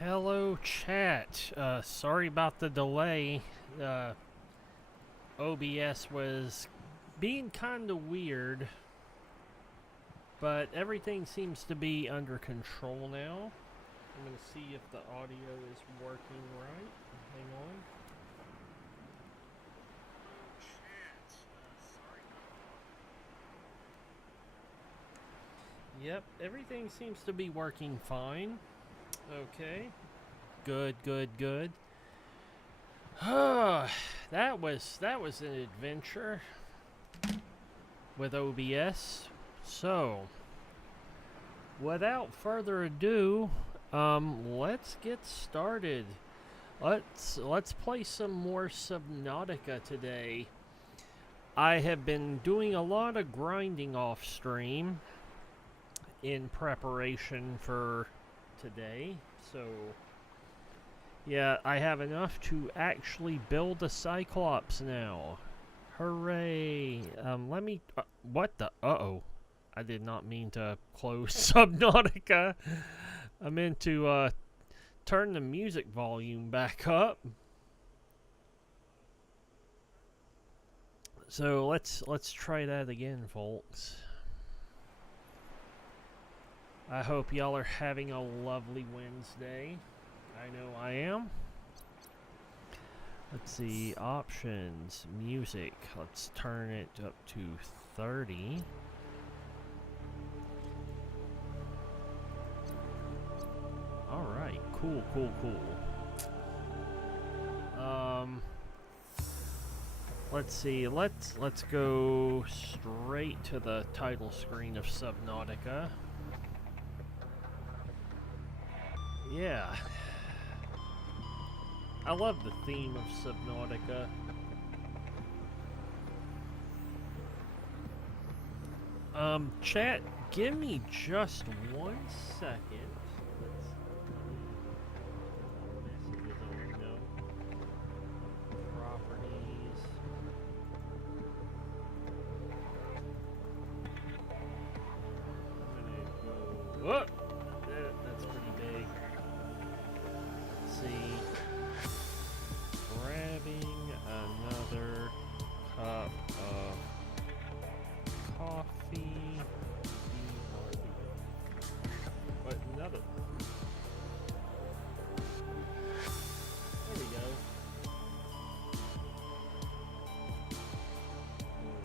Hello, chat. Sorry about the delay. OBS was being kind of weird, but everything seems to be under control now. I'm going to see if the audio is working right. Hang on. Yep, everything seems to be working fine. Okay. Good, good, good. that was an adventure with OBS. So, without further ado, let's get started. Let's play some more Subnautica today. I have been doing a lot of grinding off stream in preparation for today. So, yeah, I have enough to actually build a Cyclops now. Hooray! Let me... what the... Uh-oh. I did not mean to close Subnautica. I meant to, turn the music volume back up. So, let's try that again, folks. I hope y'all are having a lovely Wednesday. I know I am. Let's see, options, music. Let's turn it up to 30. Alright, cool. Let's see, let's go straight to the title screen of Subnautica. Yeah. I love the theme of Subnautica. Chat, give me just 1 second. Messages on go. Properties. I'm gonna go. Whoop! That's pretty big. Let's see. Grabbing another cup of coffee. What? Another. There we go.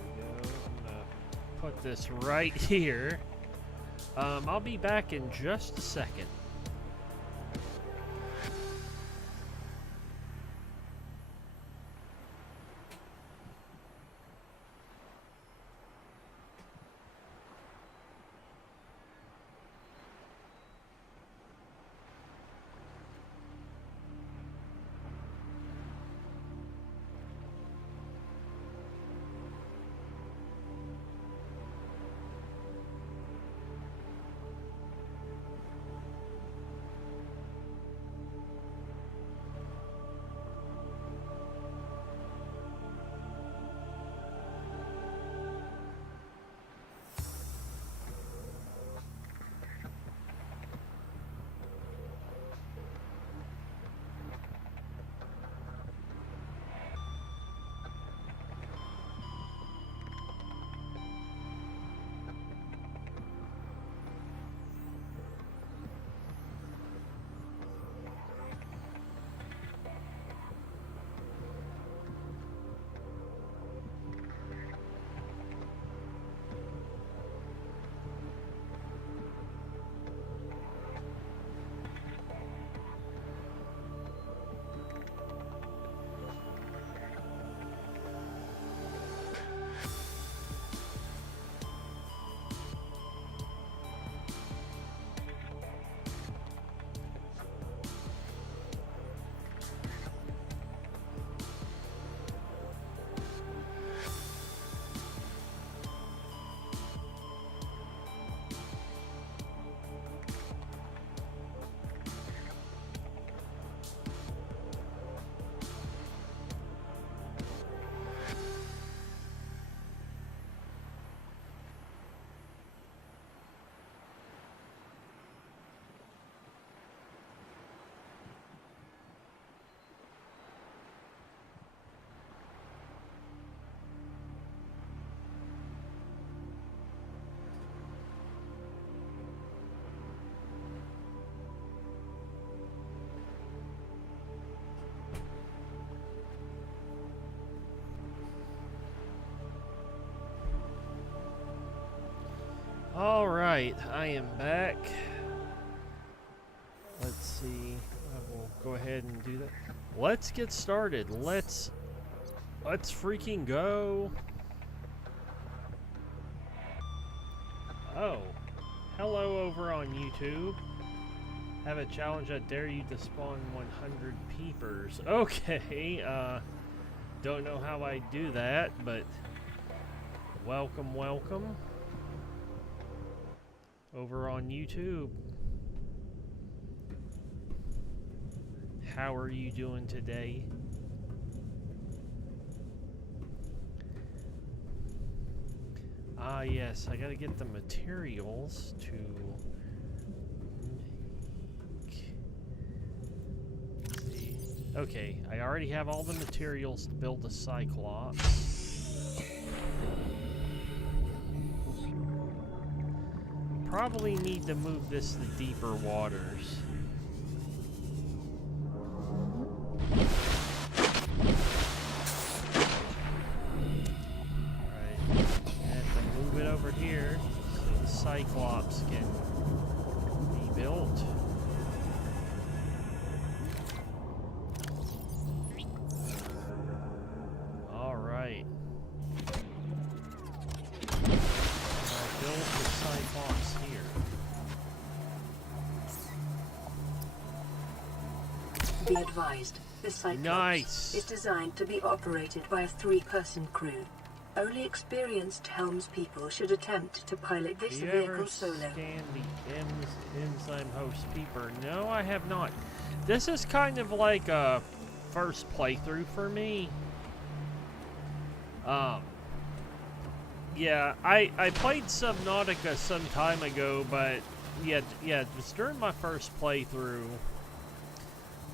I'm gonna put this right here. I'll be back in just a second. Alright, I am back. Let's see. I will go ahead and do that. Let's get started. Let's freaking go. Oh. Hello over on YouTube. Have a challenge. I dare you to spawn 100 peepers. Okay, don't know how I do that, but welcome, welcome. Over on YouTube. How are you doing today? Ah, yes, I gotta get the materials to make... Let's see. Okay, I already have all the materials to build the Cyclops. Probably need to move this to deeper waters. Over here so the Cyclops can be built. Alright. Build the Cyclops here. Be advised, the Cyclops is designed to be operated by a 3-person crew. Only experienced helmspeople should attempt to pilot this vehicle solo. Scan the enzyme host peeper? No, I have not. This is kind of like a first playthrough for me. Yeah, I played Subnautica some time ago, but yeah, it was during my first playthrough.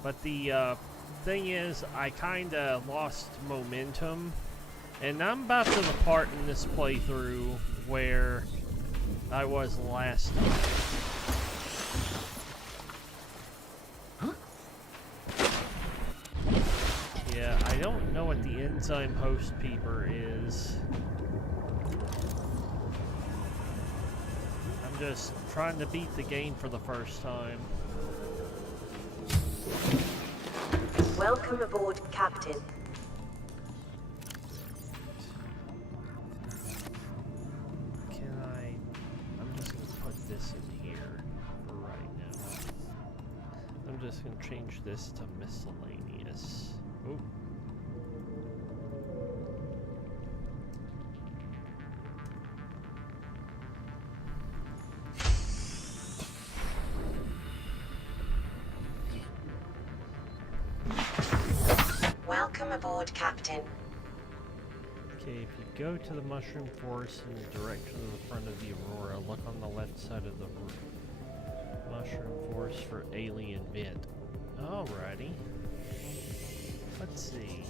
But the thing is, I kind of lost momentum. And I'm about to the part in this playthrough where I was last time. Huh? Yeah, I don't know what the enzyme host peeper is. I'm just trying to beat the game for the first time. Welcome aboard, Captain. I'm just going to change this to miscellaneous. Oh. Welcome aboard, Captain. Okay, if you go to the mushroom forest in the direction of the front of the Aurora, look on the left side of the mushroom forest for alien vent. Alrighty. Let's see.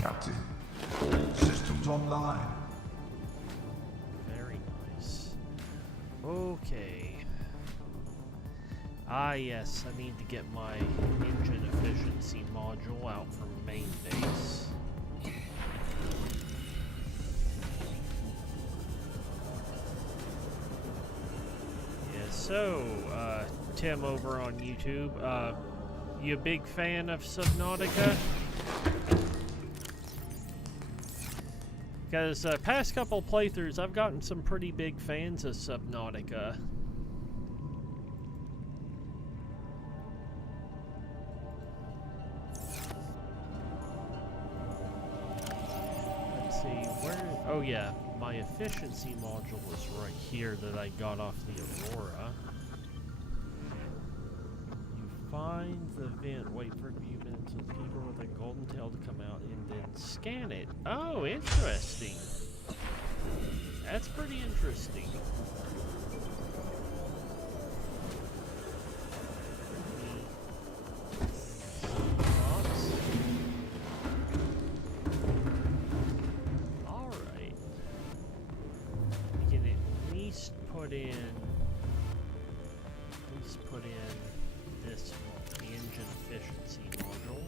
Captain, all systems online. Very nice. Okay. Ah, yes, I need to get my engine efficiency module out from main base. Yeah, so, Tim over on YouTube, you a big fan of Subnautica? Because past couple playthroughs, I've gotten some pretty big fans of Subnautica. Oh yeah, my efficiency module is right here that I got off the Aurora. You find the vent, wait for a few minutes with people with a golden tail to come out, and then scan it. Oh, interesting. That's pretty interesting. let's put in this the engine efficiency module.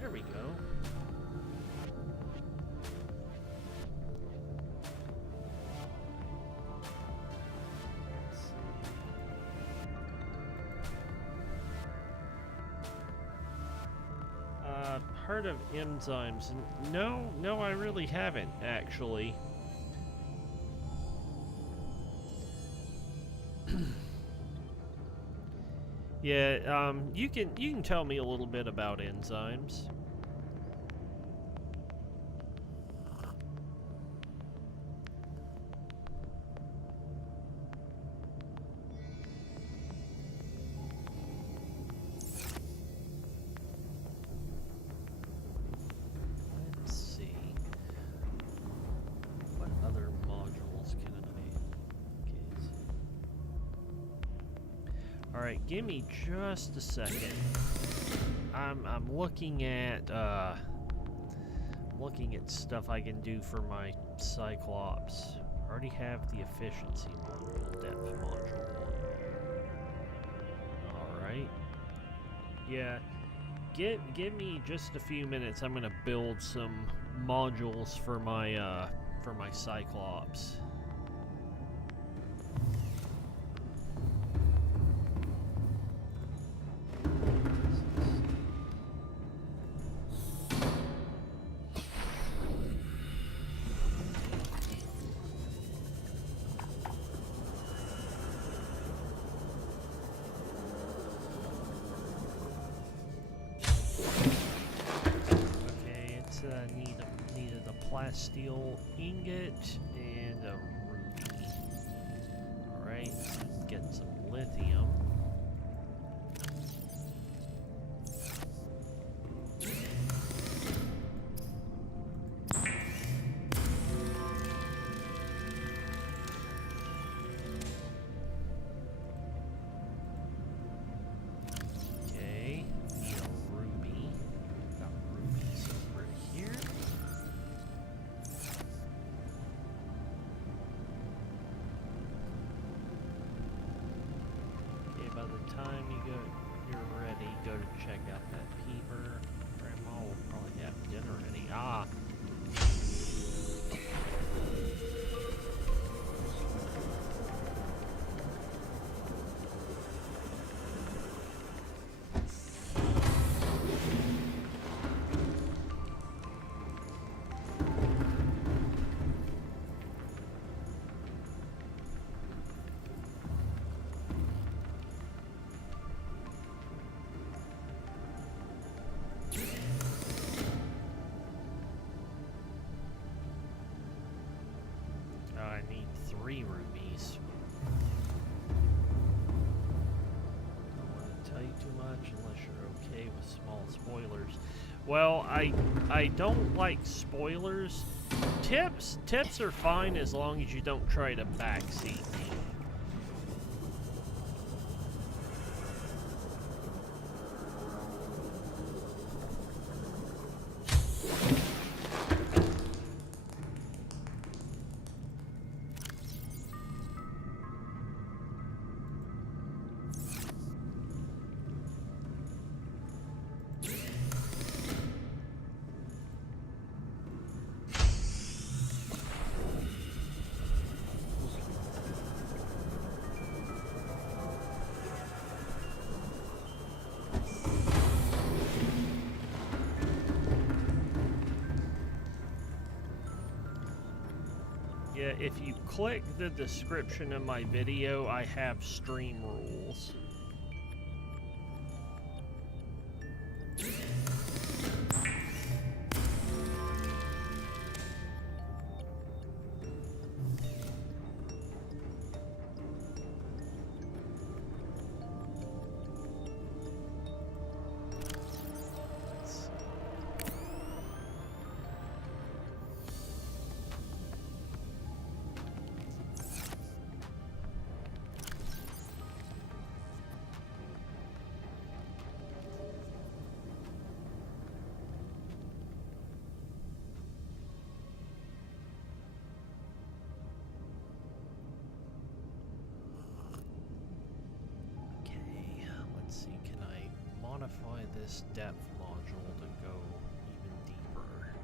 There we go. Heard of enzymes? No, I really haven't actually. Yeah, you can tell me a little bit about enzymes. Let's see. What other modules can I get? Alright, give me just a second. I'm looking at stuff I can do for my Cyclops. I already have the efficiency module, depth module. Alright. Yeah. Give me just a few minutes. I'm gonna build some modules for my Cyclops. Needed a plasteel ingot and a ruby. Alright, let's get some lithium. Okay, need a ruby. Got rubies over here. By the time you're ready, go to check out that peeper. Grandma will probably have dinner ready. Ah! I need 3 rubies. Don't want to tell you too much unless you're okay with small spoilers. Well, I don't like spoilers. Tips are fine as long as you don't try to backseat me. Yeah, if you click the description of my video, I have stream rules. modify this depth module to go even deeper.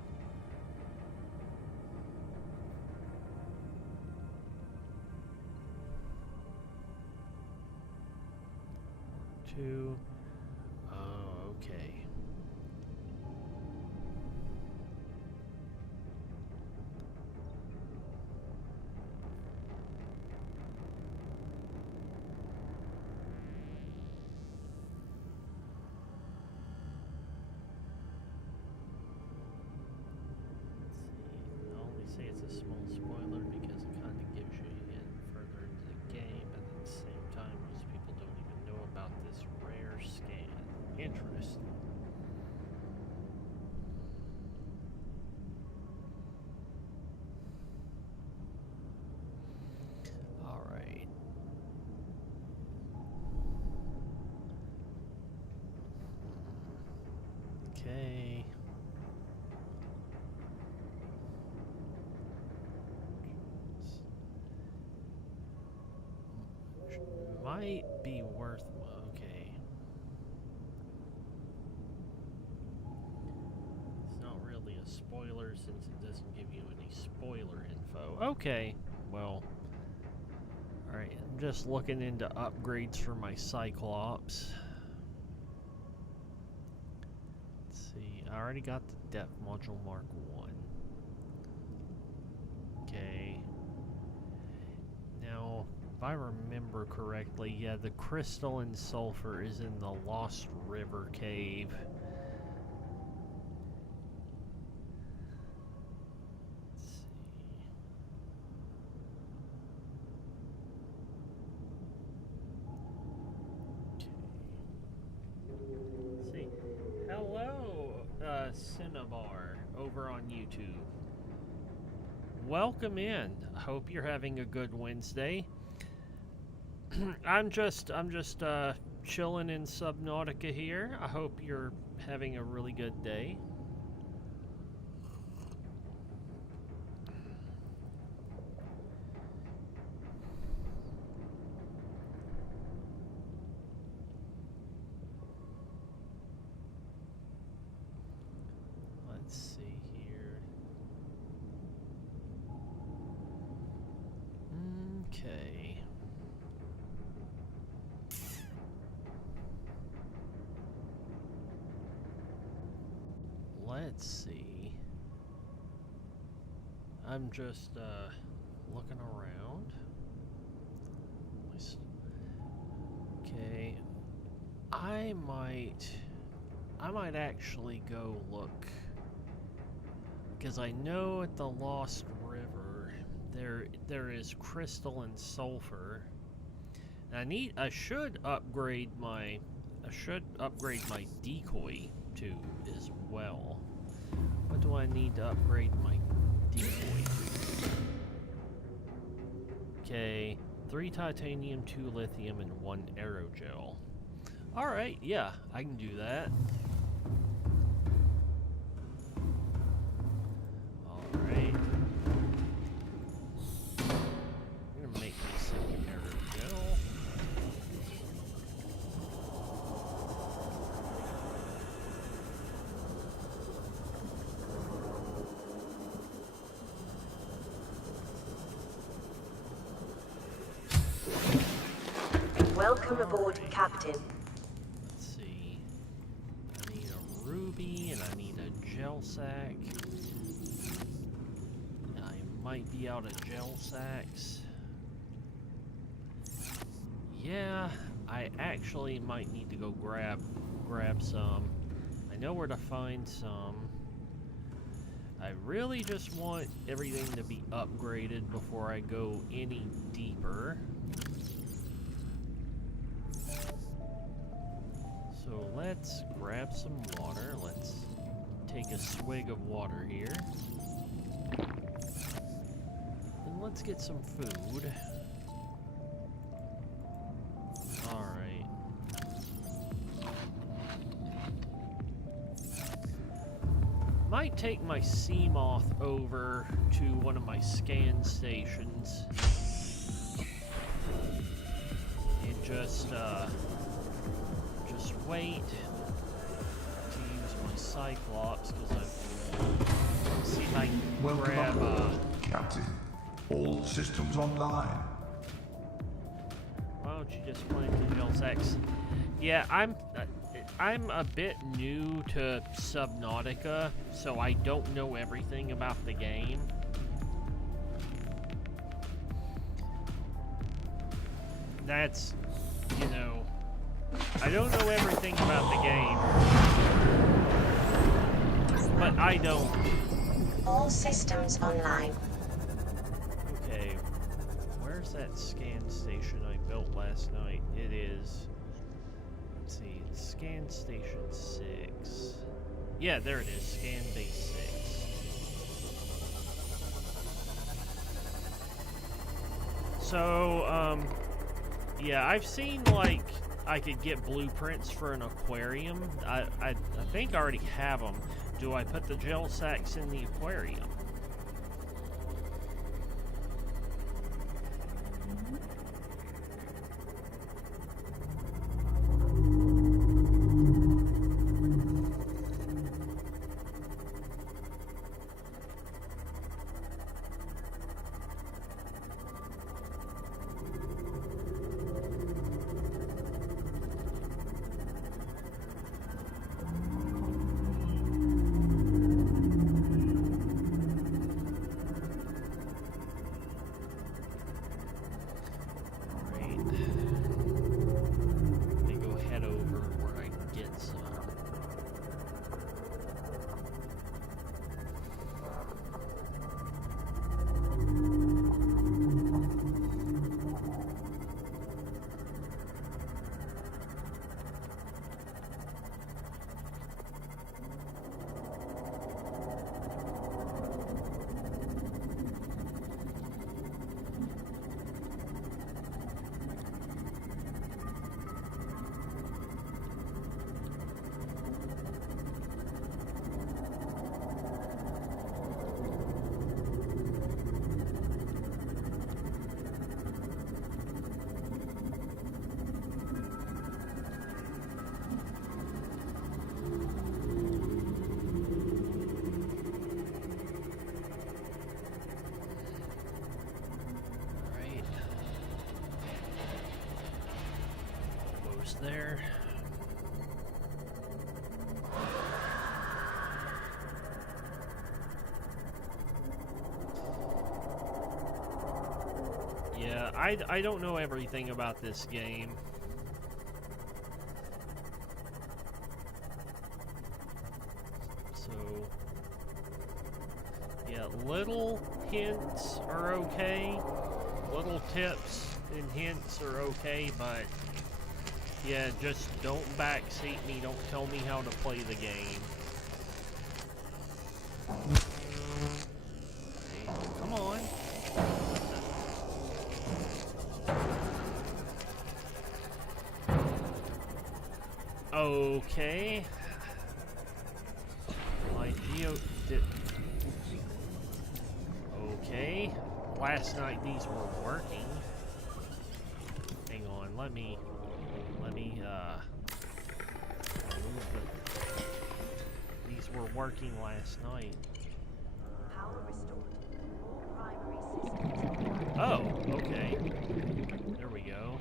Two. Oh, okay. It's a small spoiler because it kind of gives you in further into the game, but at the same time, most people don't even know about this rare scan. Interesting. All right. Okay. Might be worth. Okay. It's not really a spoiler since it doesn't give you any spoiler info. Okay. Well. Alright, I'm just looking into upgrades for my Cyclops. Let's see. I already got the depth module Mark 1. Okay. Now, if I remember correctly, yeah, the crystalline sulfur is in the Lost River Cave. Let's see. Okay. See. Hello, Cinnabar, over on YouTube. Welcome in. I hope you're having a good Wednesday. I'm just chilling in Subnautica here. I hope you're having a really good day. Let's see here. Okay. Let's see. I'm just looking around. Okay. I might actually go look, because I know at the Lost River there is crystalline sulfur. And I should upgrade my decoy tube as well. What do I need to upgrade my decoy tube? Okay, 3 titanium, 2 lithium, and 1 aerogel. Alright, yeah, I can do that. Alright. I'm gonna make me some aerogel. Welcome aboard, Captain. Let's see. I need a ruby and I need a gel sack. I might be out of gel sacks. Yeah, I actually might need to go grab some. I know where to find some. I really just want everything to be upgraded before I go any deeper. So let's grab some water. Let's take a swig of water here. And let's get some food. Alright. Might take my sea moth over to one of my scan stations. And just wait my Cyclops because let's see if I can Welcome grab aboard, Captain. All systems online. Why don't you just plant the gel sacks? Yeah, I'm a bit new to Subnautica, so I don't know everything about the game. That's, you know, I don't know everything about the game, but I don't. All systems online. Okay, where's that scan station I built last night? It is, let's see, scan station 6. Yeah, there it is, scan base 6. So, yeah, I've seen, like, I could get blueprints for an aquarium. I think I already have them. Do I put the gel sacks in the aquarium? There. Yeah, I don't know everything about this game. So, yeah, little hints are okay. Little tips and hints are okay, but yeah, just don't backseat me, don't tell me how to play the game. Okay, come on. Okay. My geo did. Okay. Last night these were working. Hang on, let me these were working last night. Power restored. All primary systems. Oh, okay. There we go.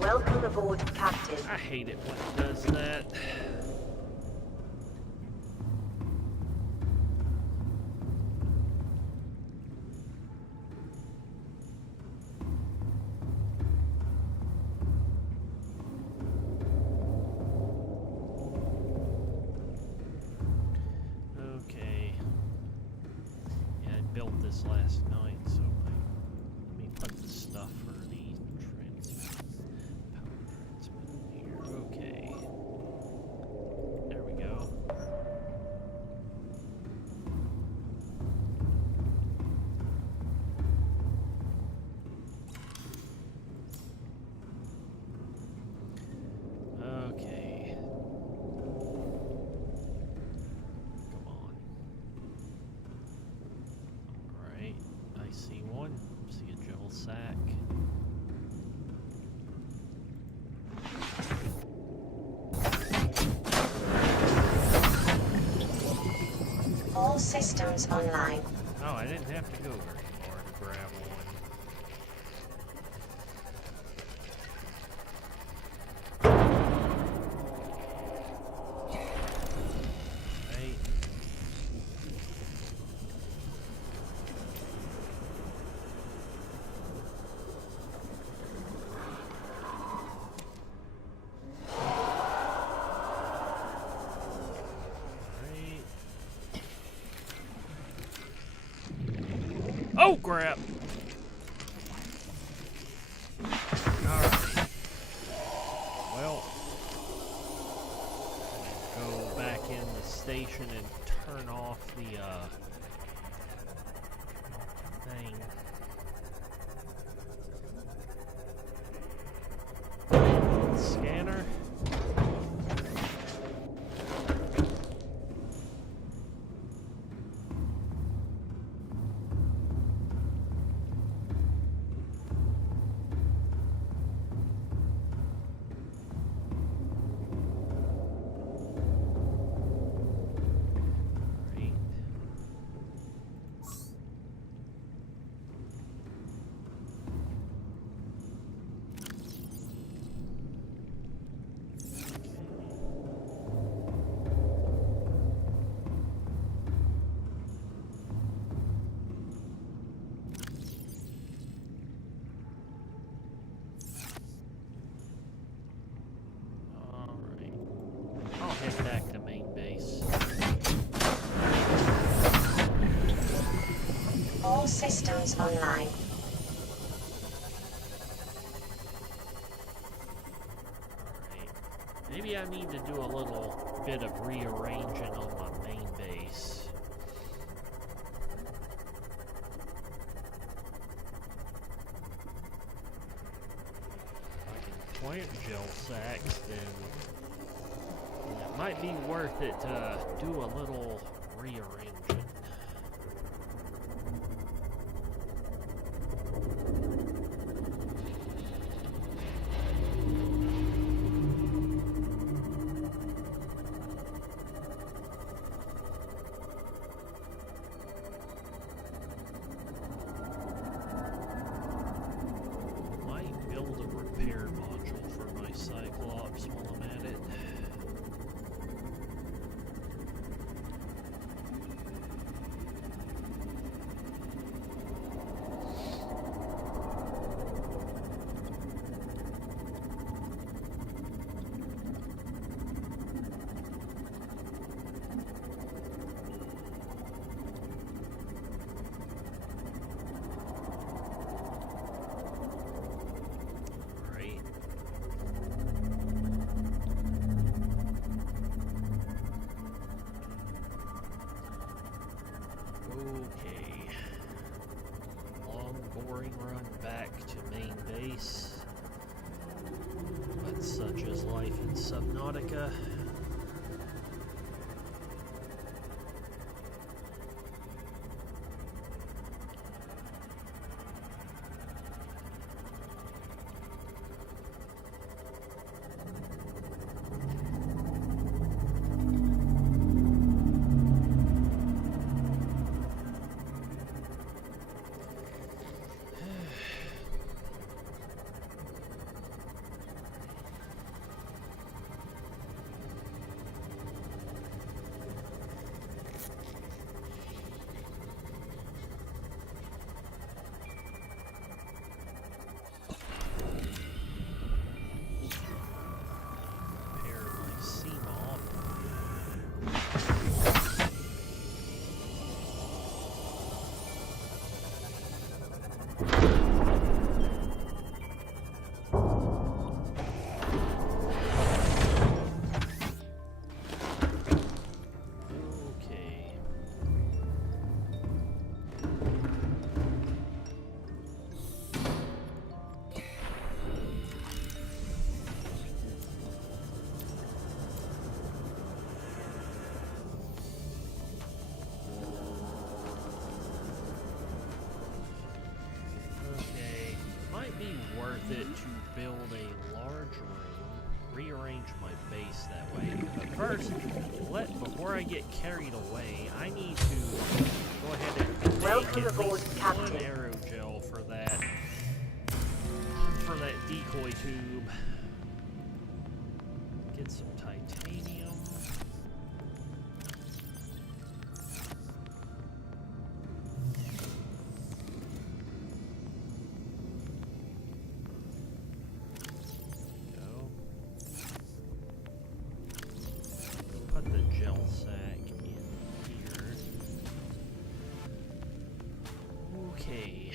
Welcome aboard, Captain. I hate it when it does that. Okay. Yeah, I built this last night, so let me put the stuff for the transfer. Power transmitter here. Okay. There we go. Okay. Come on. Alright. I systems online. Oh, I didn't have to go very far to grab one. Right. Oh, crap! Alright. Well, go back in the station and turn off the, thing. Scanner. Head back to main base. All systems online. Right. Maybe I need to do a little bit of rearranging on my main base. If I can plant gel sacks, then it might be worth it to do a little rearranging. Might build a repair module for my Cyclops while I'm at it. Okay. Long, boring run back to main base. But such is life in Subnautica. Worth it to build a large room rearrange my base that way. But first, before I get carried away, I need to go ahead and Welcome make at aboard, least Captain. one arrow gel for that decoy tube. Get some titanium. Put the gel sack in here. Okay.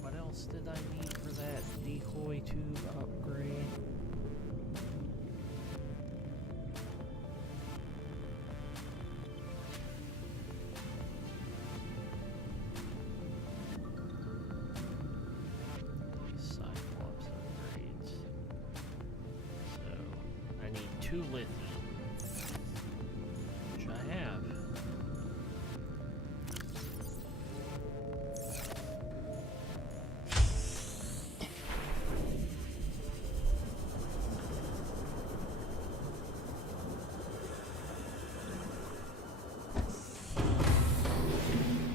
What else did I need for that decoy tube upgrade? Cyclops upgrades. So, I need 2 lithium, which I have.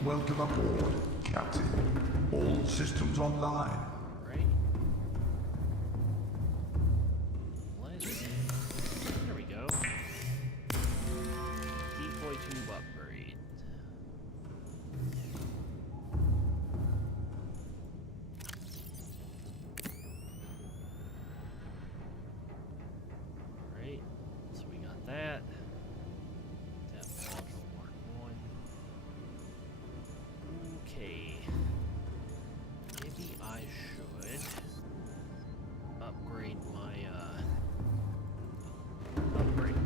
Welcome aboard, Captain. All systems online. Right? There we go. Decoy tube upgrade. Right, so we got that. Depth module Mark 1. Okay. Maybe I should upgrade my,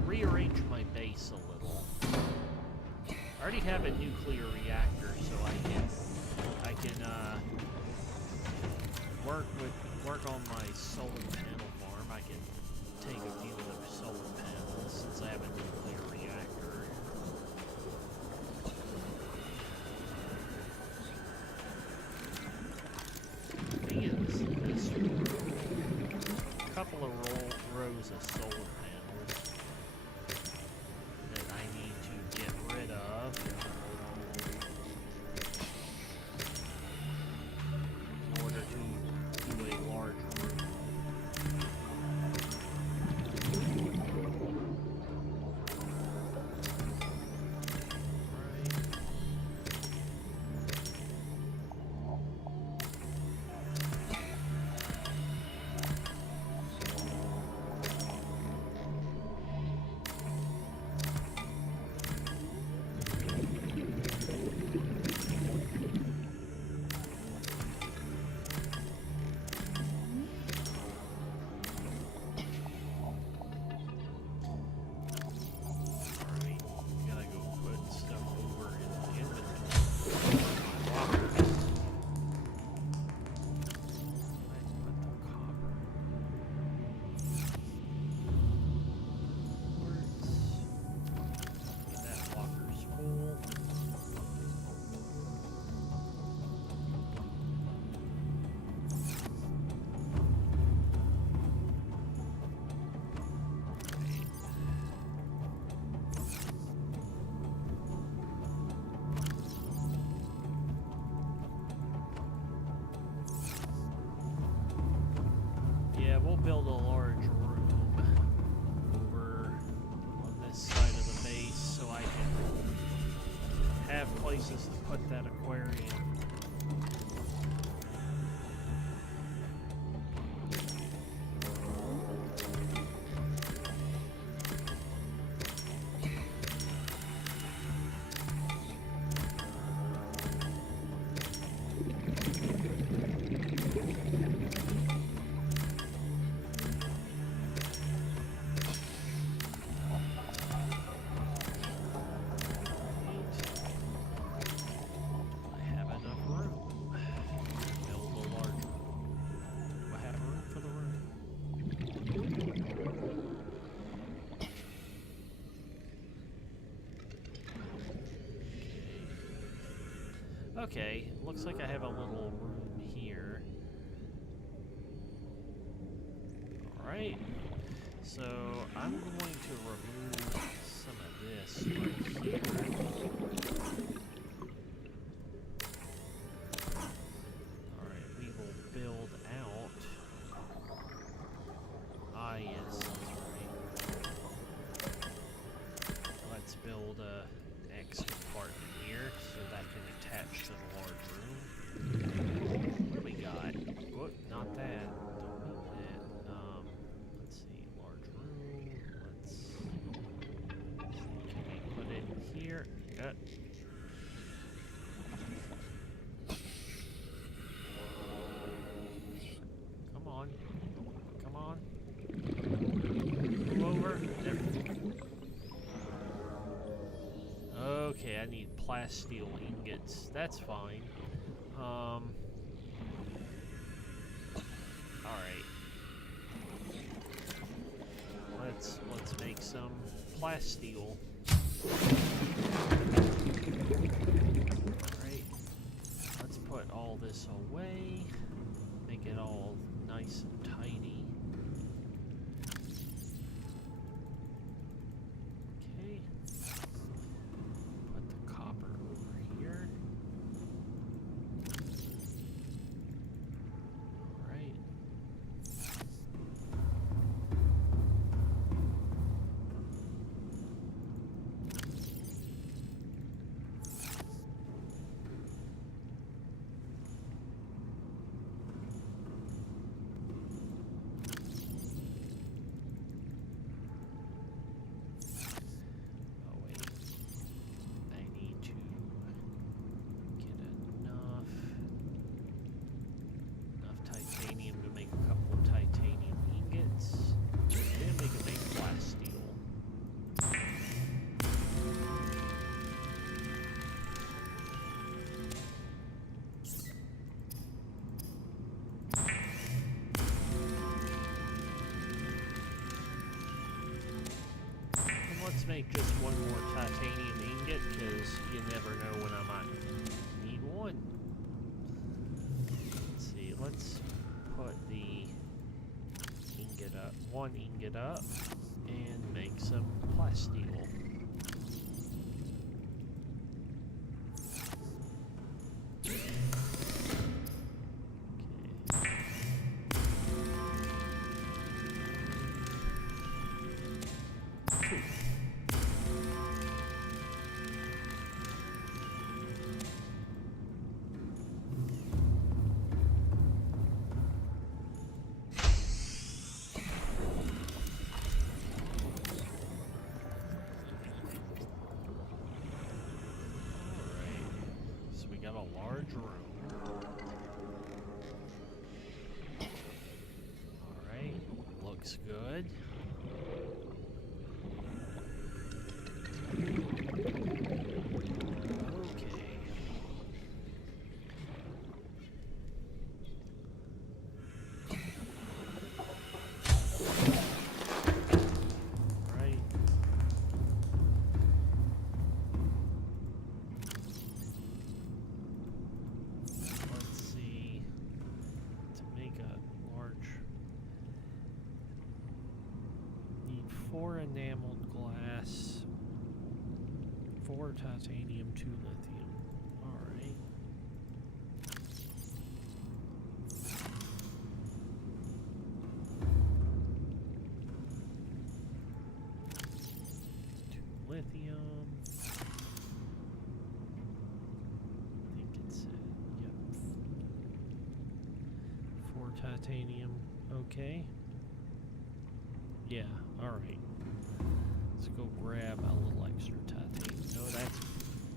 rearrange my base a little. I already have a nuclear reactor, so I can work on my solar panel farm. I can take a few of those solar panels since I have a nuclear reactor. Thing is, a couple of rows of solar panels that I need to get rid of in order to do a large room. Alright, gotta go put stuff over in the inventory. Lockers. Let's put the copper. Get that locker's full. Yeah, we'll build a large room over on this side of the base so I can have places to put that aquarium. I have enough room. Build a large room. Do I have room for the room? Okay, looks like I have a little room here. Alright. Alright. So I'm going to remove some of this right here. Alright, we will build out. Ah, yes, that's right. Let's build an extra compartment here so that can attach to the large room. What do we got? Whoop, not that. Don't need that. Let's see, large room. Let's see, can we put it here? Come on. Come on. Move over. There. Okay, I need plasteel ingots. That's fine. Alright. Let's make some plasteel. Alright. Let's put all this away. Make it all nice and tidy. Okay. Put the copper over here. Alright. Oh wait, I need to get enough titanium to make a couple of titanium ingots. Then we can make plasteel. And let's make just one more titanium ingot, because you never know when I might need one. Let's see, let's put the ingot up, one ingot up, and make some plasteel. Got a large room. Alright, looks good. Okay. Right. Let's see. To make a large, need 4 enameled glass, 4 titanium, 2 lithium. Alright. Lithium. I think it's yep. 4 titanium. Okay. Yeah, alright. Let's go grab a little extra titanium. No, that's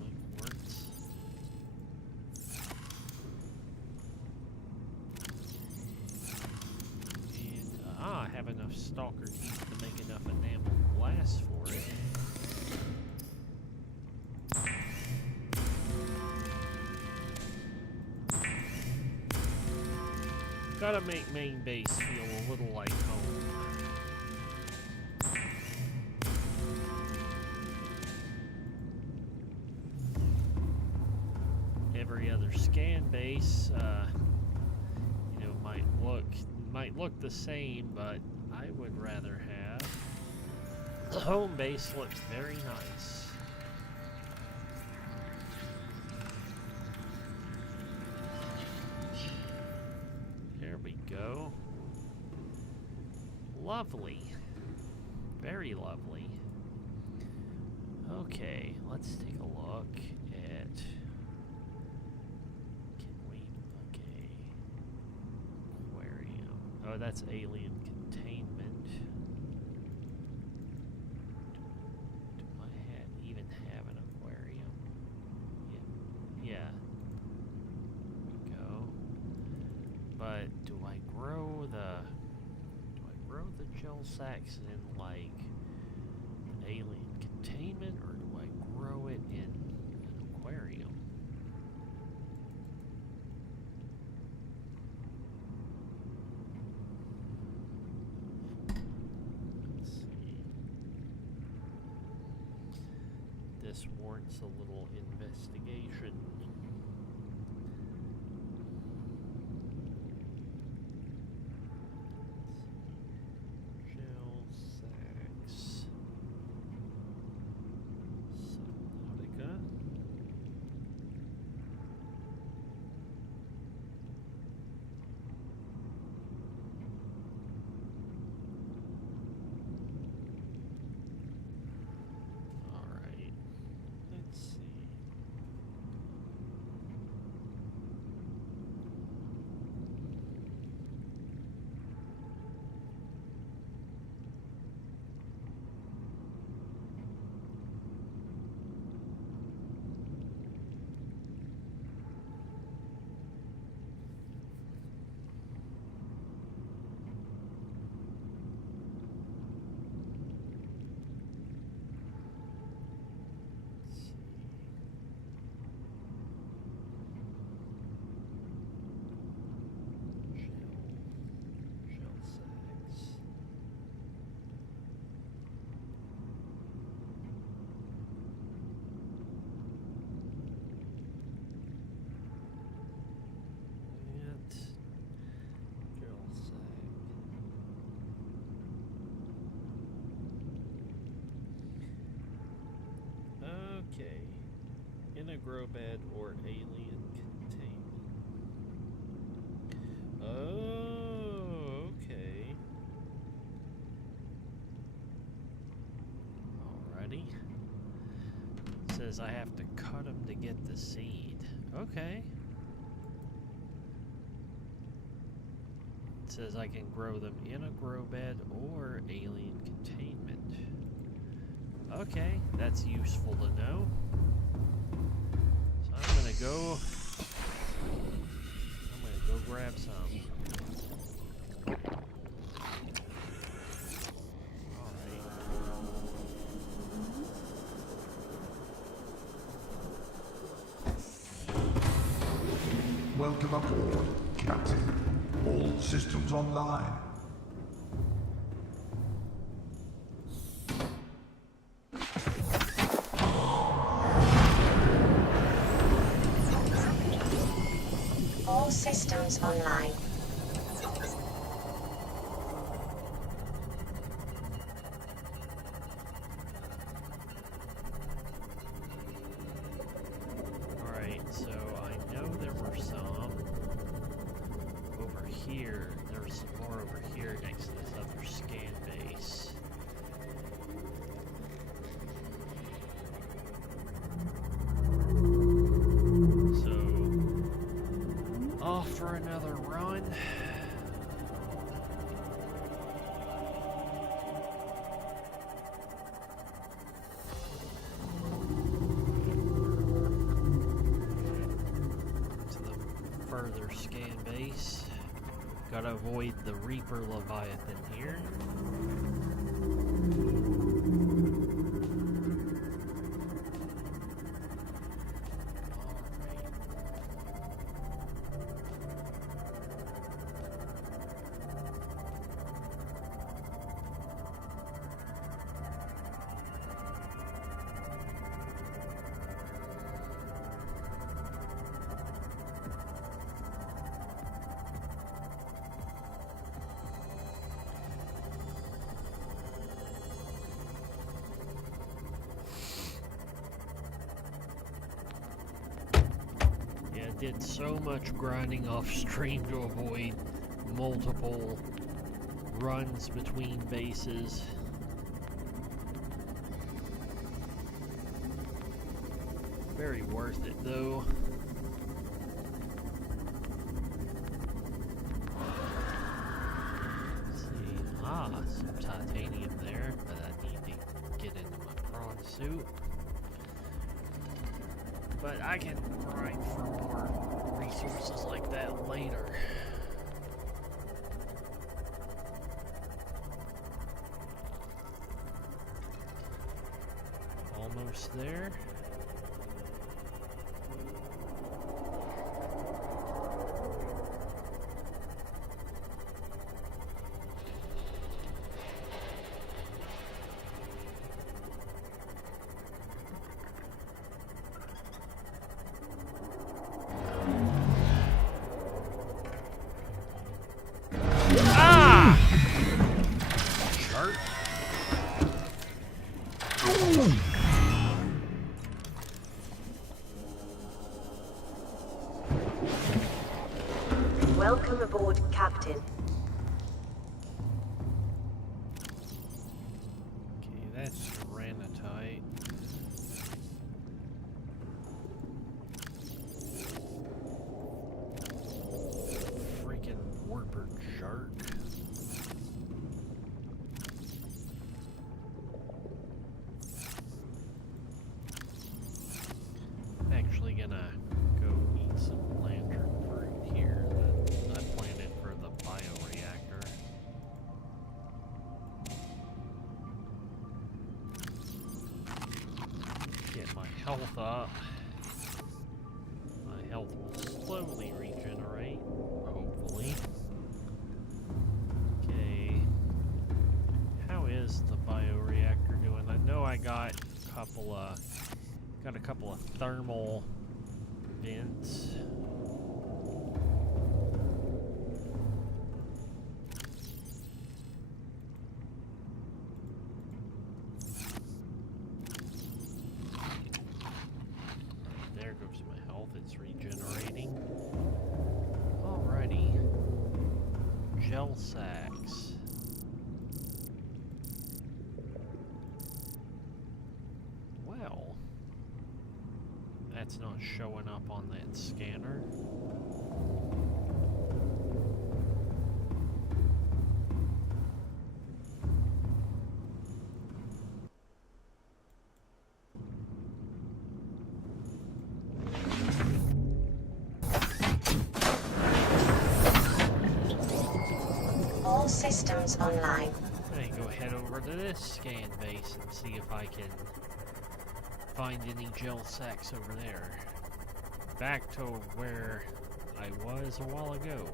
like quartz. And I have enough stalker teeth to make enough enameled glass for it. Gotta make main base feel a little like home. Every other scan base, you know, might look the same, but I would rather have. The home base looks very nice. There we go. Lovely. Very lovely. Okay, let's take a look at... Can we... Okay. Aquarium. Oh, that's alien containment. Do I even have an aquarium? Yeah. There we go. But do I grow the... gel sacks in, like, alien containment, or do I grow it in an aquarium? Let's see. This warrants a little investigation. Subnautica. Alright. Let's see. Shell sacks. And gel sack. Okay. In a grow bed or alien containment. Oh, okay. Alrighty. It says I have to cut them to get the seed. Okay. It says I can grow them in a grow bed or alien containment. Okay, that's useful to know. So I'm gonna go grab some. Welcome aboard, Captain. All systems online. All systems online. Alright, so I know there were some over here. There was some more over here next to this other scan base. So, off for another run. Further scan base. Gotta avoid the Reaper Leviathan here. did so much grinding off stream to avoid multiple runs between bases. Very worth it though. Let's see. Some titanium there, but I need to get into my prawn suit. But I can grind for more resources like that later. Almost there. Welcome aboard, Captain. Okay, that's granitite. Freaking warper shark. I'm actually gonna go eat some lantern fruit here that I planted for the bioreactor. Get my health up. My health will slowly regenerate, hopefully. Okay. How is the bioreactor doing? I know I got a couple of thermal vents. There goes my health, it's regenerating. Alrighty. Gel sacks. Well, that's not showing up on that scanner. All systems online. I can go head over to this scan base and see if I can find any gel sacks over there. Back to where I was a while ago.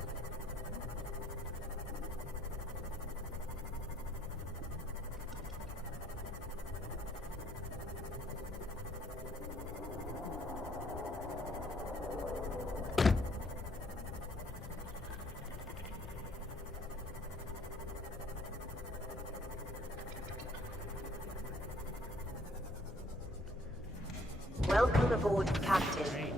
Welcome aboard, Captain. Right.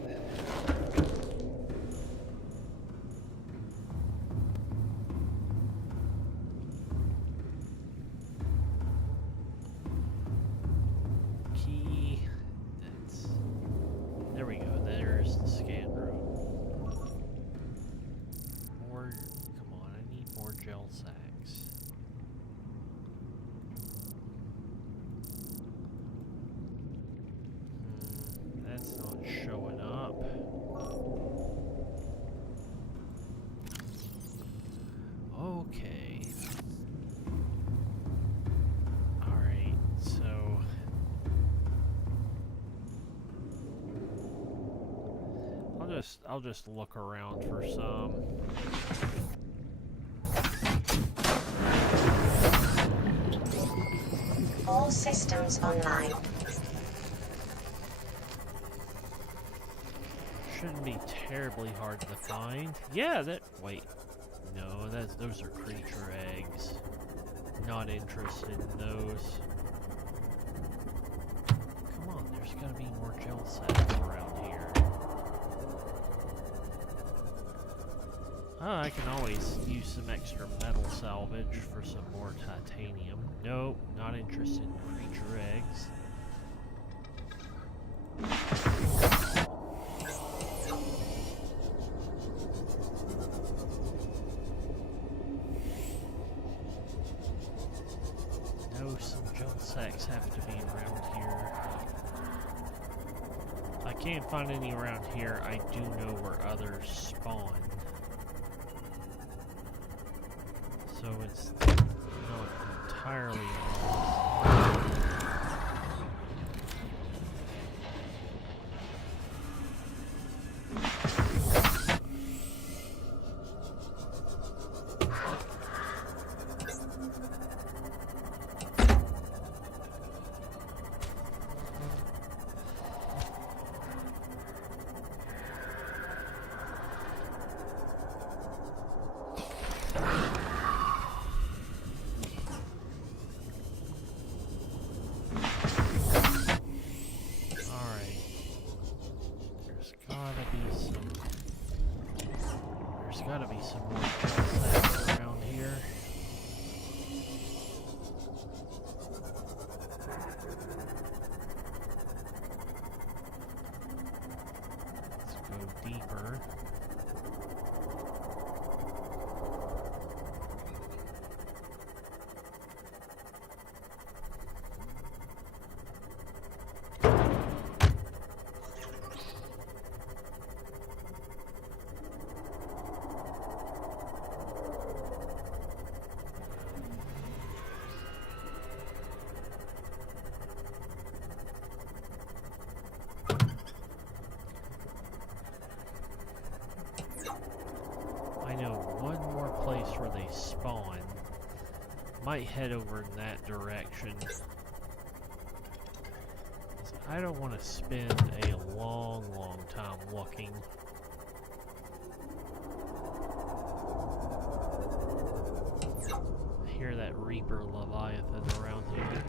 Key. That's. There we go. There's the scan room. More. Come on, I need more gel sacks. That's not showing up. Okay. Alright, so I'll just look around for some. All systems online. Shouldn't be terribly hard to find. Yeah, wait. No, those are creature eggs. Not interested in those. Come on, there's gotta be more gel sacks around here. Oh, I can always use some extra metal salvage for some more titanium. Nope, not interested in creature eggs. No, some gel sacks have to be around here. I can't find any around here. I do know where others spawn. So it's not entirely lost. There's gotta be some more gel sacks around here. Let's go deeper. I know one more place where they spawn. Might head over in that direction. I don't want to spend a long time looking. I hear that Reaper Leviathan around here.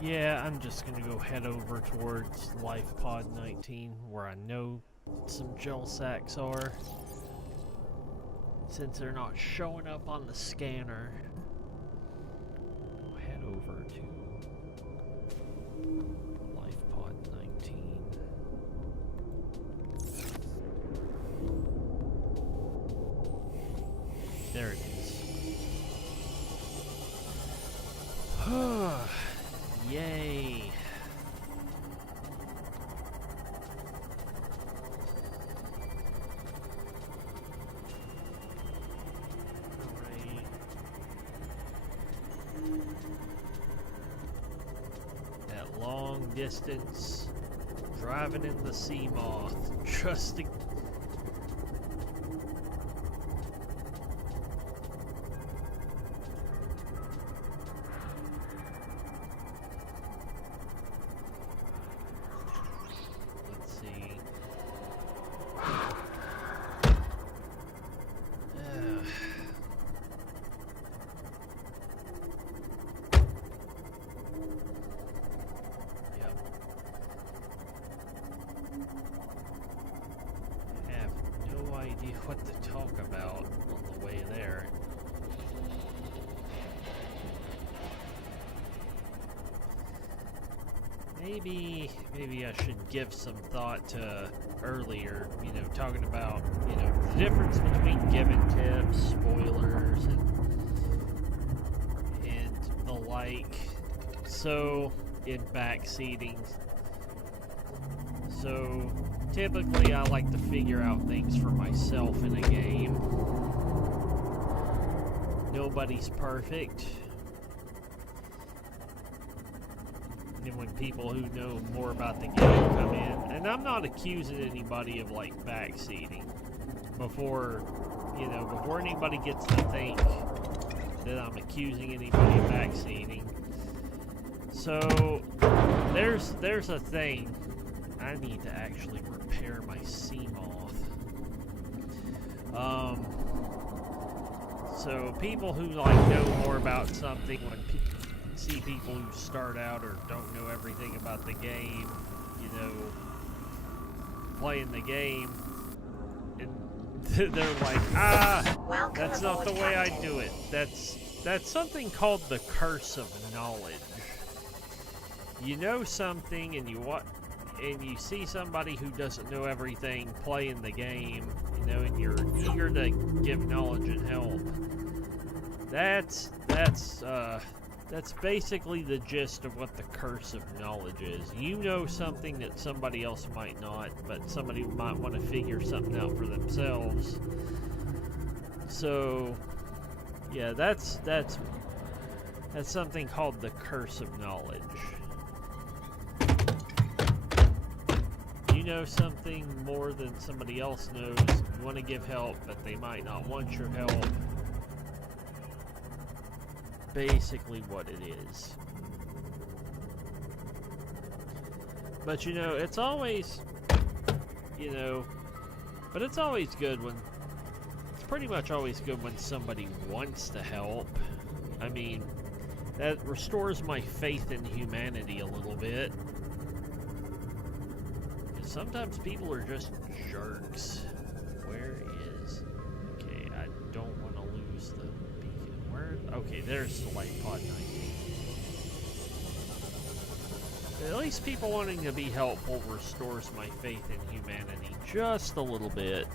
Yeah, I'm just gonna go head over towards Life Pod 19, where I know some gel sacks are, since they're not showing up on the scanner. We'll head over to Life Pod 19. There it is. Yay! Alright. That long distance, driving in the sea moth, trusting. What to talk about on the way there. maybe I should give some thought to earlier, you know, talking about, you know, the difference between giving tips, spoilers, and the like. So, in backseating. So, typically I like to figure out things for myself in a game. Nobody's perfect. And when people who know more about the game come in, and I'm not accusing anybody of like backseating before, you know, before anybody gets to think that I'm accusing anybody of backseating. So there's a thing. I need to actually repair my Seamoth. So people who like know more about something, when see people who start out or don't know everything about the game, you know, playing the game, and they're like, that's not the way I do it. That's something called the curse of knowledge. You know something, and you see somebody who doesn't know everything playing the game, you know, and you're eager to give knowledge and help. That's basically the gist of what the curse of knowledge is. You know something that somebody else might not, but somebody might want to figure something out for themselves. So, yeah, that's something called the curse of knowledge. You know something more than somebody else knows. You want to give help, but they might not want your help. Basically what it is. But you know, it's always, you know, but it's always good when, it's pretty much always good when somebody wants to help. I mean, that restores my faith in humanity a little bit. Because sometimes people are just jerks. Where is, okay, I don't want to lose the beacon. Where, okay, there's the light pod 19. At least people wanting to be helpful restores my faith in humanity just a little bit.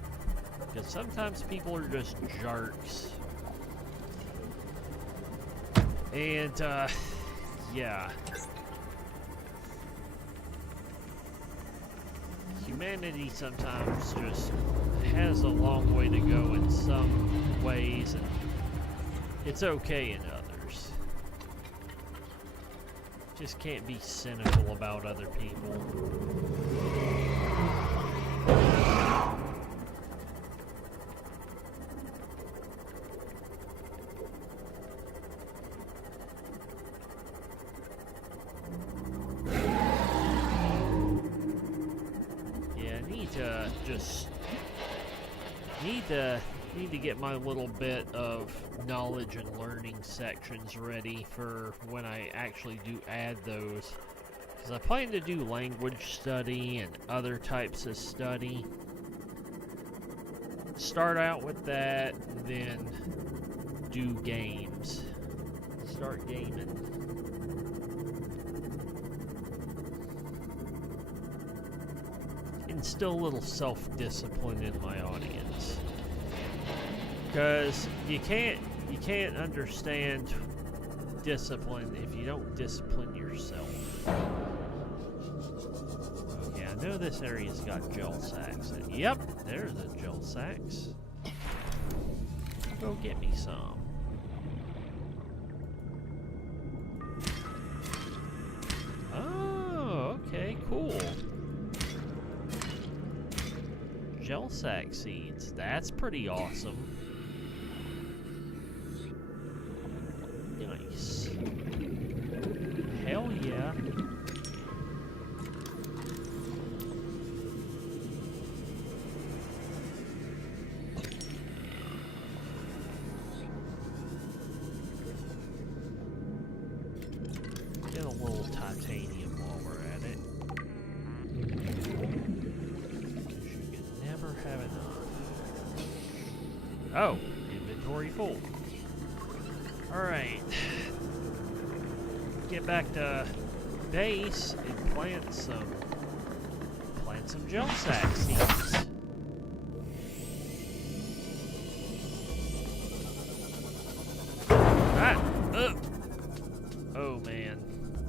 Because sometimes people are just jerks. And, yeah. Humanity sometimes just has a long way to go in some ways, and it's okay in others. Just can't be cynical about other people. Yeah, I need to just need to get my little bit of knowledge and learning sections ready for when I actually do add those. Because I plan to do language study and other types of study. Start out with that, and then do games. Start gaming. Instill a little self-discipline in my audience. Because you can't understand discipline if you don't discipline yourself. Okay, I know this area's got gel sacks. Yep, there's a gel sacks. Go get me some. Oh, okay, cool. Gel sack seeds. That's pretty awesome. Nice. Hell yeah. Get a little titanium while we're at it. Never have enough. Oh, inventory full. Alright. Get back to base and plant some gel sack seeds. Ah! Oh man,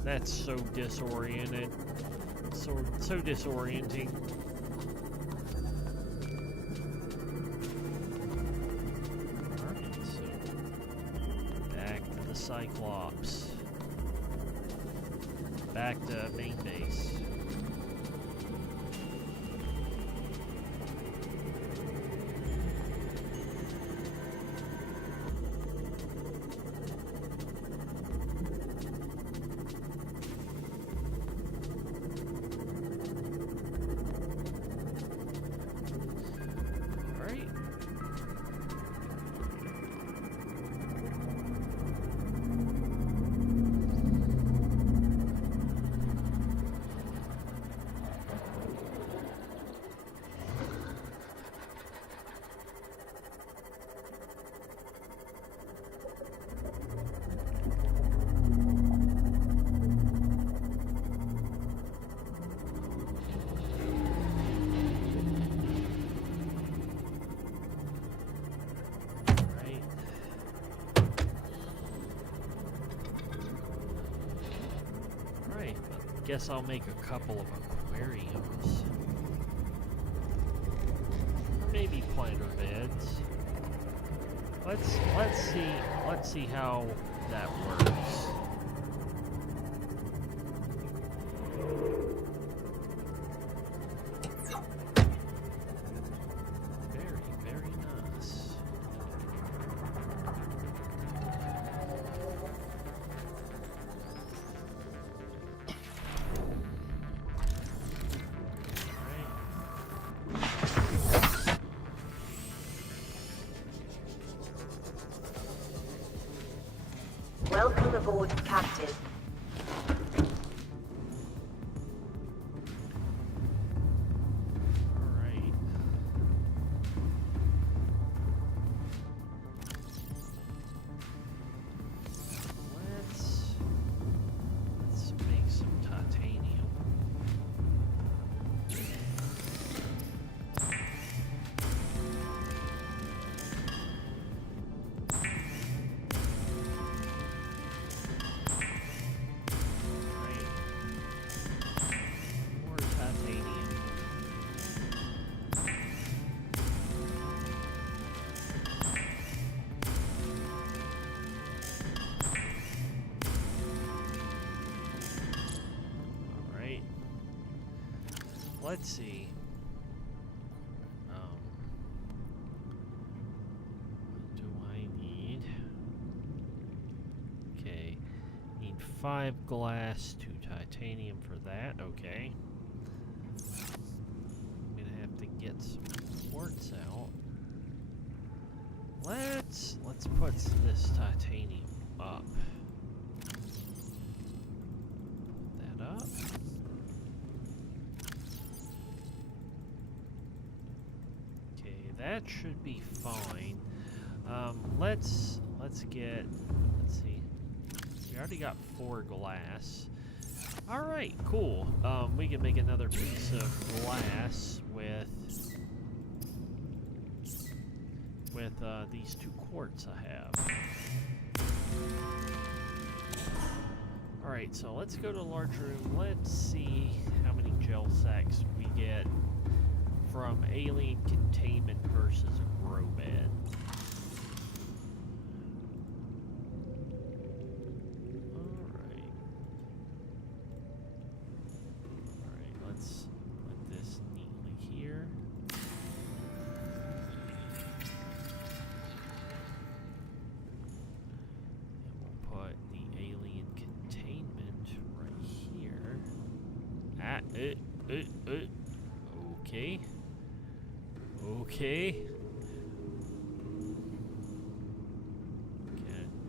that's so disoriented. So disorienting. Alright, so back to the Cyclops. Back to main base. Guess I'll make a couple of aquariums. Or maybe planter beds. Let's see how that works. Very nice. Welcome aboard, Captain. Alright. Let's make some titanium. Let's see. What do I need? Okay. Need 5 glass, 2 titanium for that. Okay. I'm gonna have to get some quartz out. Let's put this titanium up. Put that up. That should be fine. Let's see. We already got 4 glass. Alright, cool. We can make another piece of glass with these 2 quartz I have. Alright, so let's go to the large room. Let's see how many gel sacks we get from alien containment versus grow bed. Alright, let's put this neatly here. And we'll put the alien containment right here. Okay. Okay.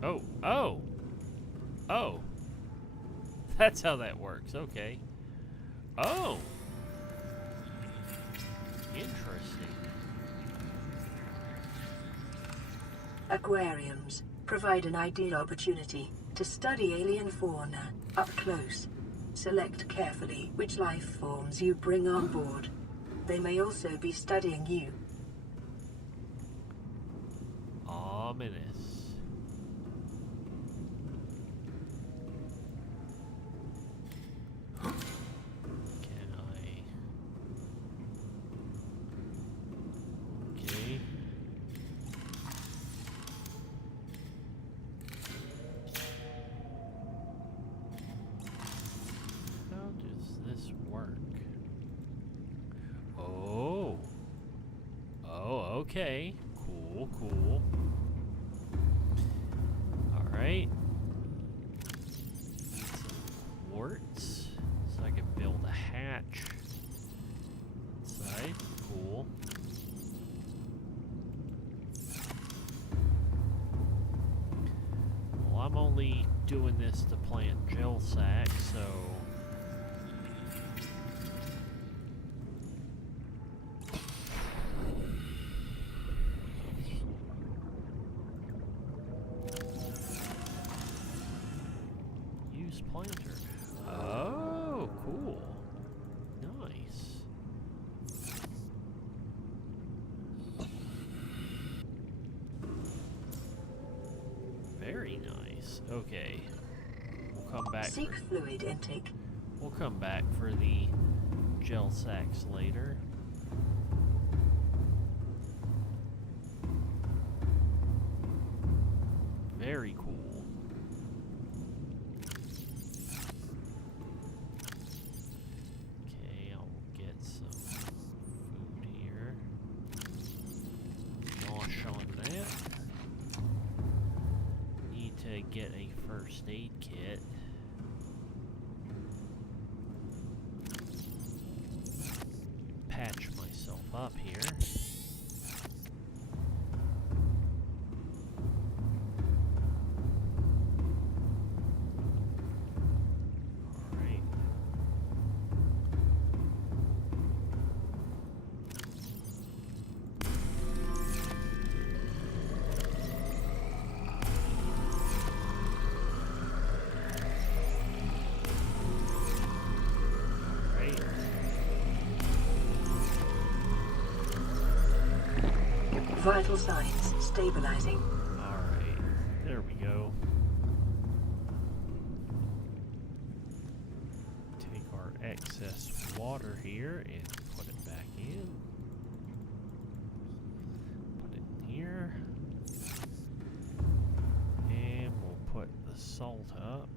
Oh. That's how that works. Okay. Oh. Interesting. Aquariums provide an ideal opportunity to study alien fauna up close. Select carefully which life forms you bring on board. They may also be studying you. Ominous. Can I? Okay. How does this work? Oh. Oh, okay. Cool, cool. Alright. Need some quartz so I can build a hatch inside. Cool. Well, I'm only doing this to plant gel sack, so use planter. Oh, cool. Nice. Very nice. Okay. We'll come back. Seek fluid intake. We'll come back for the gel sacks later. Very cool. Okay, I'll get some food here. Nosh on that. Need to get a first aid kit. Patch myself up here. Alright. Alright. Vital signs stabilizing. Alright, there we go. Take our excess water here and put it back in. Put it in here. And we'll put the salt up.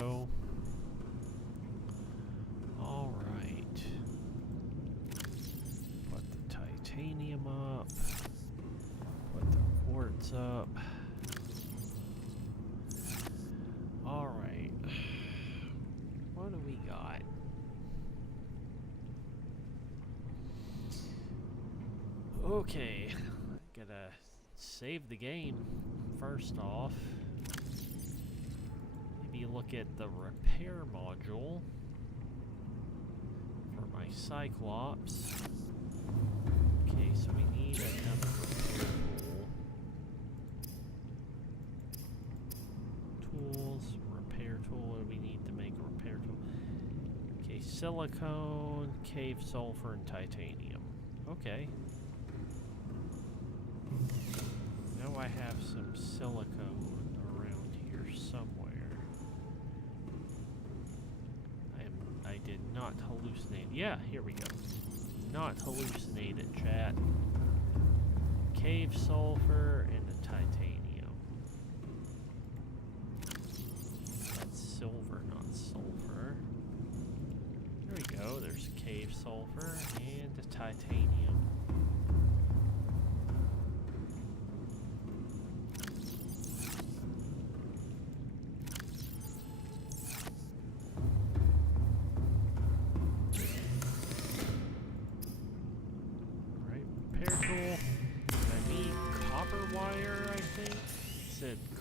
Go. All right. Put the titanium up. Put the quartz up. All right. What do we got? Okay. Gotta save the game first off. Maybe look at the repair module for my Cyclops. Okay, so we need another repair tool. Tools, repair tool. What do we need to make a repair tool? Okay, silicone, cave sulfur, and titanium. Okay. Now I have some silicone around here somewhere. I did not hallucinate. Yeah, here we go. Not hallucinate it, chat. Cave sulfur and the titanium. That's silver, not sulfur. There we go. There's cave sulfur and the titanium.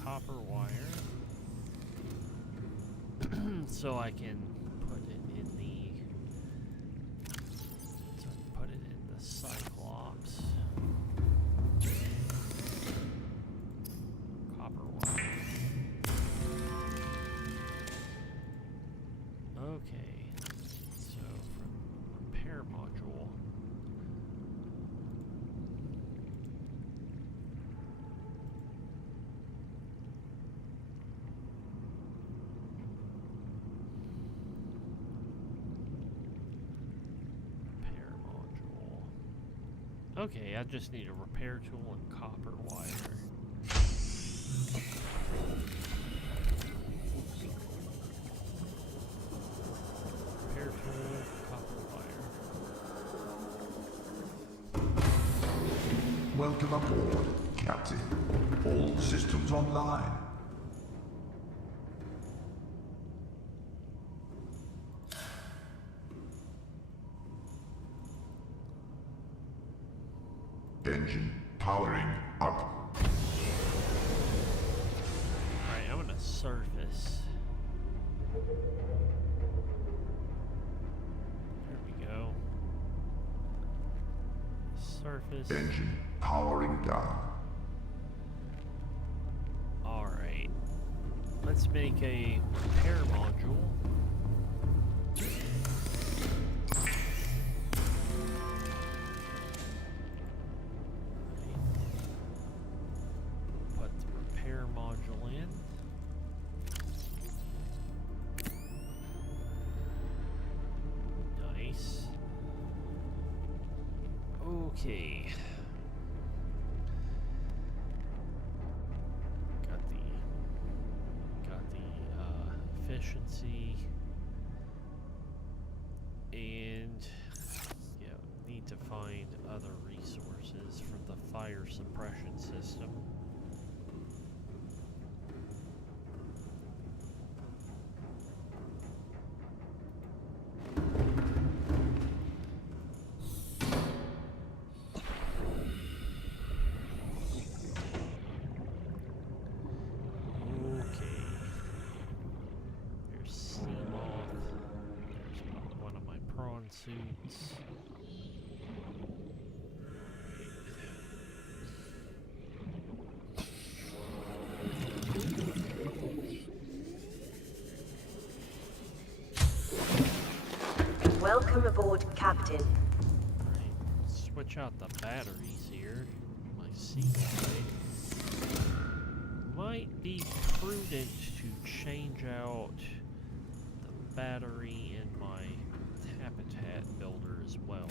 Copper wire so I can put it in the Cyclops. Okay, I just need a repair tool and copper wire. Repair tool, copper wire. Welcome aboard, Captain. All systems online. Engine powering up. Alright, I'm gonna surface. There we go. Surface. Engine powering down. Alright. Let's make a repair module. Put the repair module in. Nice. Okay. Got the efficiency, and yeah, need to find other resources for the fire suppression system. Suits. Welcome aboard, Captain. Right. Switch out the batteries here. My sequence. Might be prudent to change out the battery in my habitat builder as well.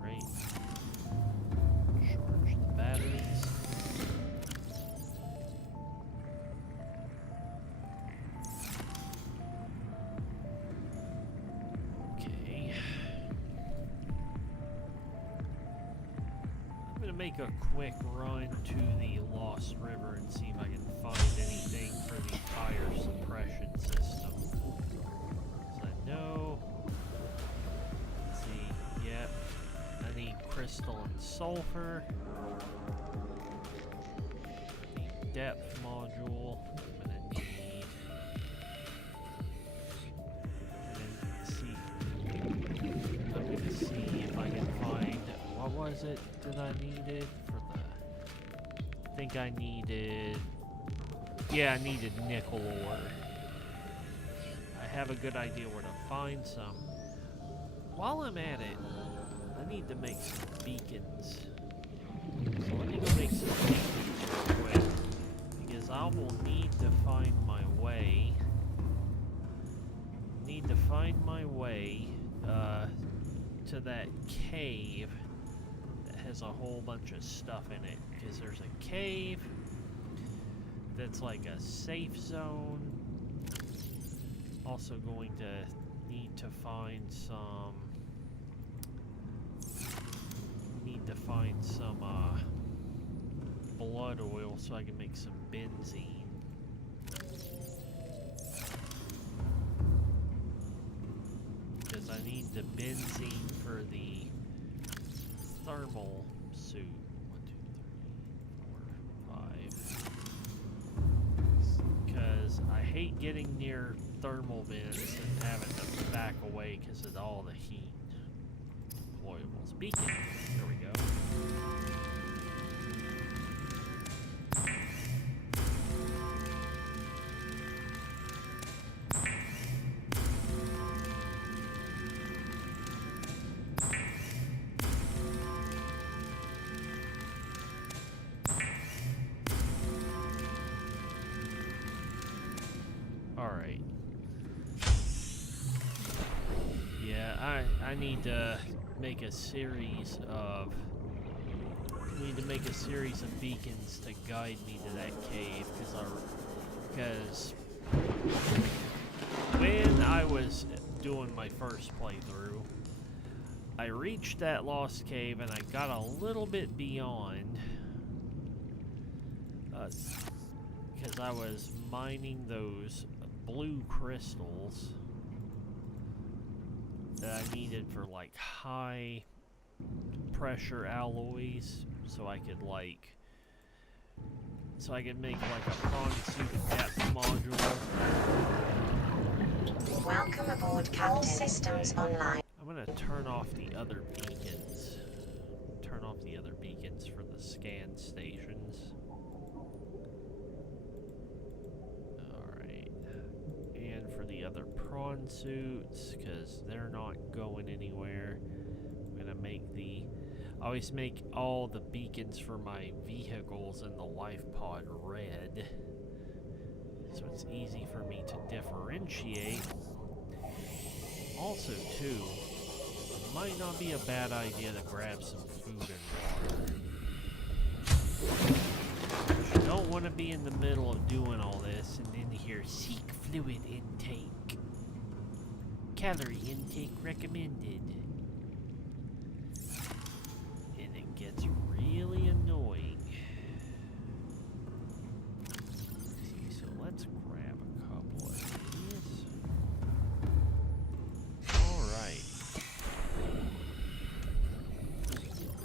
Alright. Charge the batteries. Okay. I'm gonna make a quick run to the Lost River and see if I can find anything for the fire suppression system. So I know. Let's see. Yep. I need crystal and sulfur. The depth module. I'm gonna need. And then see. I'm gonna see if I can find. What was it that I needed for the? I think I needed. Yeah, I needed nickel ore. I have a good idea where to find some. While I'm at it, I need to make some beacons. So let me go make some beacons real quick. Because I will need to find my way. Need to find my way to that cave that has a whole bunch of stuff in it. Because there's a cave that's like a safe zone. Also going to need to find some blood oil so I can make some benzene. Because I need the benzene for the thermal suit. 1, 2, 3, 4, 5. Because I hate getting near thermal vents and having to back away because of all the heat. Deployables. Beacon. There we go. Alright. Yeah, I need to make a series of... beacons to guide me to that cave, because when I was doing my first playthrough, I reached that lost cave and I got a little bit beyond, because I was mining those blue crystals that I needed for like high pressure alloys, so I could make like a prawn suit depth module. Welcome aboard, Captain. Systems online. I'm gonna turn off the other beacons. Turn off the other beacons for the scan stations. Alright. And for the other prawn suits, because they're not going anywhere. I'm gonna make the... I always make all the beacons for my vehicles in the life pod red, so it's easy for me to differentiate. Also, too, it might not be a bad idea to grab some food and water. You don't want to be in the middle of doing all this and then hear seek fluid intake. Calorie intake recommended. Gets really annoying. See, so let's grab a couple of these. Alright.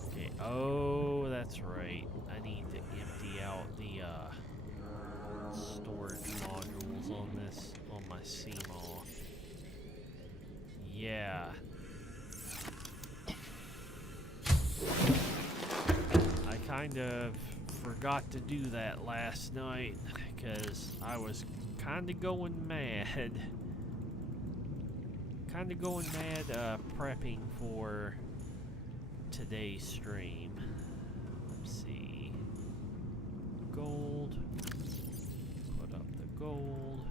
Okay, oh, that's right. I need to empty out the storage modules on my CMOS. Yeah. Kind of forgot to do that last night because I was kind of going mad. Prepping for today's stream. Let's see. Gold. Put up the gold.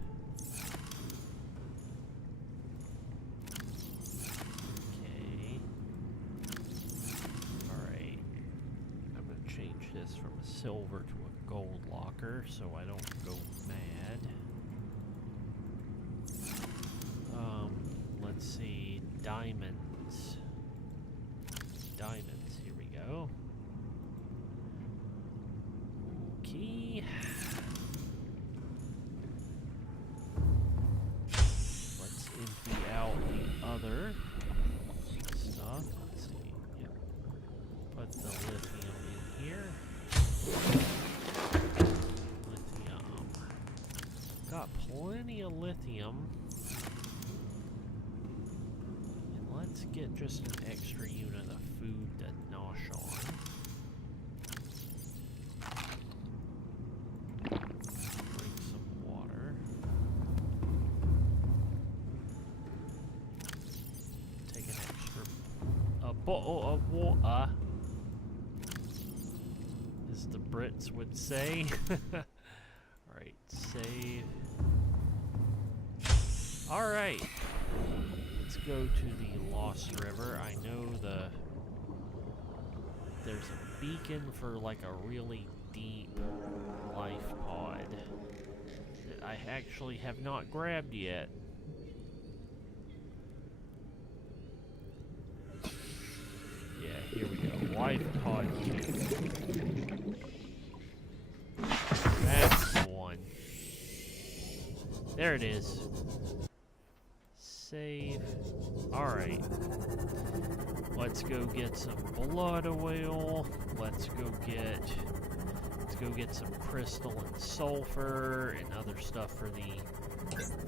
This from a silver to a gold locker so I don't go mad. Let's see, diamonds. Diamonds, here we go. Okay. Let's empty out the other stuff. Let's see, yep. Put the lithium in here. Lithium. Got plenty of lithium. And let's get just an extra unit of food to nosh on. Drink some water. Take an extra... a bottle of water. The Brits would say. Alright, save. Alright. Let's go to the Lost River. I know there's a beacon for like a really deep life pod that I actually have not grabbed yet. Yeah, here we go. Life pod 2. That's the one. There it is. Save. Alright. Let's go get some blood oil. Let's go get some crystal and sulfur and other stuff for the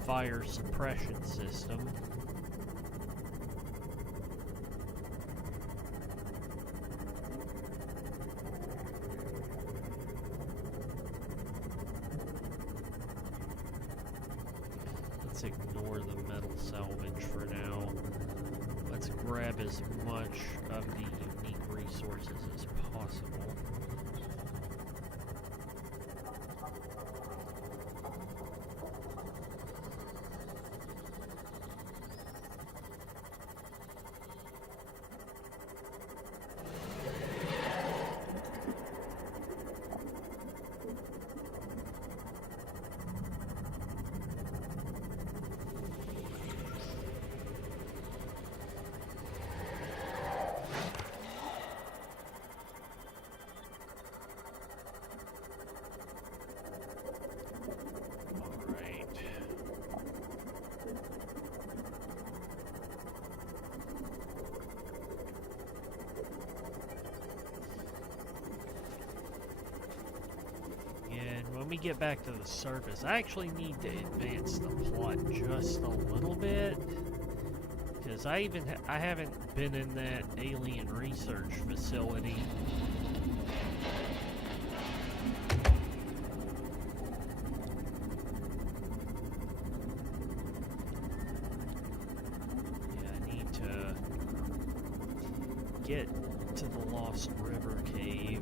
fire suppression system. Let's ignore the metal salvage for now. Let's grab as much of the unique resources as possible. me get back to the surface. I actually need to advance the plot just a little bit. Because I haven't been in that alien research facility. Yeah, I need to get to the Lost River Cave.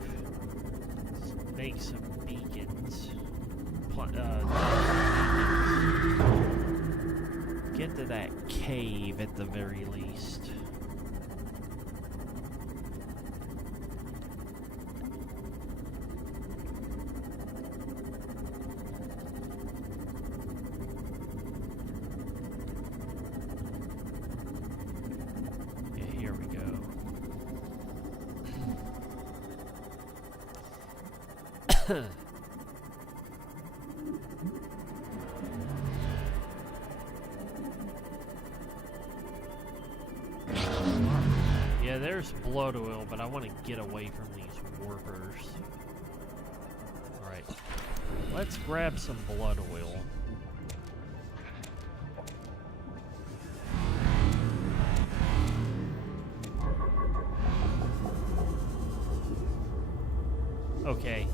Make some beacons. Get to that cave at the very least. Yeah, here we go. Yeah, there's blood oil, but I want to get away from these warpers. Alright, let's grab some blood oil. Okay,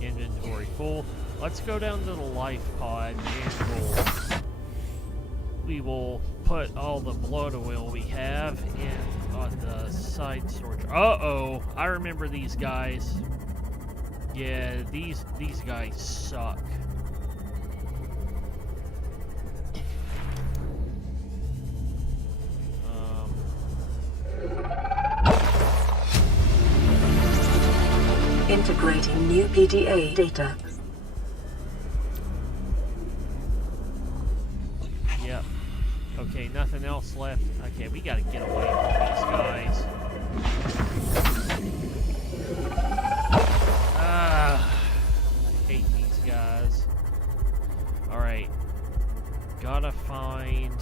inventory full. Let's go down to the life pod and we will put all the blood oil we have in on the side storage. Uh-oh, I remember these guys. Yeah, these guys suck. Integrating new PDA data. Yep. Okay, nothing else left. Okay, we gotta get away from these guys. Ah, I hate these guys. Alright. Gotta find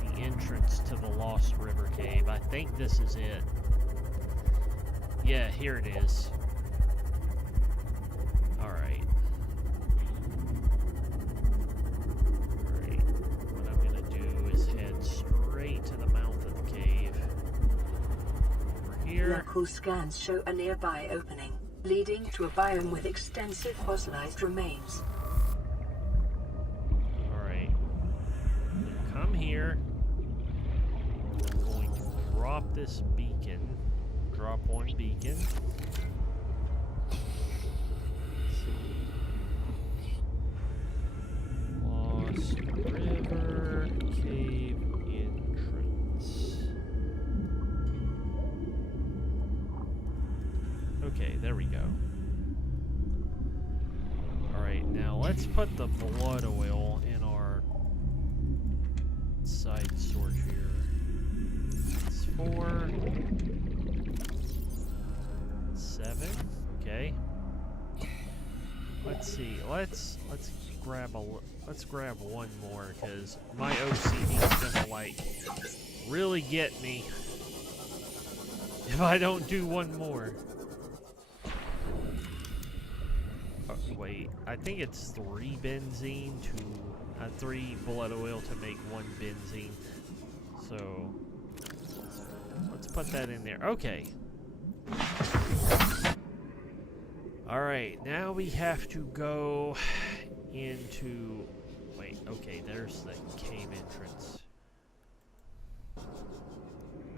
the entrance to the Lost River Cave. I think this is it. Yeah, here it is. Alright. Alright. What I'm gonna do is head straight to the mouth of the cave. Over here. Local scans show a nearby opening, leading to a biome with extensive fossilized remains. Alright. Come here. I'm going to drop this beacon. Drop one beacon. Lost River Cave entrance. Okay, there we go. Alright, now let's put the blood oil in our side storage here. It's 4, 7. Okay. Let's see. Let's grab one more because my OCD is gonna like really get me if I don't do one more. Wait, I think it's 3 benzene to 3 blood oil to make 1 benzene. So let's put that in there. Okay. Alright, now we have to go into... Wait, okay, there's the cave entrance.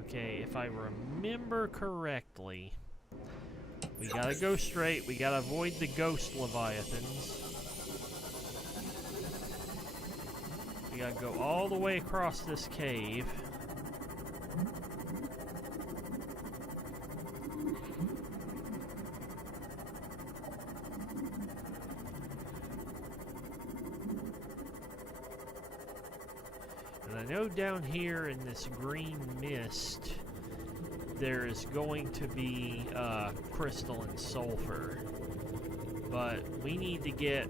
Okay, if I remember correctly, we gotta go straight, we gotta avoid the ghost leviathans. We gotta go all the way across this cave. And I know down here in this green mist, there is going to be crystalline sulfur. But we need to get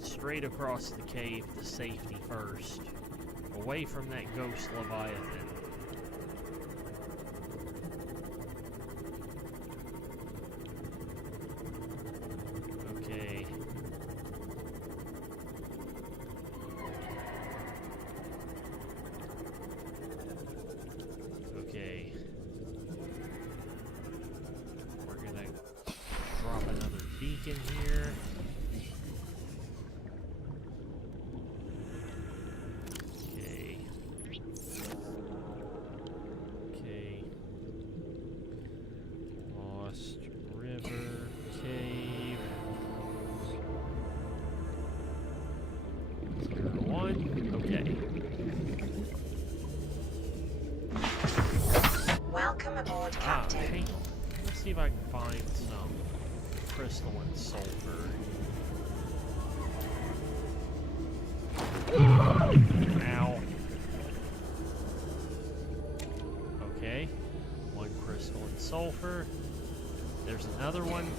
straight across the cave to safety first. Away from that ghost leviathan. Okay. see if I can find some crystalline sulfur. Ow. Okay. One crystalline sulfur. There's another one.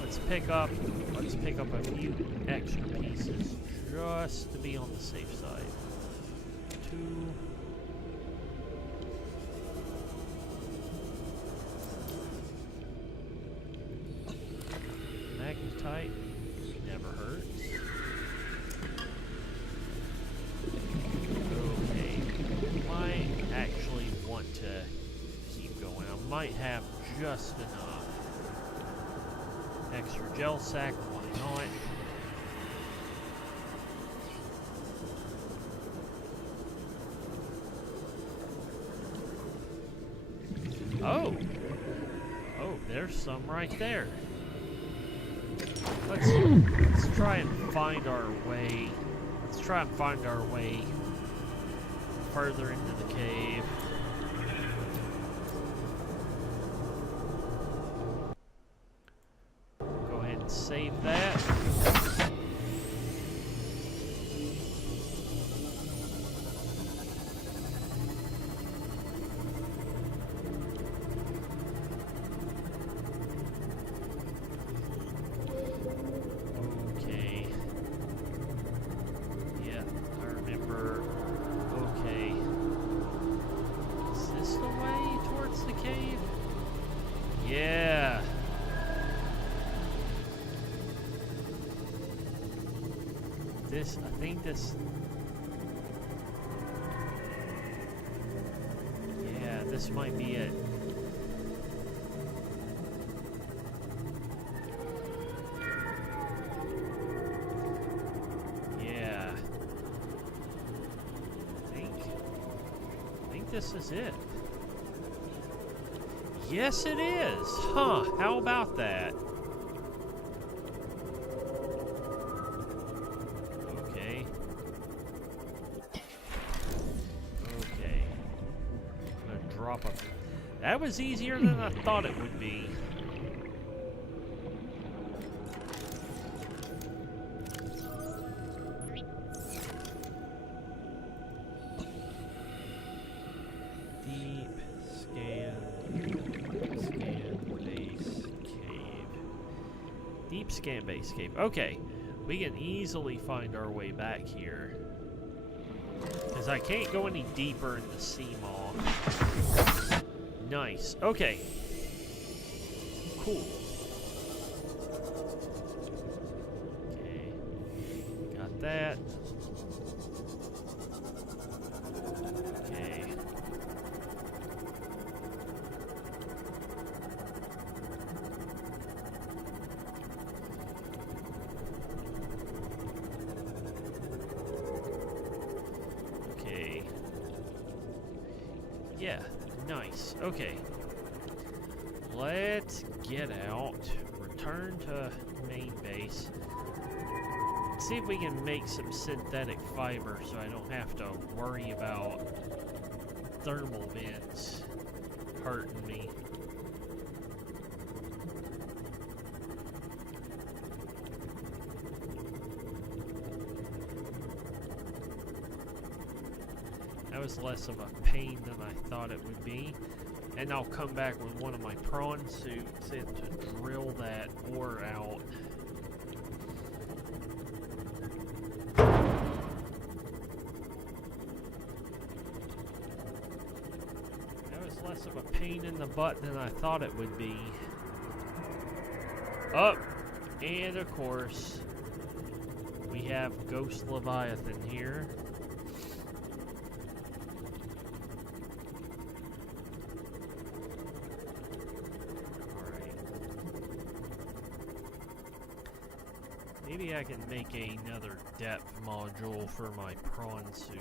Let's pick up a few extra pieces just to be on the safe side. 2. Magnetite never hurts. Okay. Might actually want to keep going. I might have just enough. Extra gel sack, why not? Oh! Oh, there's some right there. Let's try and find our way. Let's try and find our way further into the cave. Go ahead and save that. Yeah. I think this... Yeah, this might be it. Yeah. I think this is it. Yes, it is. Huh, how about that? Okay. Okay. I'm gonna drop a... That was easier than I thought it would be. Deep scan base cave. Okay, we can easily find our way back here. Because I can't go any deeper in the sea maw. Nice. Okay. Cool. Okay. Got that. Okay. Yeah, nice. Okay. Let's get out. Return to main base. See if we can make some synthetic fiber so I don't have to worry about thermal vents hurting me. That was less of a pain than I thought it would be. And I'll come back with one of my prawn suits and to drill that ore out. That was less of a pain in the butt than I thought it would be. Oh, and of course, we have Ghost Leviathan here. Maybe I can make another depth module for my prawn suit.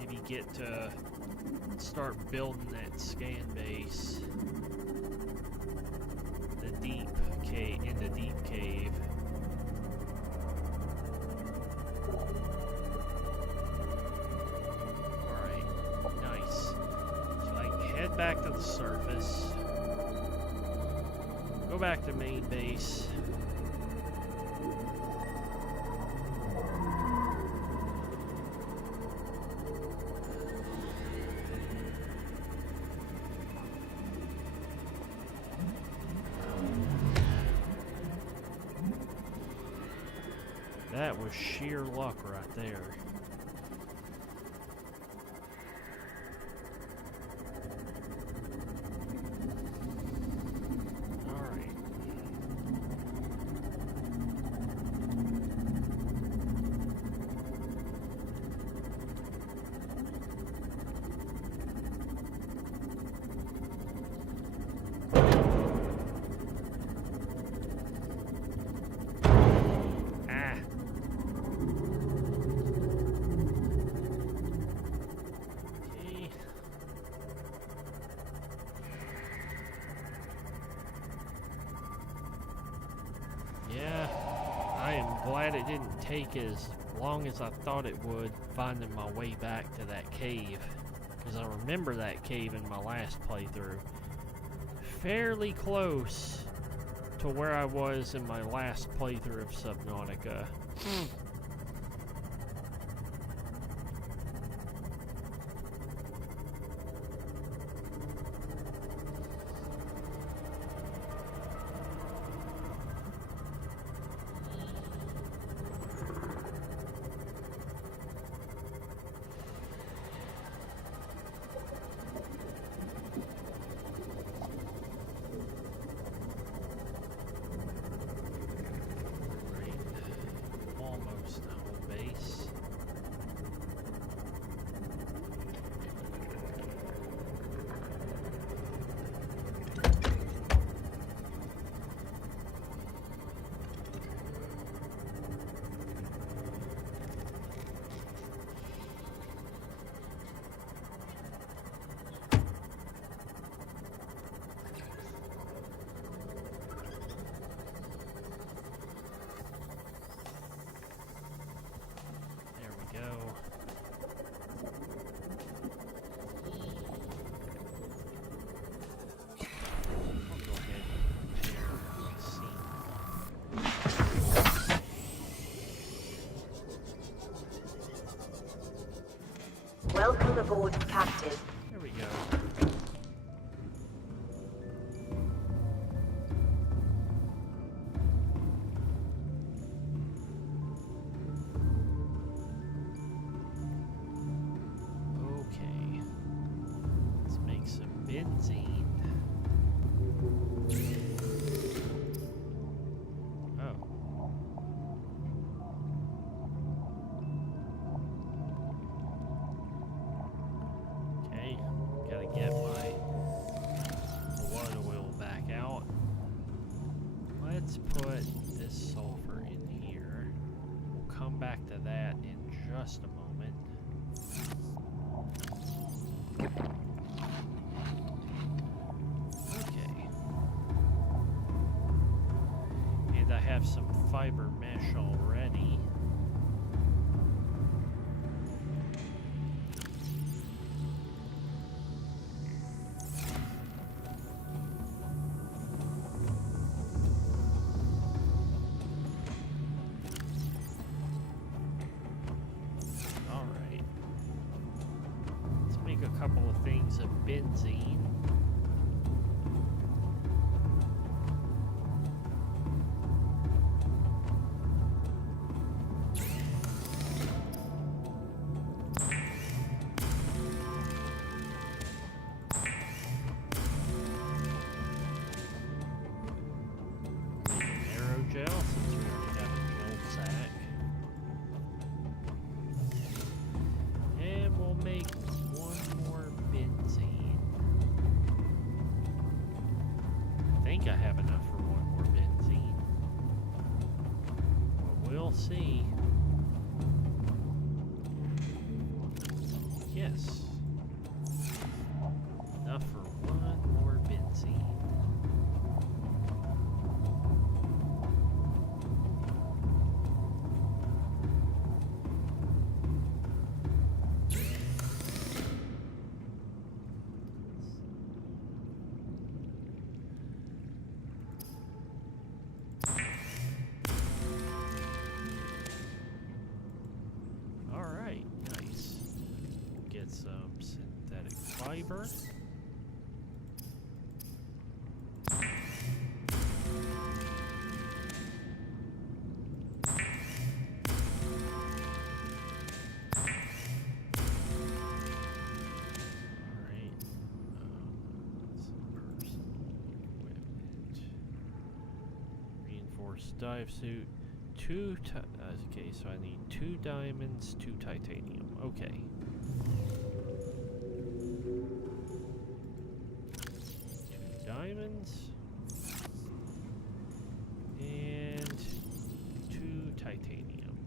Maybe get to start building that scan base. The deep cave, in the deep cave. Alright, nice. So I can head back to the surface. Go back to main base. That was sheer luck right there. Yeah, I am glad it didn't take as long as I thought it would finding my way back to that cave. Because I remember that cave in my last playthrough. Fairly close to where I was in my last playthrough of Subnautica. Welcome aboard, Captain. There we go. Okay. Let's make some benzene. Get my blood oil back out. Let's put this sulfur in here. We'll come back to that in just a moment. Okay. And I have some fiber mesh already. A couple of things of benzene. Aerogel, since we already have a gel sack. And we'll make I think I have enough for one more benzene. But we'll see. Yes. Enough for one more benzene. saber. Dive suit, okay, so I need 2 diamonds, 2 titanium. Okay. 2 diamonds and 2 titanium.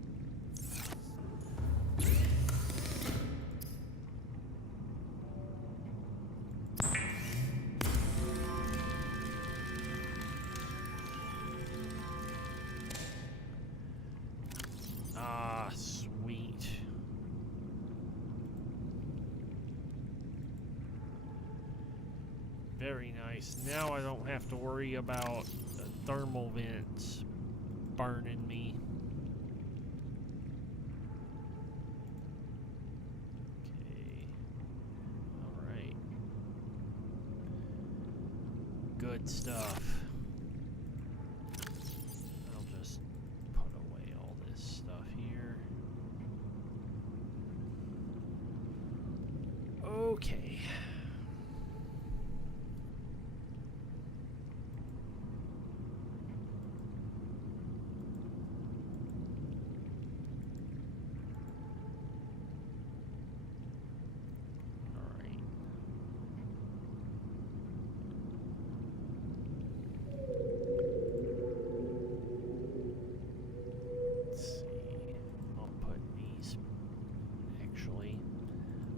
Ah, sweet. Very nice. Now I don't have to worry about the thermal vents burning me. Okay. Alright. Good stuff. I'll just put away all this stuff here. Okay.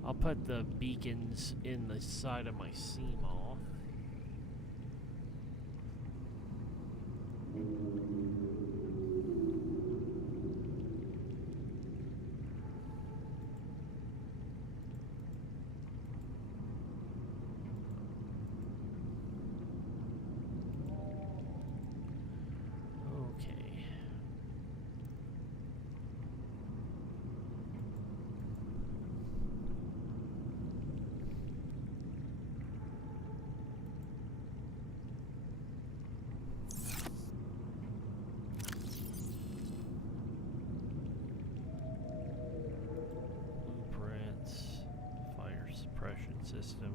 I'll put the beacons in the side of my CMOL. Okay. System.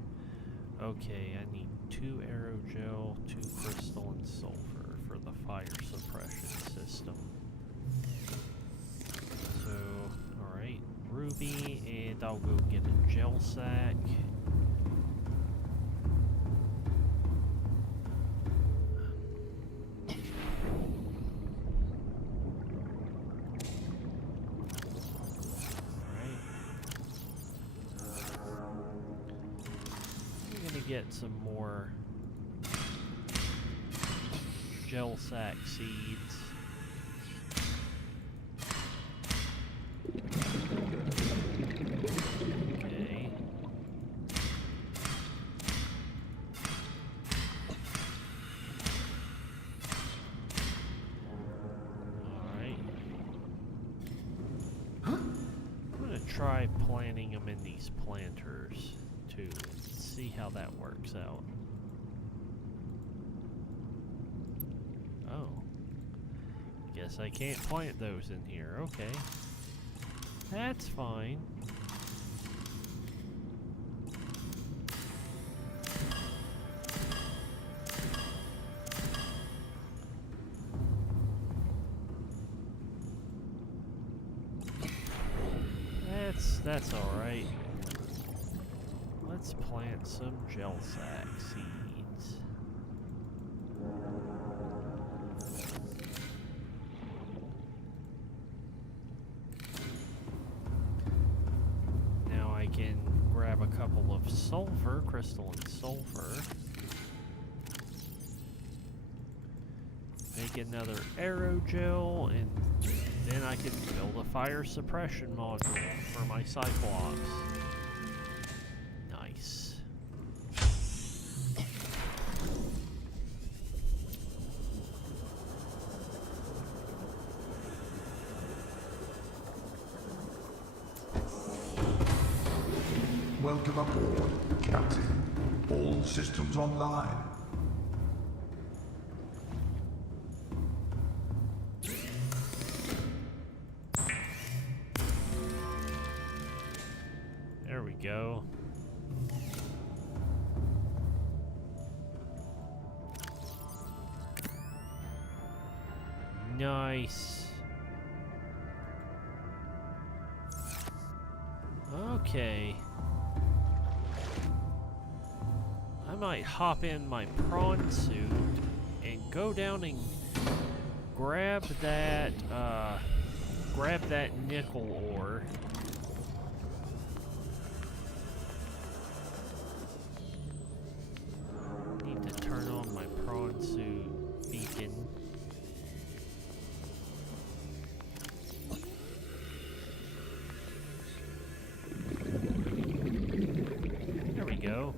Okay, I need 2 aerogel, 2 crystal, and sulfur for the fire suppression system. So, alright, ruby, and I'll go get a gel sack. Get some more gel sack seeds. Okay. Alright. I'm gonna try planting them in these planters too. See how that works out. Oh. Guess I can't plant those in here. Okay. That's fine. That's all right. Let's plant some gel sack seeds. Now I can grab a couple of sulfur, crystal and sulfur. Make another aerogel, and then I can build a fire suppression module for my Cyclops. Nice. Welcome Welcome aboard, Captain. All systems online. There we go. Nice. Okay. I might hop in my prawn suit and go down and grab that nickel ore. Need to turn on my prawn suit beacon. There we go.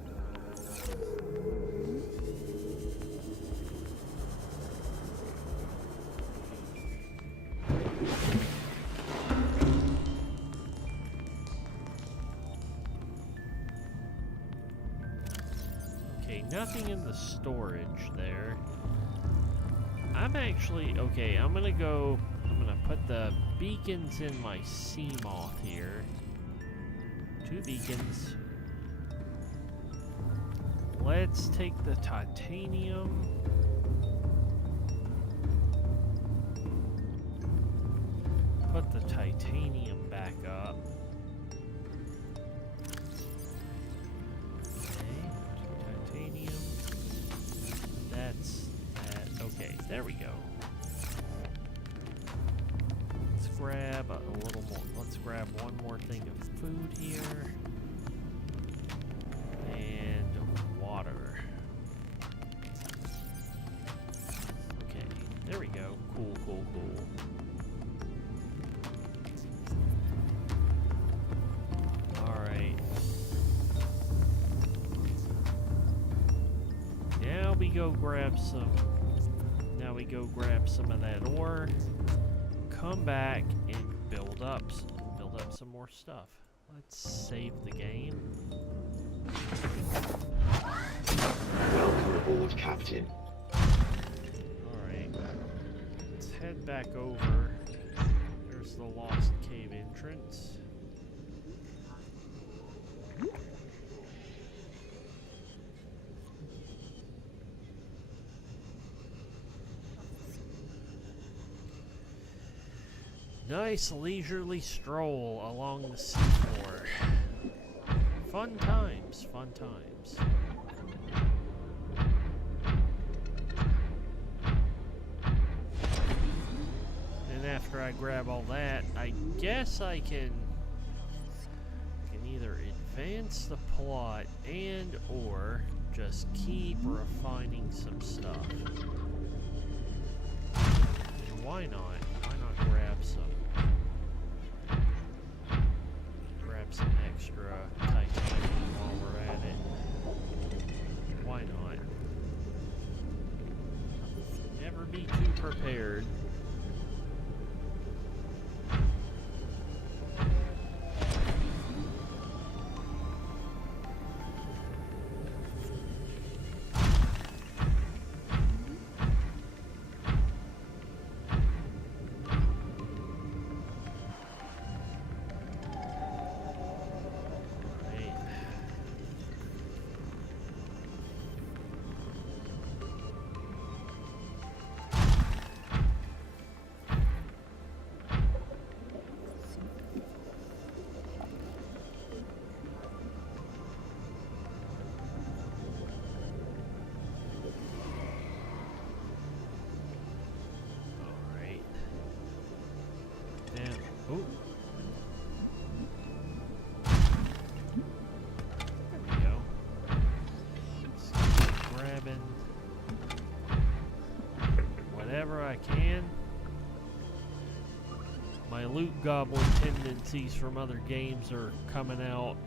Okay, nothing in the storage there. I'm gonna put the beacons in my sea moth here. 2 beacons. Let's take the titanium. Put the titanium back up. Okay, titanium. That's that. Okay, there we go. Let's grab a little more. Let's grab one more thing of food here. And water. Okay, there we go. Cool, cool, cool. Alright. Now we go grab some of that ore. Come back and build up some more stuff. Let's save the game. Welcome aboard, Captain. Alright. Let's head back over. There's the lost cave entrance. Nice leisurely stroll along the seafloor. Fun times, fun times. And after I grab all that, I guess I can either advance the plot and or just keep refining some stuff. And why not? Why not grab some extra titanium while we're at it? Why not? Never be too prepared. Oh. There we go. Just keep grabbing whatever I can. My loot goblin tendencies from other games are coming out.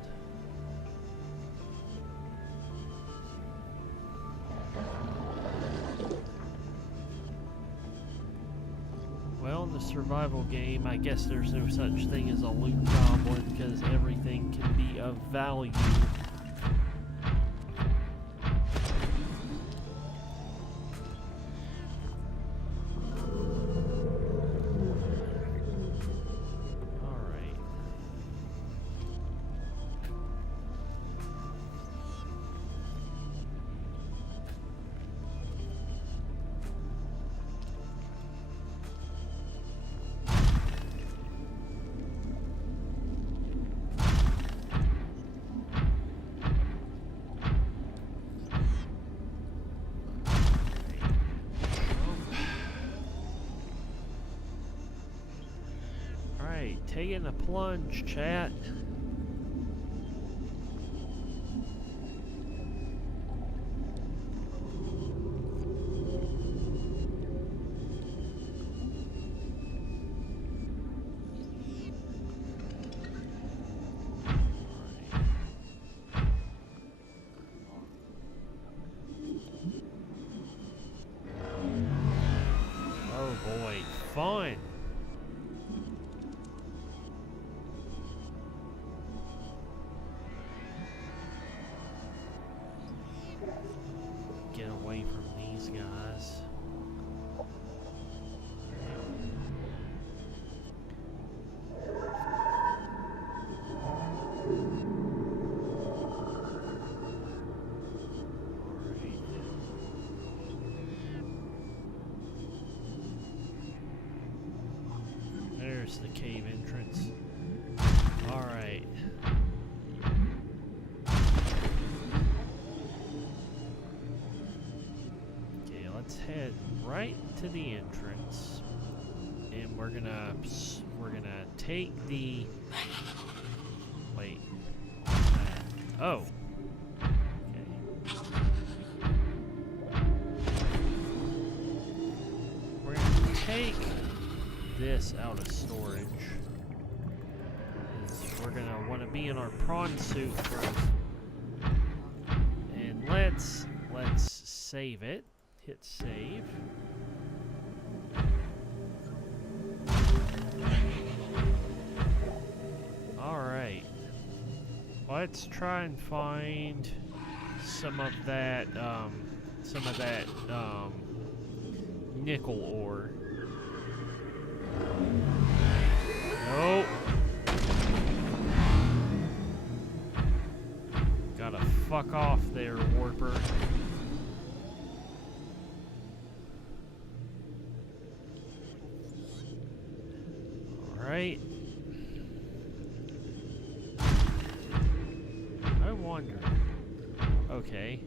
Well, on the survival game, I guess there's no such thing as a loot goblin because everything can be of value. Taking a plunge, chat. Oh boy, fun. Get away from these guys. There's the cave entrance. All right. Let's head right to the entrance, and we're gonna take the wait. Oh. Okay. We're gonna take this out of storage. We're gonna want to be in our prawn suit first, and let's save it. Hit save. Alright. Let's try and find some of that nickel ore. Nope. Gotta fuck off there, warper. Right. I wonder. Okay.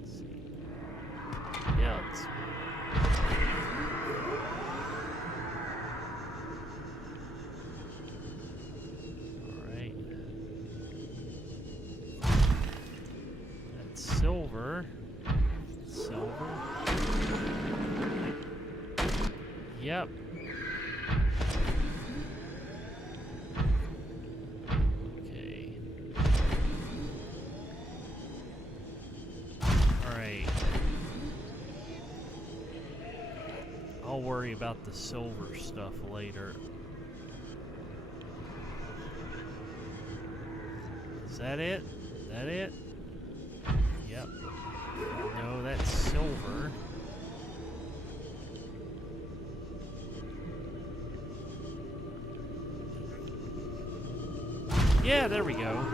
Let's see. Yeah, let's see. Alright. That's silver. Silver. Yep. I'll worry about the silver stuff later. Is that it? That it? Yep. No, that's silver. Yeah, there we go.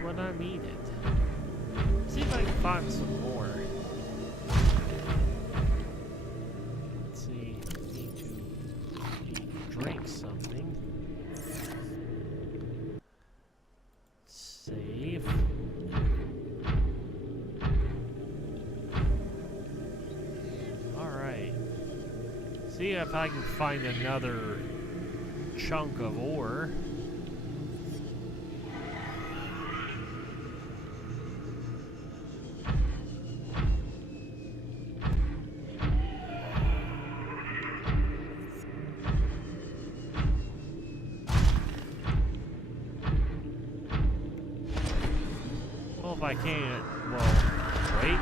What I needed. See if I can find some more. fix something. Save. Alright. See if I can find another chunk of ore. Well, if I can't, well, wait.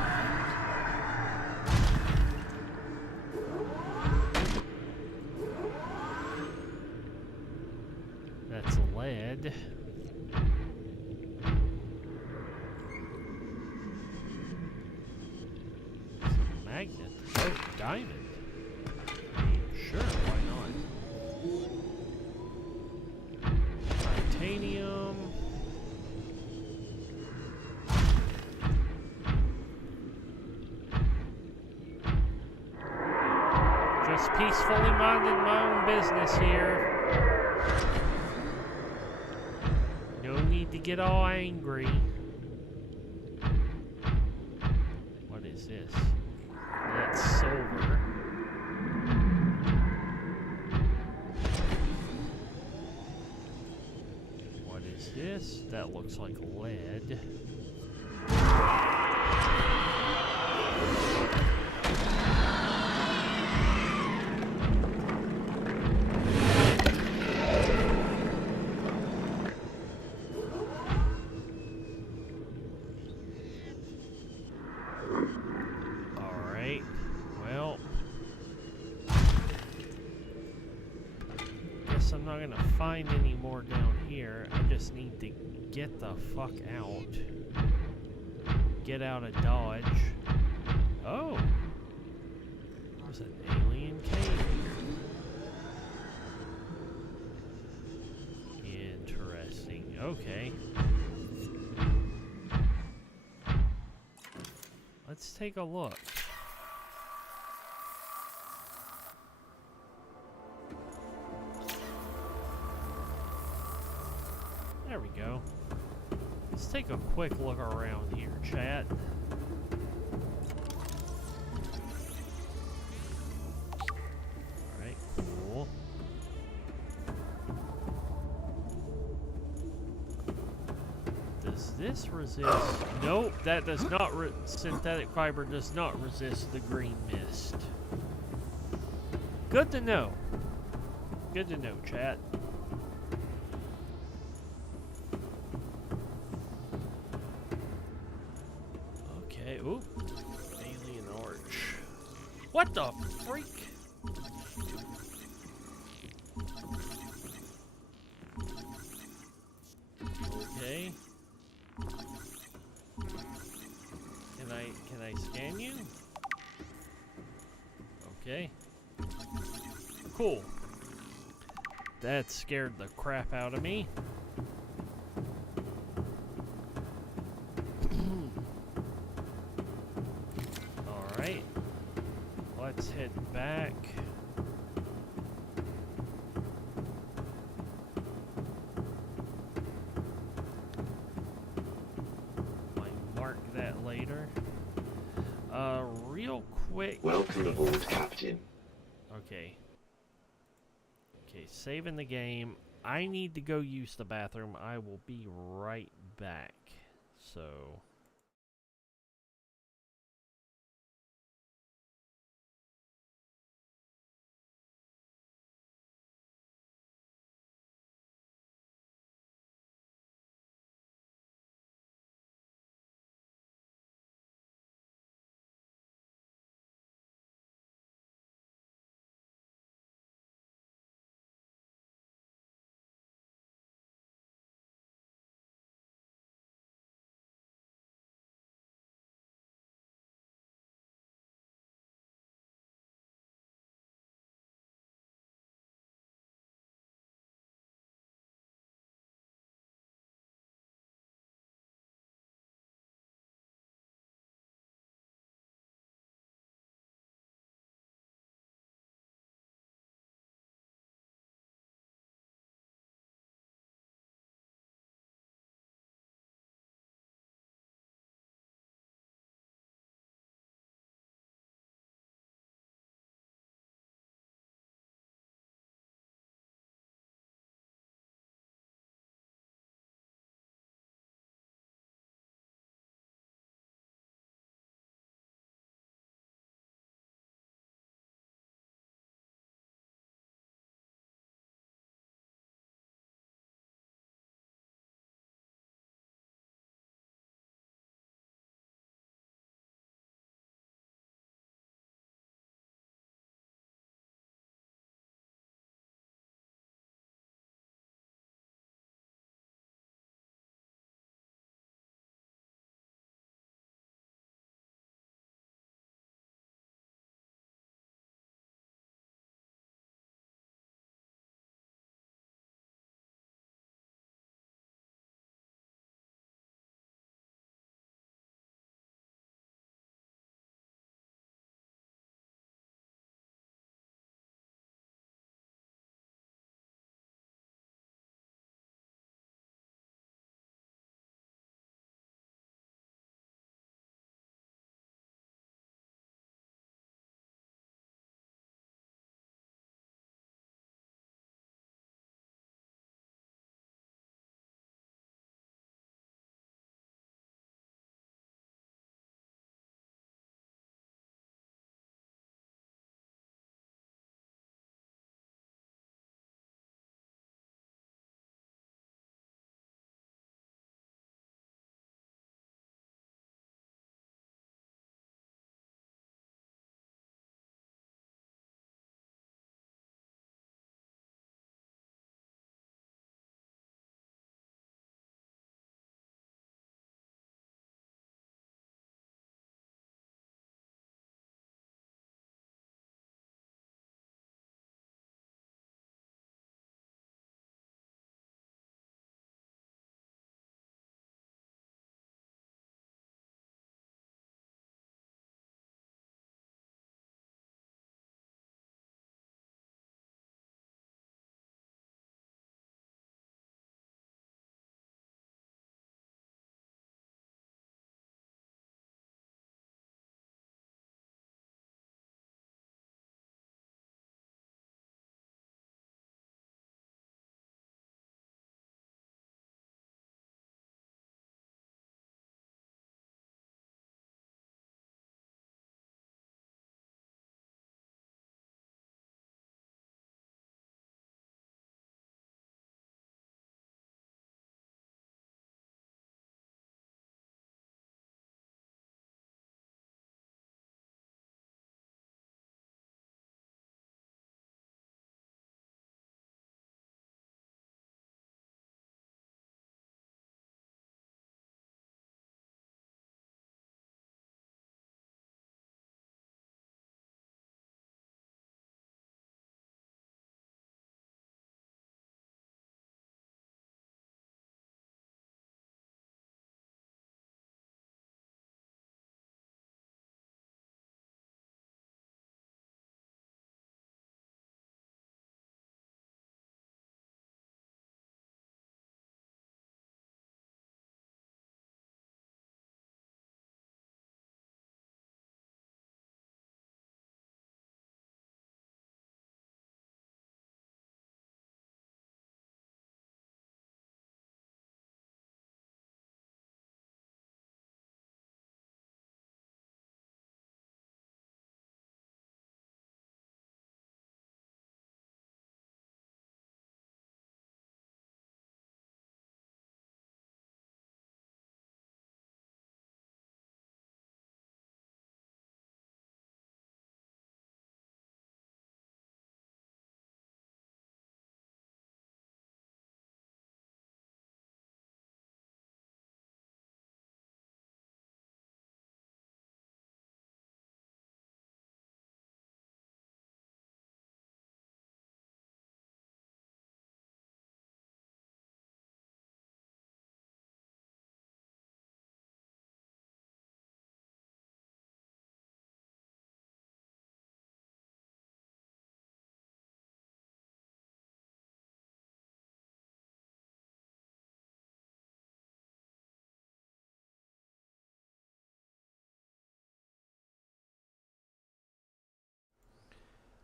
That's lead. Magnet. Oh, diamond. Sure, why not? Titanium. Just peacefully minding my own business here. No need to get all angry. What is this? That's silver. What is this? That looks like lead. I'm not gonna find any more down here. I just need to get the fuck out. Get out of Dodge. Oh! There's an alien cave here. Interesting. Okay. Let's take a look. There we go. Let's take a quick look around here, chat. Alright, cool. Does this resist? Nope, that does not. Synthetic fiber does not resist the green mist. Good to know. Good to know, chat. Ooh, alien arch. What the freak? Okay. Can I scan you? Okay. Cool. That scared the crap out of me. Alright. Let's head back. Might mark that later. Real quick. Welcome aboard, Captain. Okay. Okay, saving the game. I need to go use the bathroom. I will be right back. So...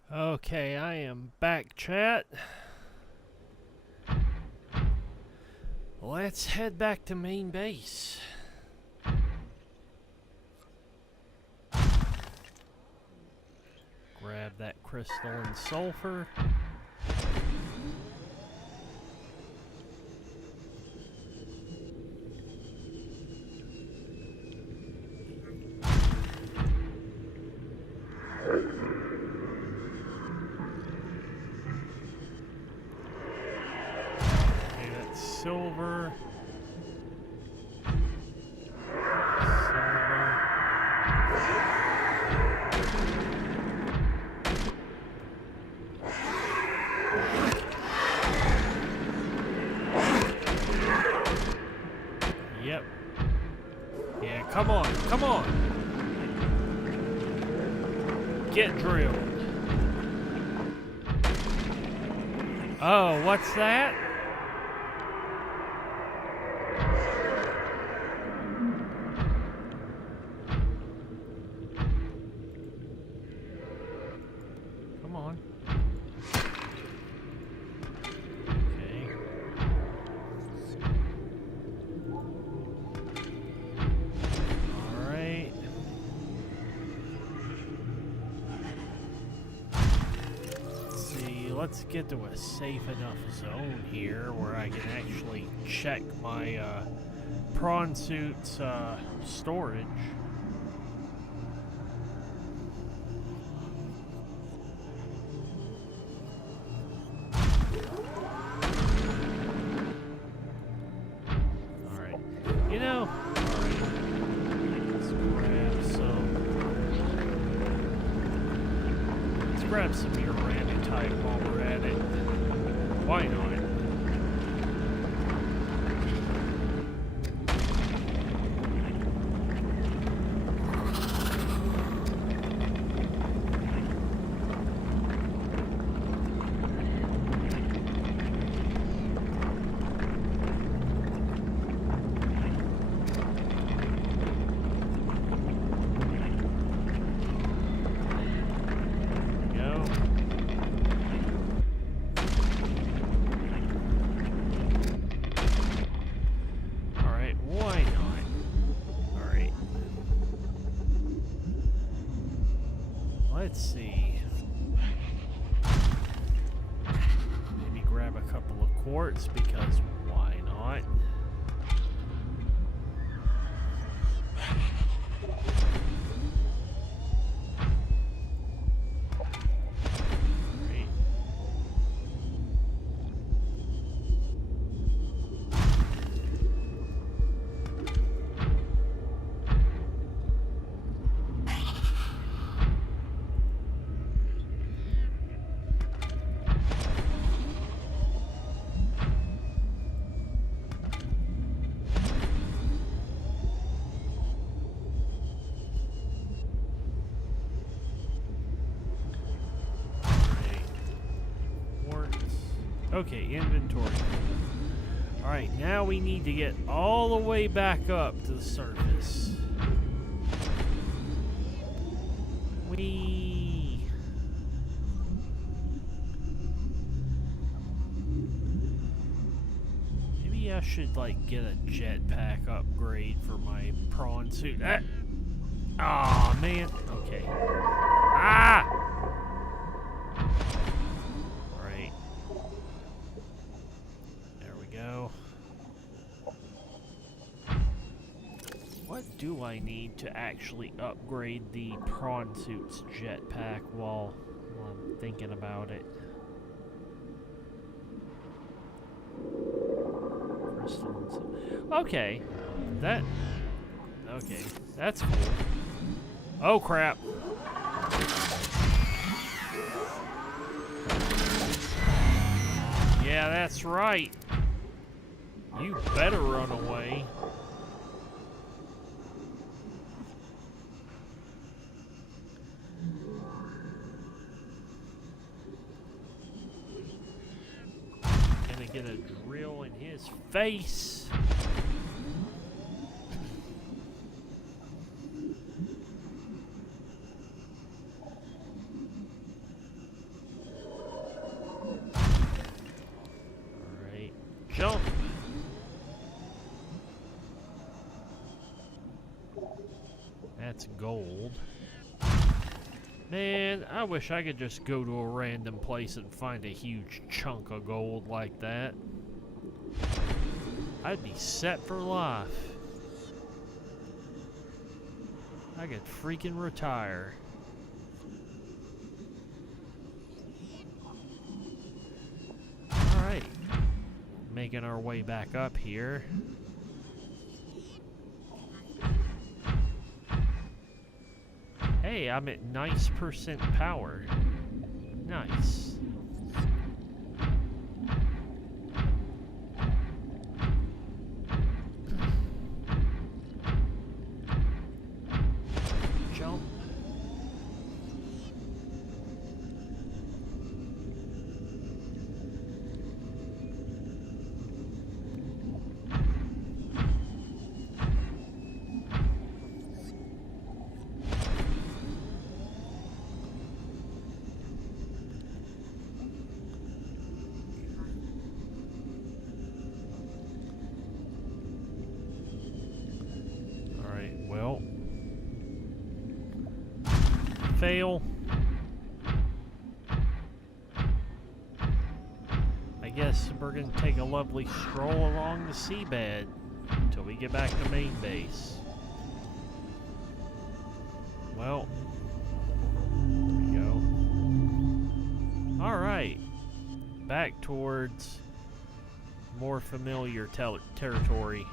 Okay, I am back, chat. Let's head back to main base. Grab that crystal and sulfur. Okay, that's silver. Yep. Yeah, come on, come on. Get drilled. Oh, what's that? Come on. Okay. Alright. Let's get to a safe enough zone here where I can actually check my prawn suit's storage. Alright. You know, let's grab some uranium type while we're at it. Why not? Let's see. Maybe grab a couple of quartz because why not? Great. Okay, inventory. Alright, now we need to get all the way back up to the surface. Whee! Maybe I should, like, get a jetpack upgrade for my prawn suit. Ah! Oh, man. Okay. Ah! What do I need to actually upgrade the prawn suit's jetpack while I'm thinking about it? Crystals. Okay. Okay. That's cool. Oh, crap. Yeah, that's right. You better run away. Get a drill in his face. Man, I wish I could just go to a random place and find a huge chunk of gold like that. I'd be set for life. I could freaking retire. Alright. Making our way back up here. Hey, I'm at nice % power. Nice. Jump. Well, fail. I guess we're gonna take a lovely stroll along the seabed until we get back to main base. Well, there we go. Alright, back towards more familiar territory.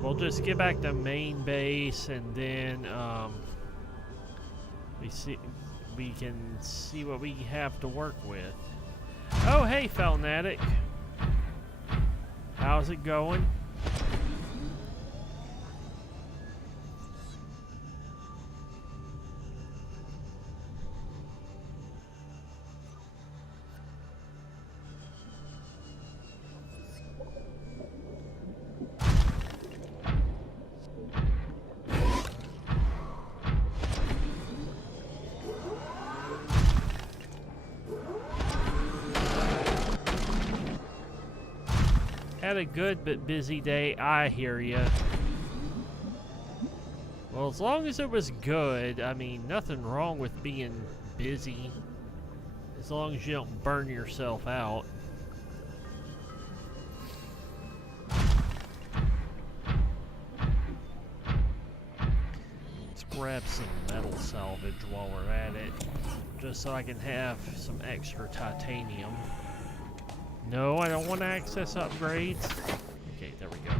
We'll just get back to main base, and then we can see what we have to work with. Oh, hey, Felnatic. How's it going? Had a good but busy day, I hear ya. Well, as long as it was good, I mean, nothing wrong with being busy. As long as you don't burn yourself out. Let's grab some metal salvage while we're at it, just so I can have some extra titanium. No, I don't want to access upgrades. Okay, there we go.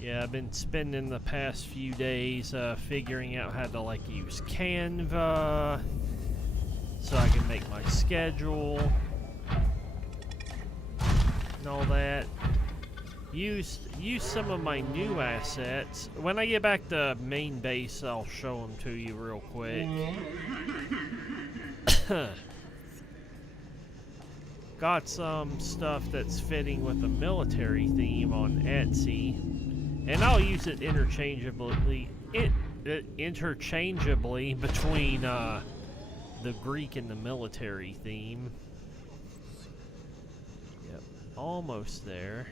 Yeah, I've been spending the past few days figuring out how to like use Canva so I can make my schedule and all that. Use some of my new assets. When I get back to main base, I'll show them to you real quick. Got some stuff that's fitting with the military theme on Etsy, and I'll use it interchangeably. Interchangeably between the Greek and the military theme. Yep, almost there.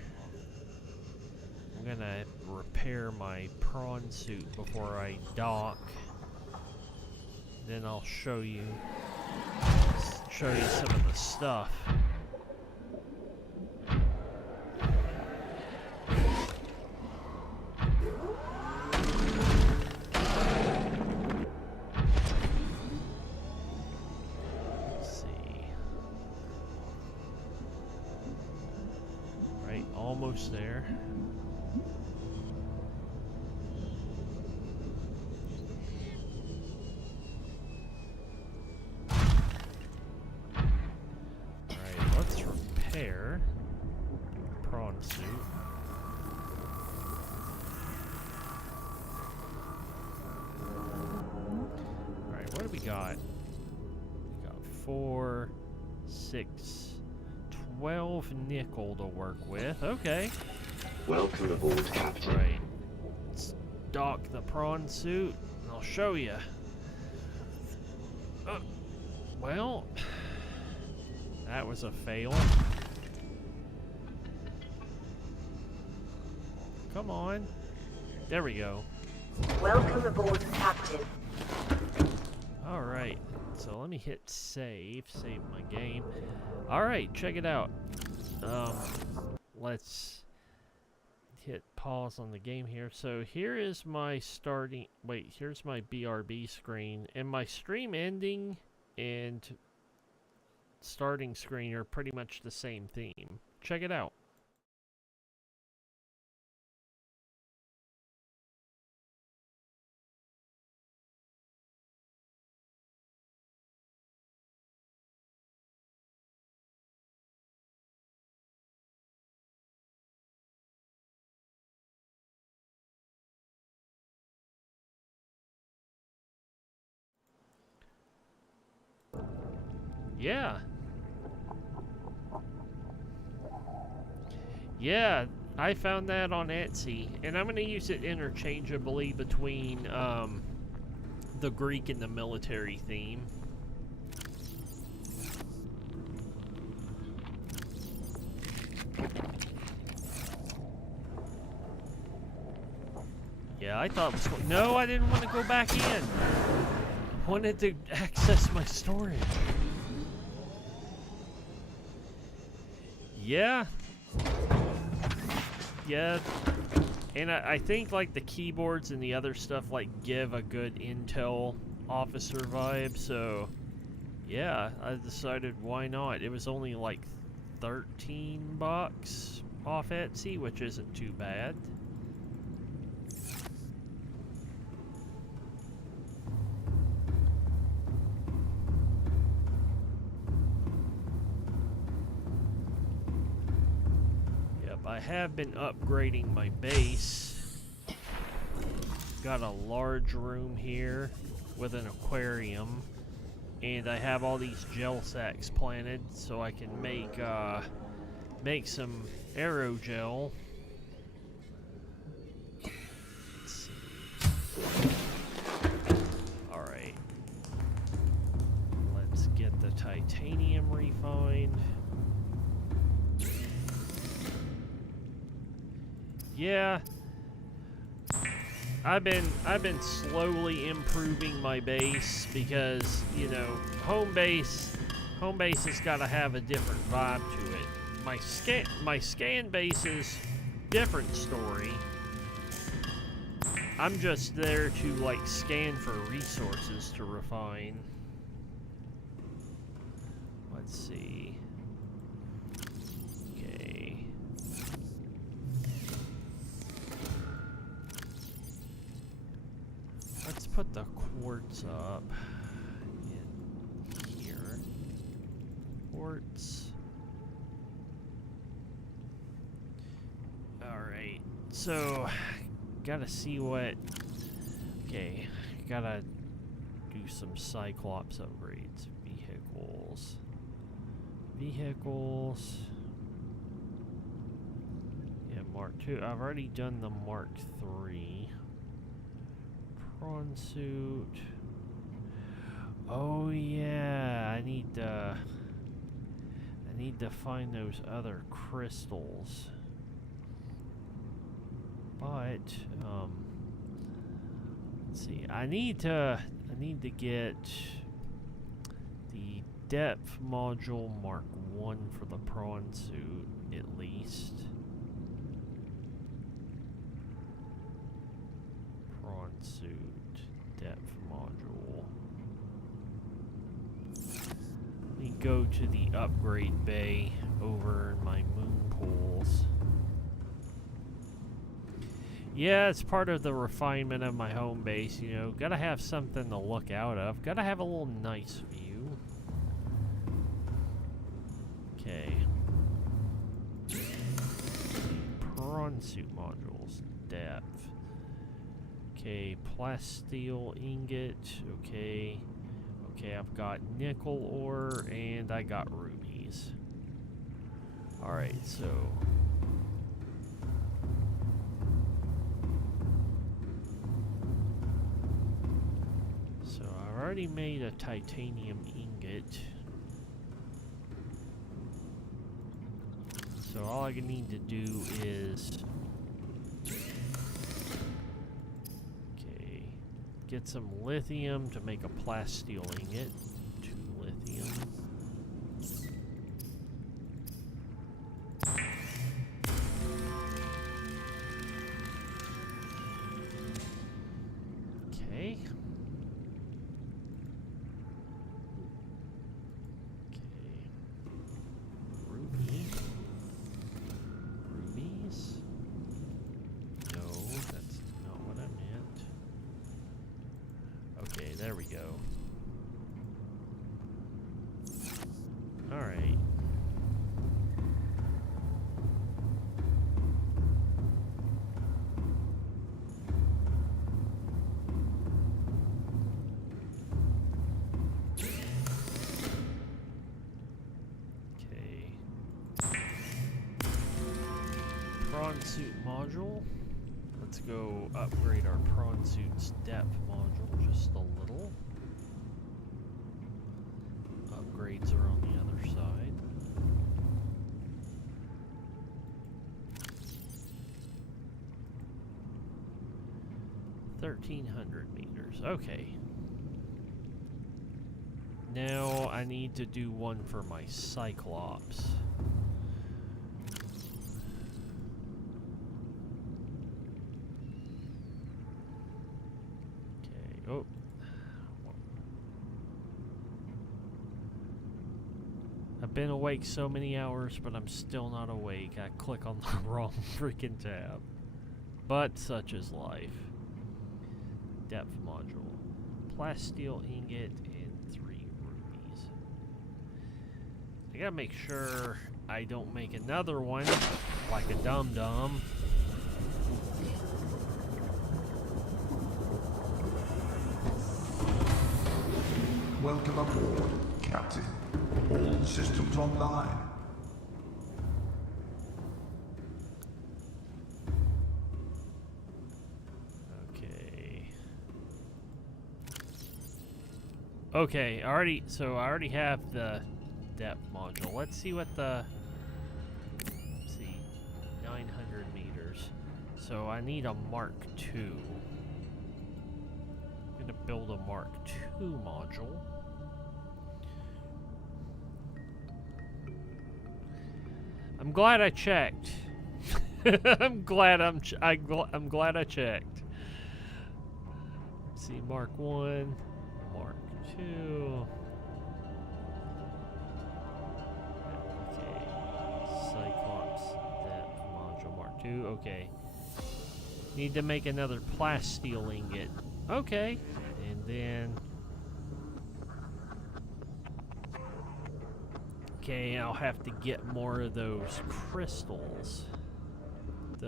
I'm gonna repair my prawn suit before I dock. Then I'll show you some of the stuff. Let's see. Right, almost there. Prawn suit. Alright, what do we got? We got 4, 6, 12 nickel to work with. Okay. Welcome aboard, Captain. Right. Let's dock the prawn suit, and I'll show you. Well, that was a fail. Come on. There we go. Welcome aboard, Captain. Alright, so let me hit save my game. Alright, check it out. Let's hit pause on the game here. So here is my here's my BRB screen, and my stream ending and starting screen are pretty much the same theme. Check it out. Yeah. Yeah, I found that on Etsy, and I'm going to use it interchangeably between the Greek and the military theme. Yeah, I thought it was... No, I didn't want to go back in. I wanted to access my storage. Yeah. Yeah. And I think, like, the keyboards and the other stuff, like, give a good Intel officer vibe, so... Yeah, I decided why not. It was only, like, $13 off Etsy, which isn't too bad. I have been upgrading my base. Got a large room here with an aquarium, and I have all these gel sacks planted so I can make some aerogel. Let's see. All right. Let's get the titanium refined. Yeah, I've been slowly improving my base because, you know, home base has got to have a different vibe to it. My scan base is different story. I'm just there to, like, scan for resources to refine. Let's see. Let's put the quartz up in here. Quartz. Alright, so gotta see what... Okay, gotta do some Cyclops upgrades. Vehicles. Yeah, Mark II. I've already done the Mark III. Prawn suit. Oh yeah, I need to find those other crystals. But let's see. I need to get the depth module Mark I for the prawn suit at least. Prawn suit. Depth module. Let me go to the upgrade bay over in my moon pools. Yeah, it's part of the refinement of my home base, you know. Gotta have something to look out of. Gotta have a little nice view. Okay. Prawn suit modules. Depth. Okay, plasteel ingot. Okay. Okay, I've got nickel ore and I got rubies. Alright, so... already made a titanium ingot. So all I need to do is... Okay. Get some lithium to make a plasteel ingot. 2 lithium. Okay. Ruby. Rubies? No, that's not what I meant. Okay, there we go. Alright. Prawn suit module. Let's go upgrade our prawn suit's depth module just a little. Upgrades are on the other side. $1,300 meters. Okay. Now I need to do one for my Cyclops. Oh. I've been awake so many hours, but I'm still not awake. I click on the wrong freaking tab. But such is life. Depth module. Plasteel ingot and 3 rubies. I gotta make sure I don't make another one like a dum-dum. Welcome aboard, Captain. All systems online. Okay. Okay, I already have the depth module. Let's see what the... Let's see. 900 meters. So I need a Mark II. I'm gonna build a Mark II module. I'm glad I checked. I'm glad I'm glad I checked. Let's see, Mark 1, Mark 2. Okay. Cyclops depth module Mark 2. Okay. Need to make another plasteel ingot. Okay. And then okay, I'll have to get more of those crystals.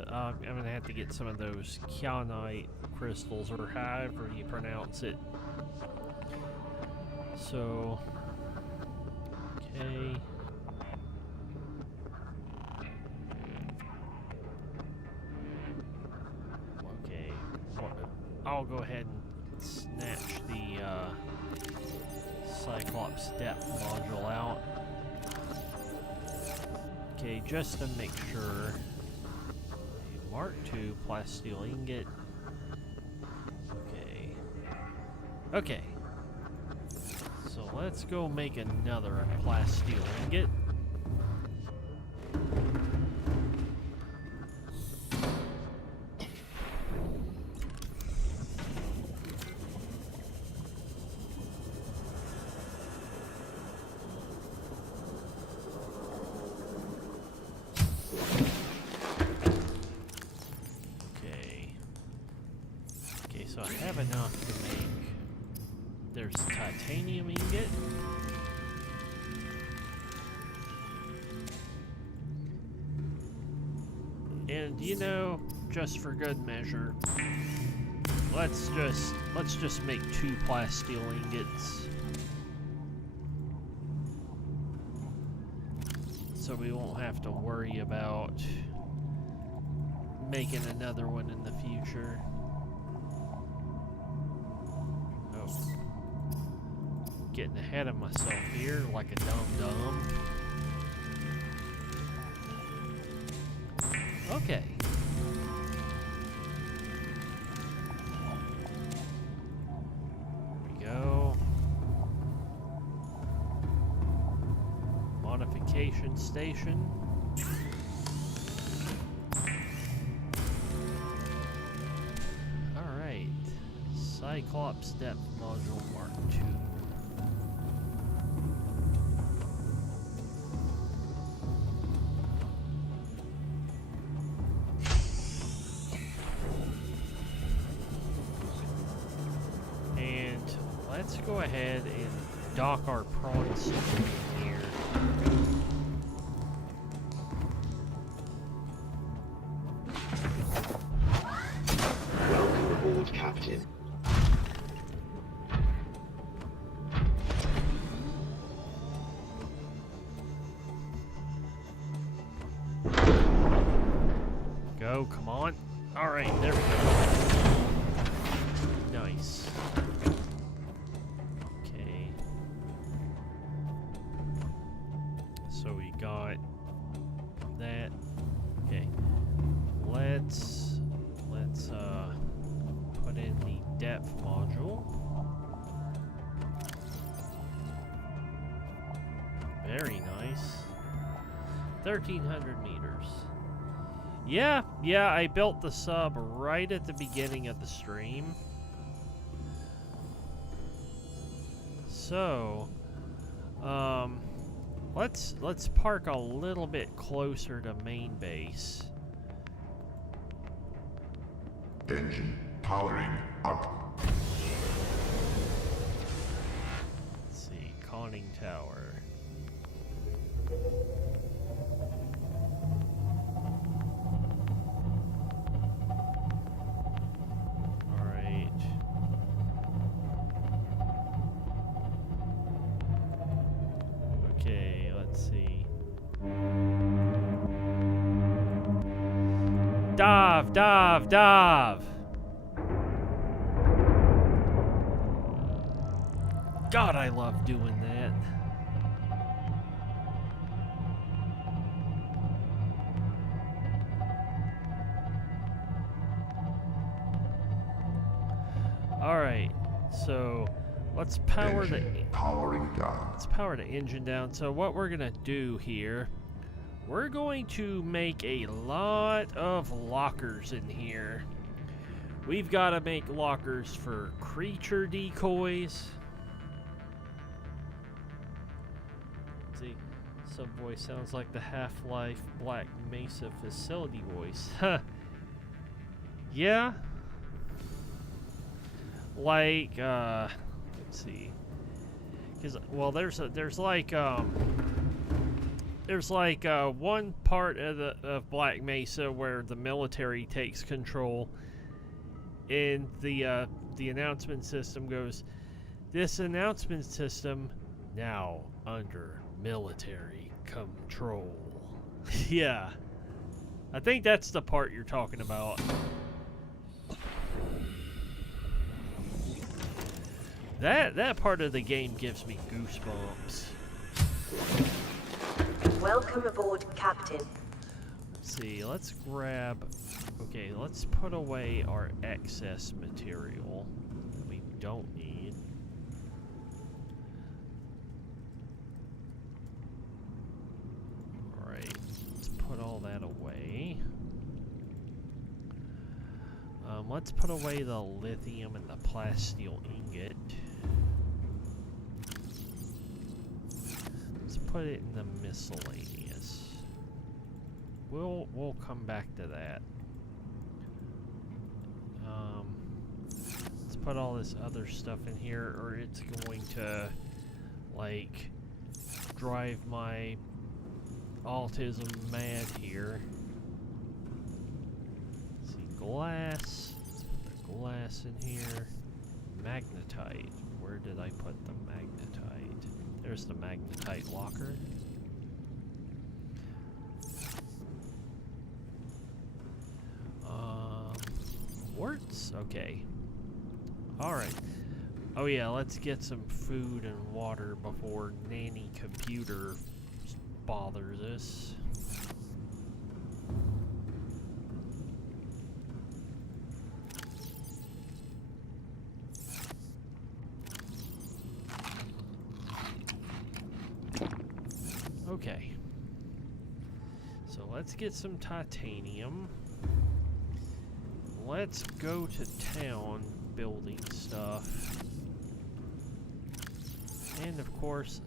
I'm gonna have to get some of those kyanite crystals, or however you pronounce it. So, okay. Okay, I'll go ahead and snatch the Cyclops depth module out. Okay, just to make sure. Mark II plasteel ingot. Okay. Okay. So let's go make another plasteel ingot. So I have enough to make... There's titanium ingot. And you know, just for good measure, let's just make 2 plasteel ingots. So we won't have to worry about making another one in the future. getting ahead of myself here like a dum-dum. Okay. Here we go. Modification station. Alright. Cyclops depth module Mark II. Let's go ahead and dock our prawn suit in here. Welcome aboard, Captain. Go, come on. Alright, there we go. Nice. So we got that. Okay. Let's put in the depth module. Very nice. 1,300 meters. Yeah, I built the sub right at the beginning of the stream. So, let's park a little bit closer to main base. Engine powering up. Let's see, conning tower. Alright. Okay, let's see. Dive, dive, dive! God, I love doing that. Alright, so let's power the Powering down. let's power the engine down. So what we're gonna do here, we're going to make a lot of lockers in here. We've got to make lockers for creature decoys. See, some voice sounds like the Half-Life Black Mesa facility voice. Huh. Yeah. Like, let's see. Cause, well, there's like one part of Black Mesa where the military takes control, and the announcement system goes, "This announcement system now under military control." Yeah, I think that's the part you're talking about. That part of the game gives me goosebumps. Welcome aboard, Captain. Let's see, let's grab... Okay, let's put away our excess material that we don't need. Alright, let's put all that away. Let's put away the lithium and the plasteel ingot. Let's put it in the miscellaneous. We'll come back to that. Let's put all this other stuff in here, or it's going to, like, drive my autism mad here. Let's see, glass. Let's put the glass in here. Magnetite. Where did I put the magnetite? There's the magnetite locker. Quartz? Okay. Alright. Oh yeah, let's get some food and water before Nanny Computer bothers us. Okay. So let's get some titanium. Let's go to town building stuff. And of course,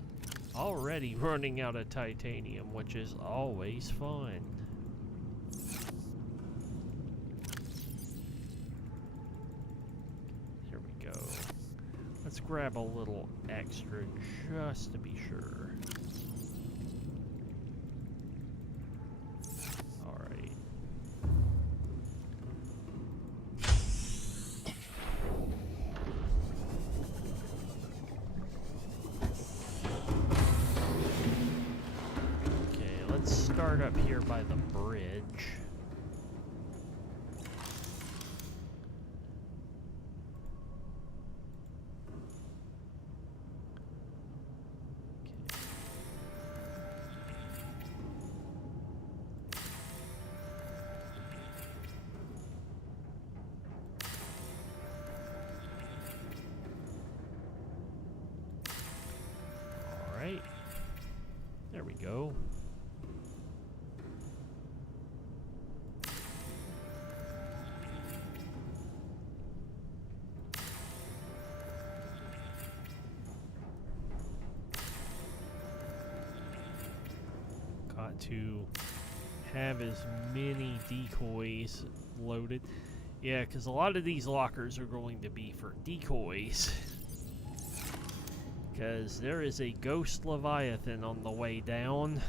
already running out of titanium, which is always fun. Here we go. Let's grab a little extra just to be sure. Alright. Okay, let's start up here by the bridge. Alright. There we go. Got to have as many decoys loaded. Yeah, because a lot of these lockers are going to be for decoys. Because there is a ghost Leviathan on the way down.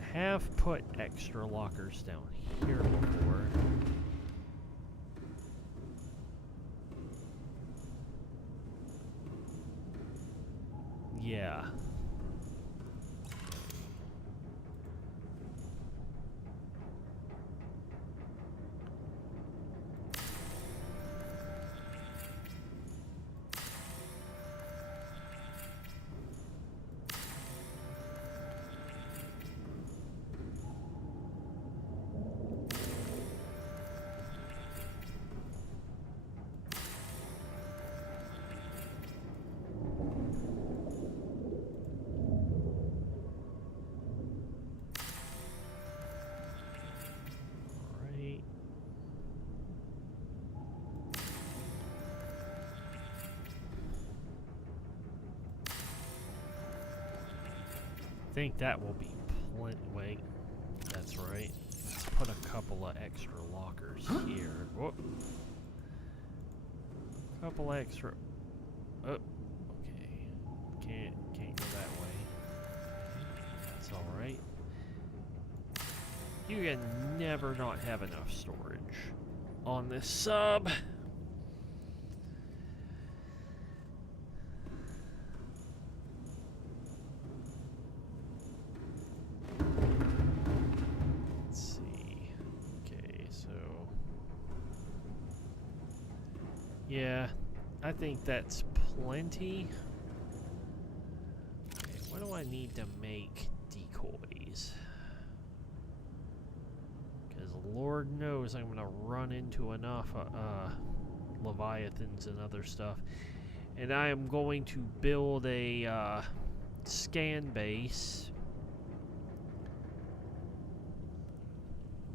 I have put extra lockers down here before. Yeah. I think that will be plenty. Wait, that's right. Let's put a couple of extra lockers here. Whoop. Couple extra. Oh, okay. Can't go that way. That's all right. You can never not have enough storage on this sub. Yeah, I think that's plenty. Okay, what do I need to make decoys? Because Lord knows I'm going to run into enough Leviathans and other stuff. And I am going to build a scan base.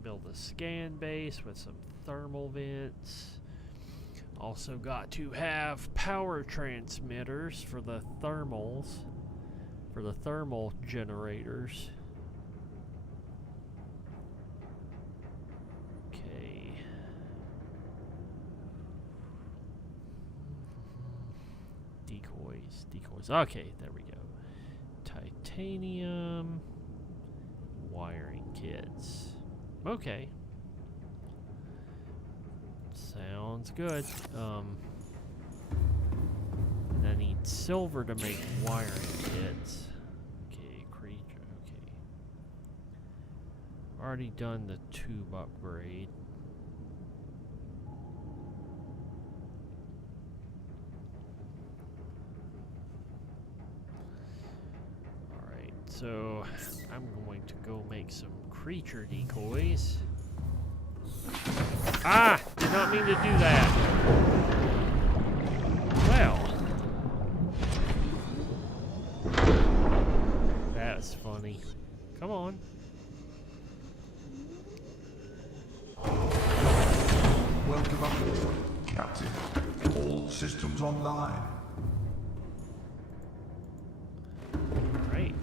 Build a scan base with some thermal vents. Also got to have power transmitters for the thermals, for the thermal generators. Okay. Decoys. Okay, there we go. Titanium wiring kits. Okay. Sounds good. And I need silver to make wiring kits. Okay, creature. Okay. Already done the tube upgrade. so I'm going to go make some creature decoys. Ah! Did not mean to do that. Well. That's funny. Come on. Welcome aboard, Captain. All systems online. Alright.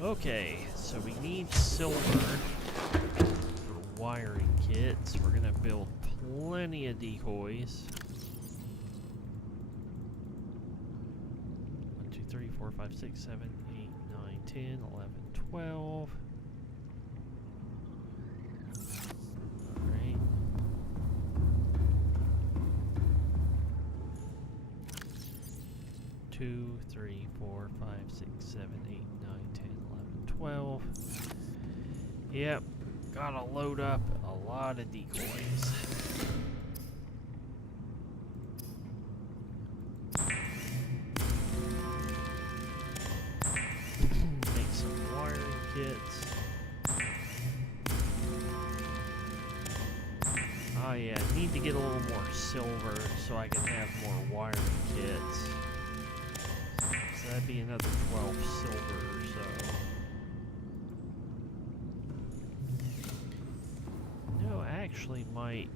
Okay, so we need silver for wiring kits. We're gonna build plenty of decoys. 1, 2, 3, 4, 5, 6, 7, 8, 9, 10, 11, 12. Alright. Two, 3, 4, 5, 6, 7, 8, 9, 10, 11, 12. Yep, gotta load up a lot of decoys. Make some wiring kits. Oh yeah, need to get a little more silver so I can have more wiring kits. So that'd be another 12 silver or so. No, actually might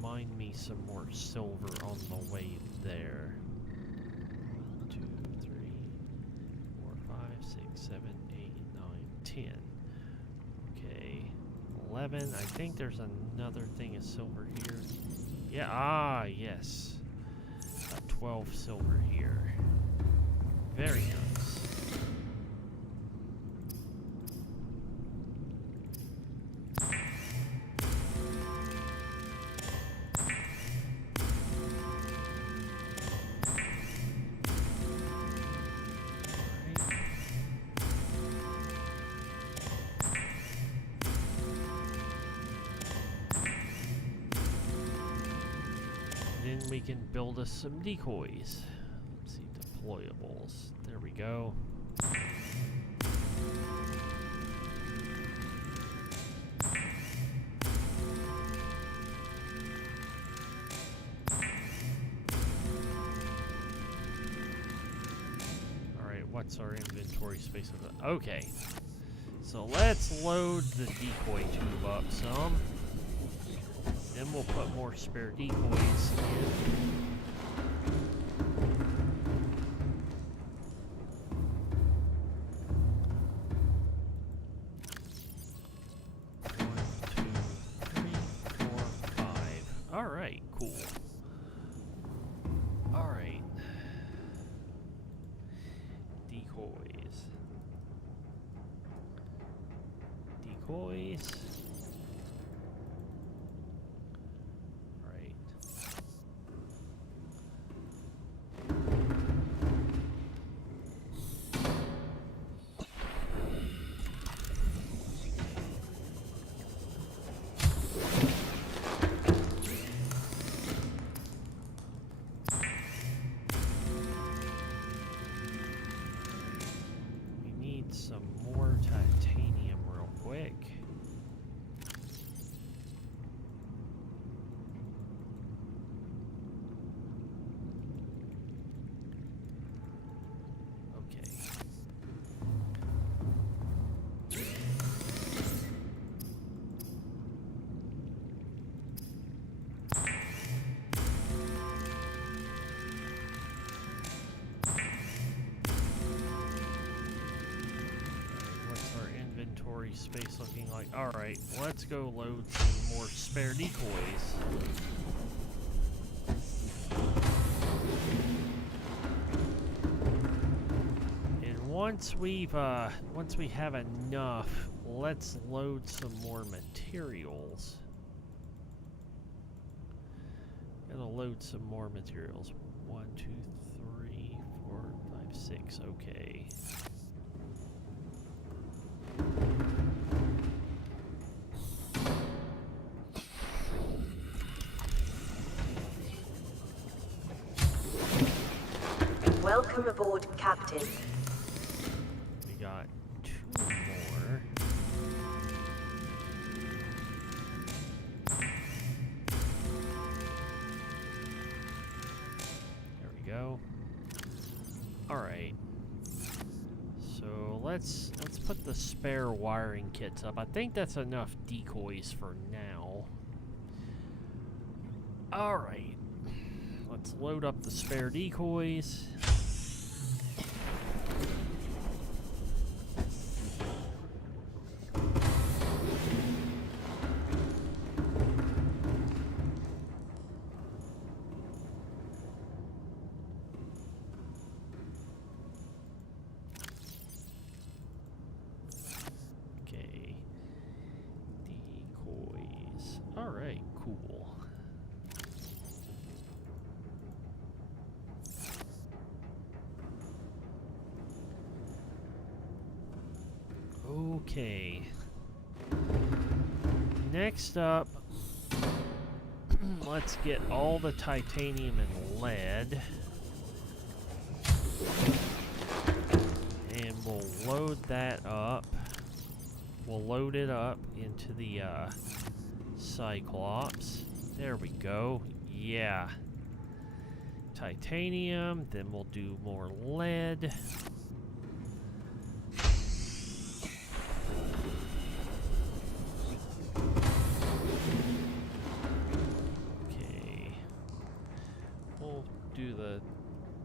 mine me some more silver on the way there. 1, 2, 3, 4, 5, 6, 7, 8, 9, 10. Okay. 11. I think there's another thing of silver here. Yeah, ah, yes. 12 silver here. Very nice. Then we can build us some decoys. Let's see, deployables. There we go. Alright, what's our inventory space of it? Okay. So let's load the decoy tube up some. Then we'll put more spare decoys in. Alright, cool. Alright. Decoys. Decoys. Right. We need some more titanium real quick. Okay. What's our inventory space looking like? Alright, let's go load some more spare decoys. And once we have enough, let's load some more materials. Gotta load some more materials. 1, 2, 3, 4, 5, 6. Okay. Welcome aboard, Captain. We got 2 more. There we go. All right. So let's put the spare wiring kits up. I think that's enough decoys for now. All right. Let's load up the spare decoys. Okay. Decoys. All right, cool. Okay. Next up, let's get all the titanium and lead. And we'll load that up. We'll load it up into the Cyclops. There we go. Yeah. Titanium, then we'll do more lead. Do the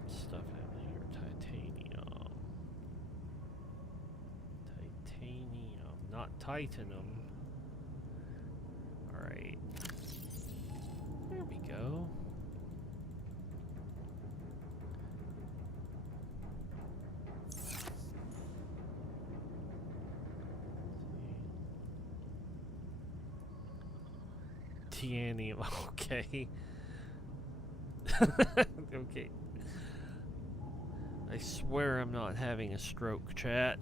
stuff out here. Titanium, not titanium. Alright. There we go. Tianium, okay. Okay. I swear I'm not having a stroke, chat.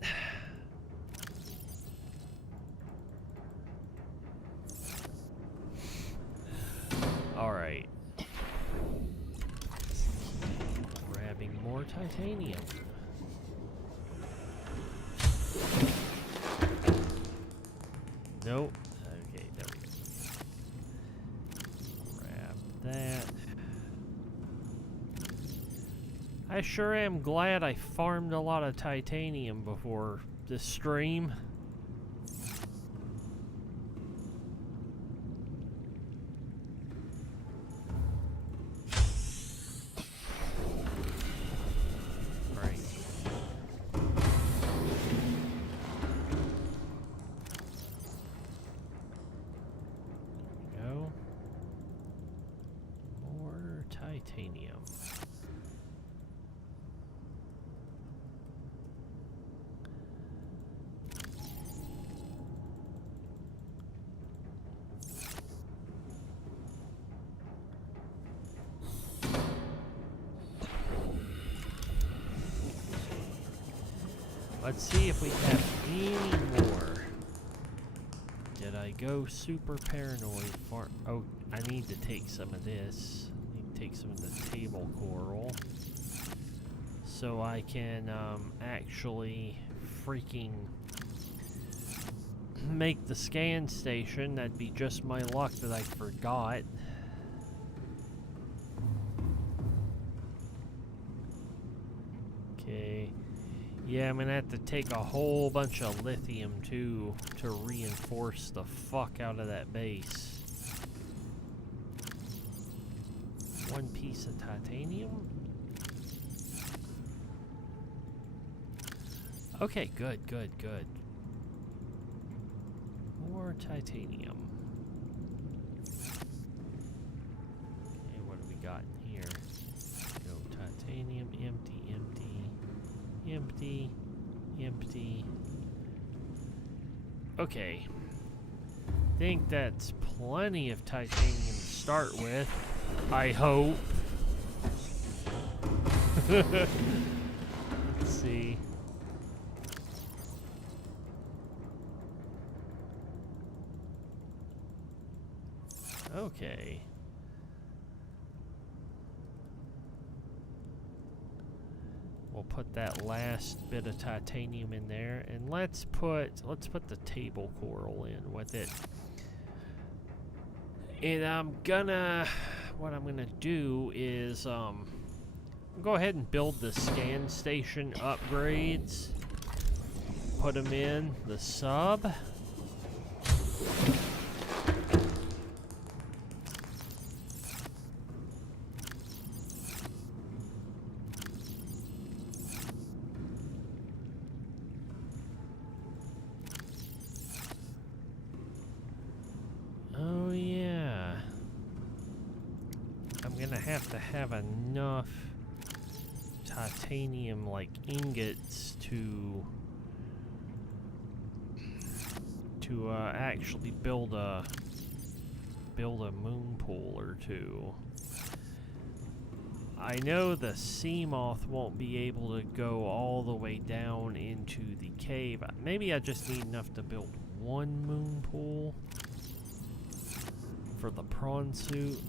Alright. Grabbing more titanium. Nope. Okay, there we go. Grab that. I sure am glad I farmed a lot of titanium before this stream. Right. There we go. More titanium. Let's see if we have any more. Did I go super paranoid for... Oh, I need to take some of this. I need to take some of the table coral. So I can actually freaking make the scan station. That'd be just my luck that I forgot. Okay. Yeah, I'm gonna have to take a whole bunch of lithium too to reinforce the fuck out of that base. 1 piece of titanium? Okay, good. More titanium. Okay, what do we got in here? Go titanium, empty. Okay. Think that's plenty of titanium to start with. I hope. Let's see. Okay. put that last bit of titanium in there, and let's put the table coral in with it. And what I'm gonna do is go ahead and build the scan station upgrades. Put them in the sub. Oh yeah. I'm gonna have to have enough titanium like ingots to actually build a moon pool or two. I know the sea moth won't be able to go all the way down into the cave. Maybe I just need enough to build one moon pool for the prawn suit.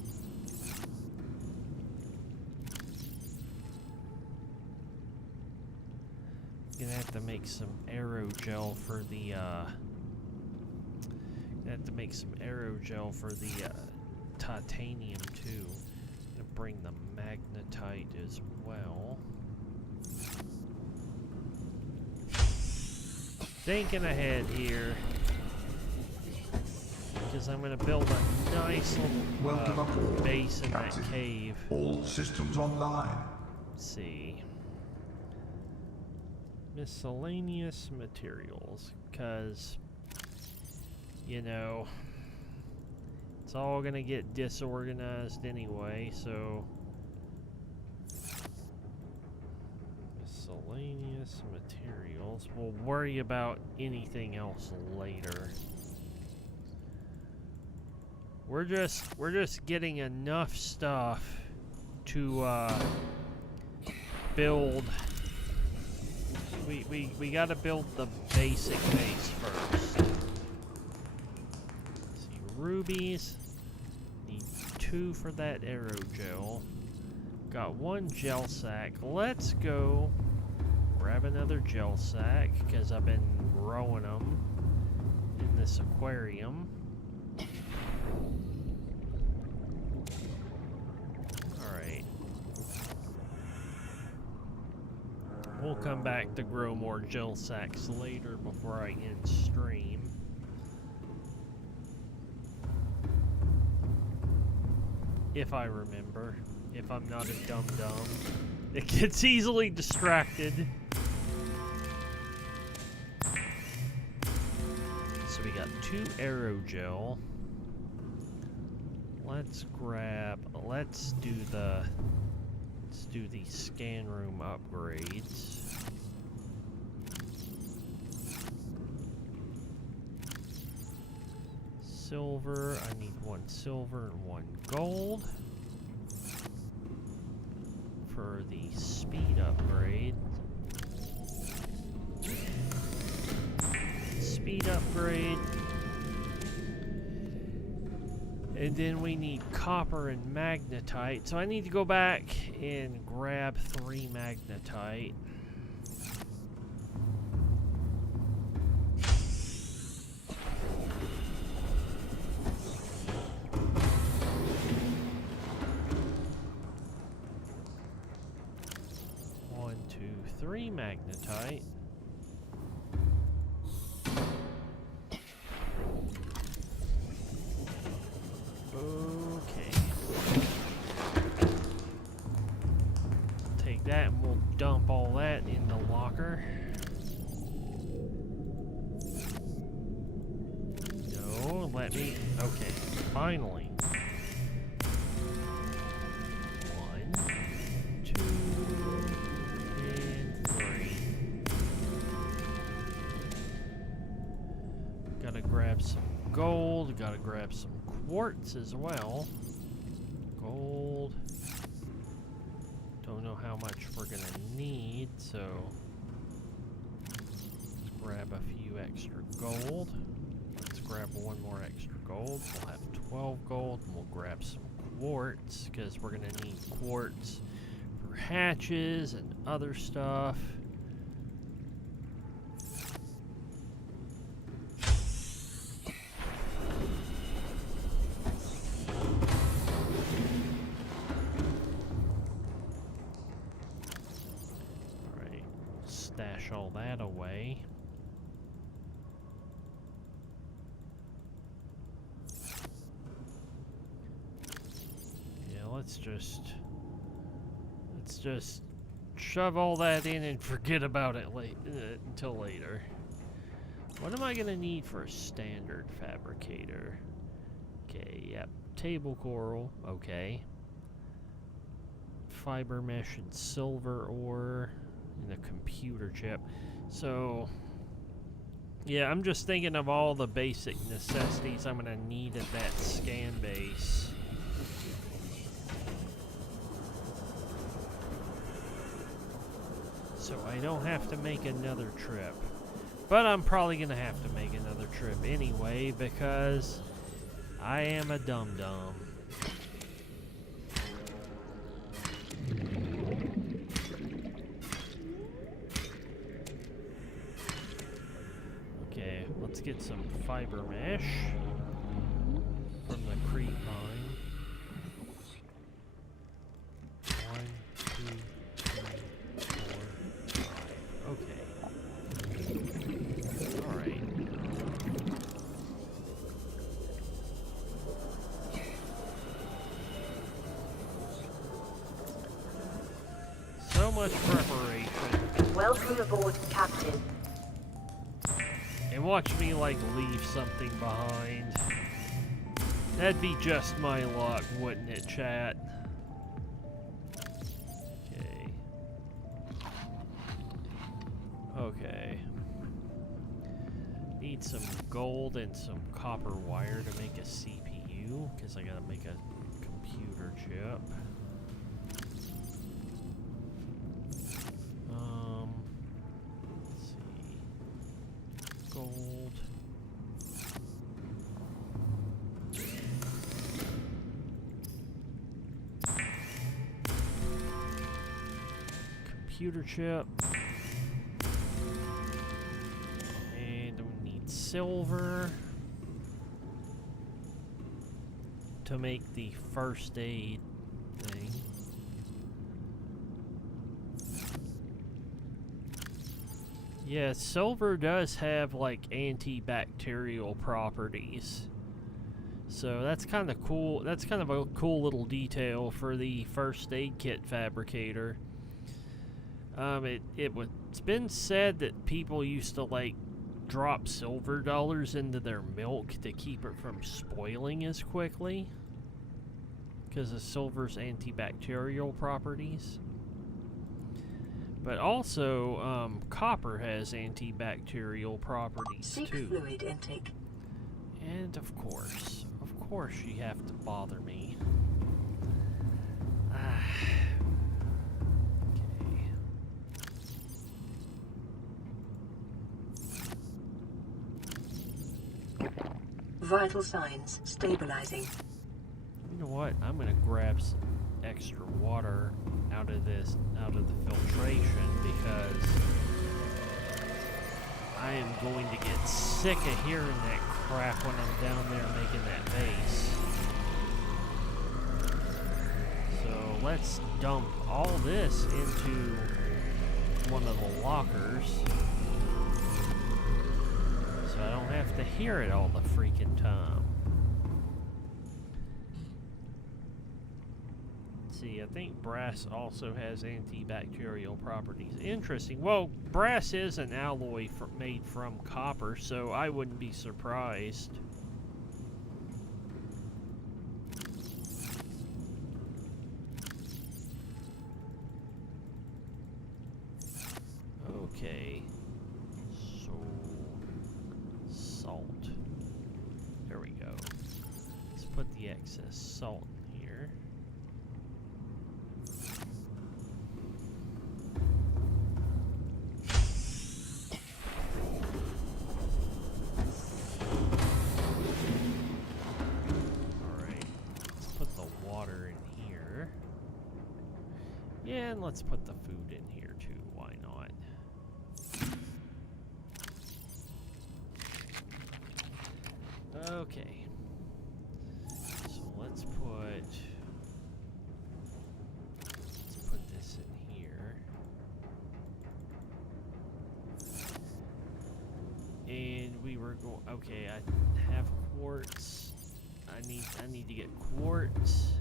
Gonna have to make some aerogel for the titanium too. Gonna bring the magnetite as well. Thinking ahead here, because I'm gonna build a nice little base in that cave. All systems online. Let's see. Miscellaneous materials, because, you know, it's all gonna get disorganized anyway, so miscellaneous materials. We'll worry about anything else later. We're just getting enough stuff to build. We gotta build the basic base first. Let's see, rubies. Need 2 for that aerogel. Got 1 gel sack. Let's go grab another gel sack, because I've been growing them in this aquarium. Alright. We'll come back to grow more gel sacks later before I end stream. If I remember. If I'm not a dum-dum. It gets easily distracted. So we got 2 aerogel. Let's do the scan room upgrades. Silver, I need 1 silver and 1 gold for the speed upgrade. Speed upgrade. And then we need copper and magnetite. So I need to go back and grab 3 magnetite. One, 2, 3 magnetite. Okay. Take that and we'll dump all that in the locker. No, let me. Okay, finally. 1, 2, and 3. Gotta grab some gold, gotta grab some quartz as well. Gold. Don't know how much we're gonna need, so let's grab a few extra gold. Let's grab 1 more extra gold. We'll have 12 gold, and we'll grab some quartz, because we're gonna need quartz for hatches and other stuff. Alright, stash all that away. Yeah, let's just shove all that in and forget about it until later. What am I gonna need for a standard fabricator? Okay, yep. Table coral, okay. Fiber mesh and silver ore and a computer chip. So, yeah, I'm just thinking of all the basic necessities I'm gonna need at that scan base. So I don't have to make another trip. But I'm probably going to have to make another trip anyway because I am a dum-dum. Okay, let's get some fiber mesh from the creep mine. 1, 2, 3, 4, 5. Okay. Alright. So much preparation. Welcome aboard, Captain. And watch me, like, leave something behind. That'd be just my luck, wouldn't it, chat? Okay. Okay. Need some gold and some copper wire to make a CPU, because I gotta make a computer chip. Let's see. Gold. Computer chip. And we need silver to make the first aid thing. Yeah, silver does have like antibacterial properties. So that's kind of cool. That's kind of a cool little detail for the first aid kit fabricator. It's been said that people used to like drop silver dollars into their milk to keep it from spoiling as quickly because of silver's antibacterial properties. But also, copper has antibacterial properties Seek too. fluid intake. And of course you have to bother me. Vital signs stabilizing. You know what? I'm gonna grab some extra water out of the filtration because I am going to get sick of hearing that crap when I'm down there making that base. So let's dump all this into one of the lockers so I don't have to hear it all the freaking time. See, I think brass also has antibacterial properties. Interesting. Well, brass is an alloy made from copper, so I wouldn't be surprised. Okay. So, salt. There we go. Let's put the excess salt in here. Yeah, and let's put the food in here too. Why not? Okay. So let's put this in here. And we were going. Okay, I have quartz. I need to get quartz.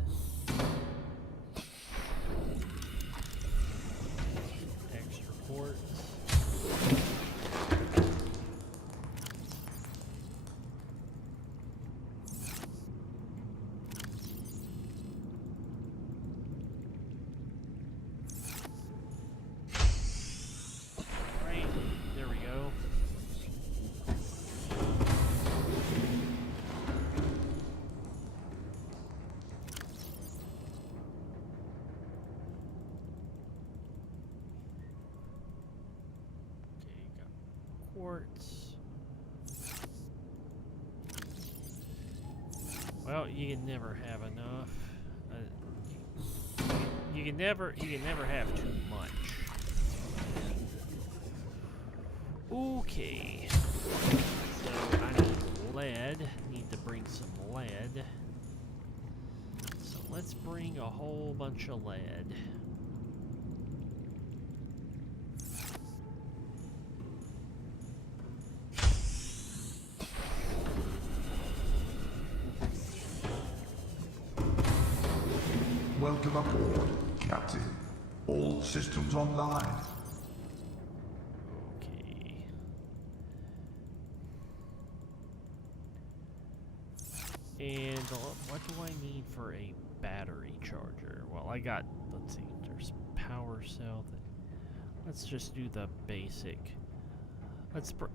Extra quartz. Right, there we go. Quartz. Well, you can never have enough. You can never have too much. Okay. So I need lead. Need to bring some lead. So let's bring a whole bunch of lead. Welcome aboard, Captain. All systems online. Okay. And what do I need for a battery charger? Well, I got, let's see, there's power cell. Let's just do the basic.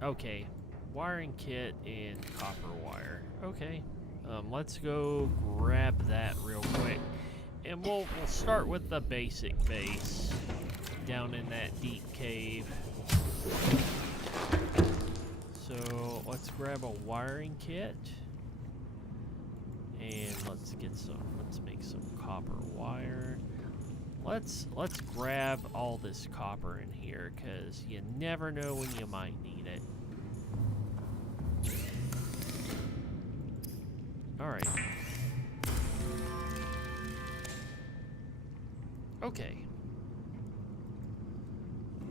Okay, wiring kit and copper wire. Okay, let's go grab that real quick. And we'll start with the basic base down in that deep cave. So let's grab a wiring kit. And let's make some copper wire. Let's grab all this copper in here, cause you never know when you might need it. Alright. Okay.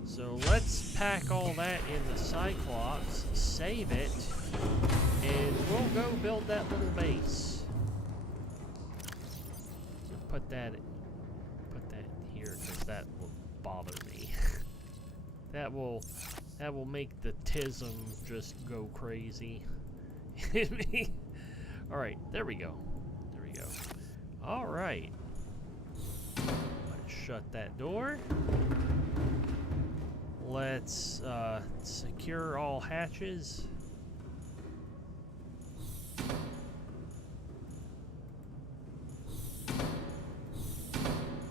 So let's pack all that in the Cyclops, save it, and we'll go build that little base. Put that here, because that will bother me. that will make the tism just go crazy. Alright, there we go. There we go. Alright. Let's shut that door. Let's secure all hatches.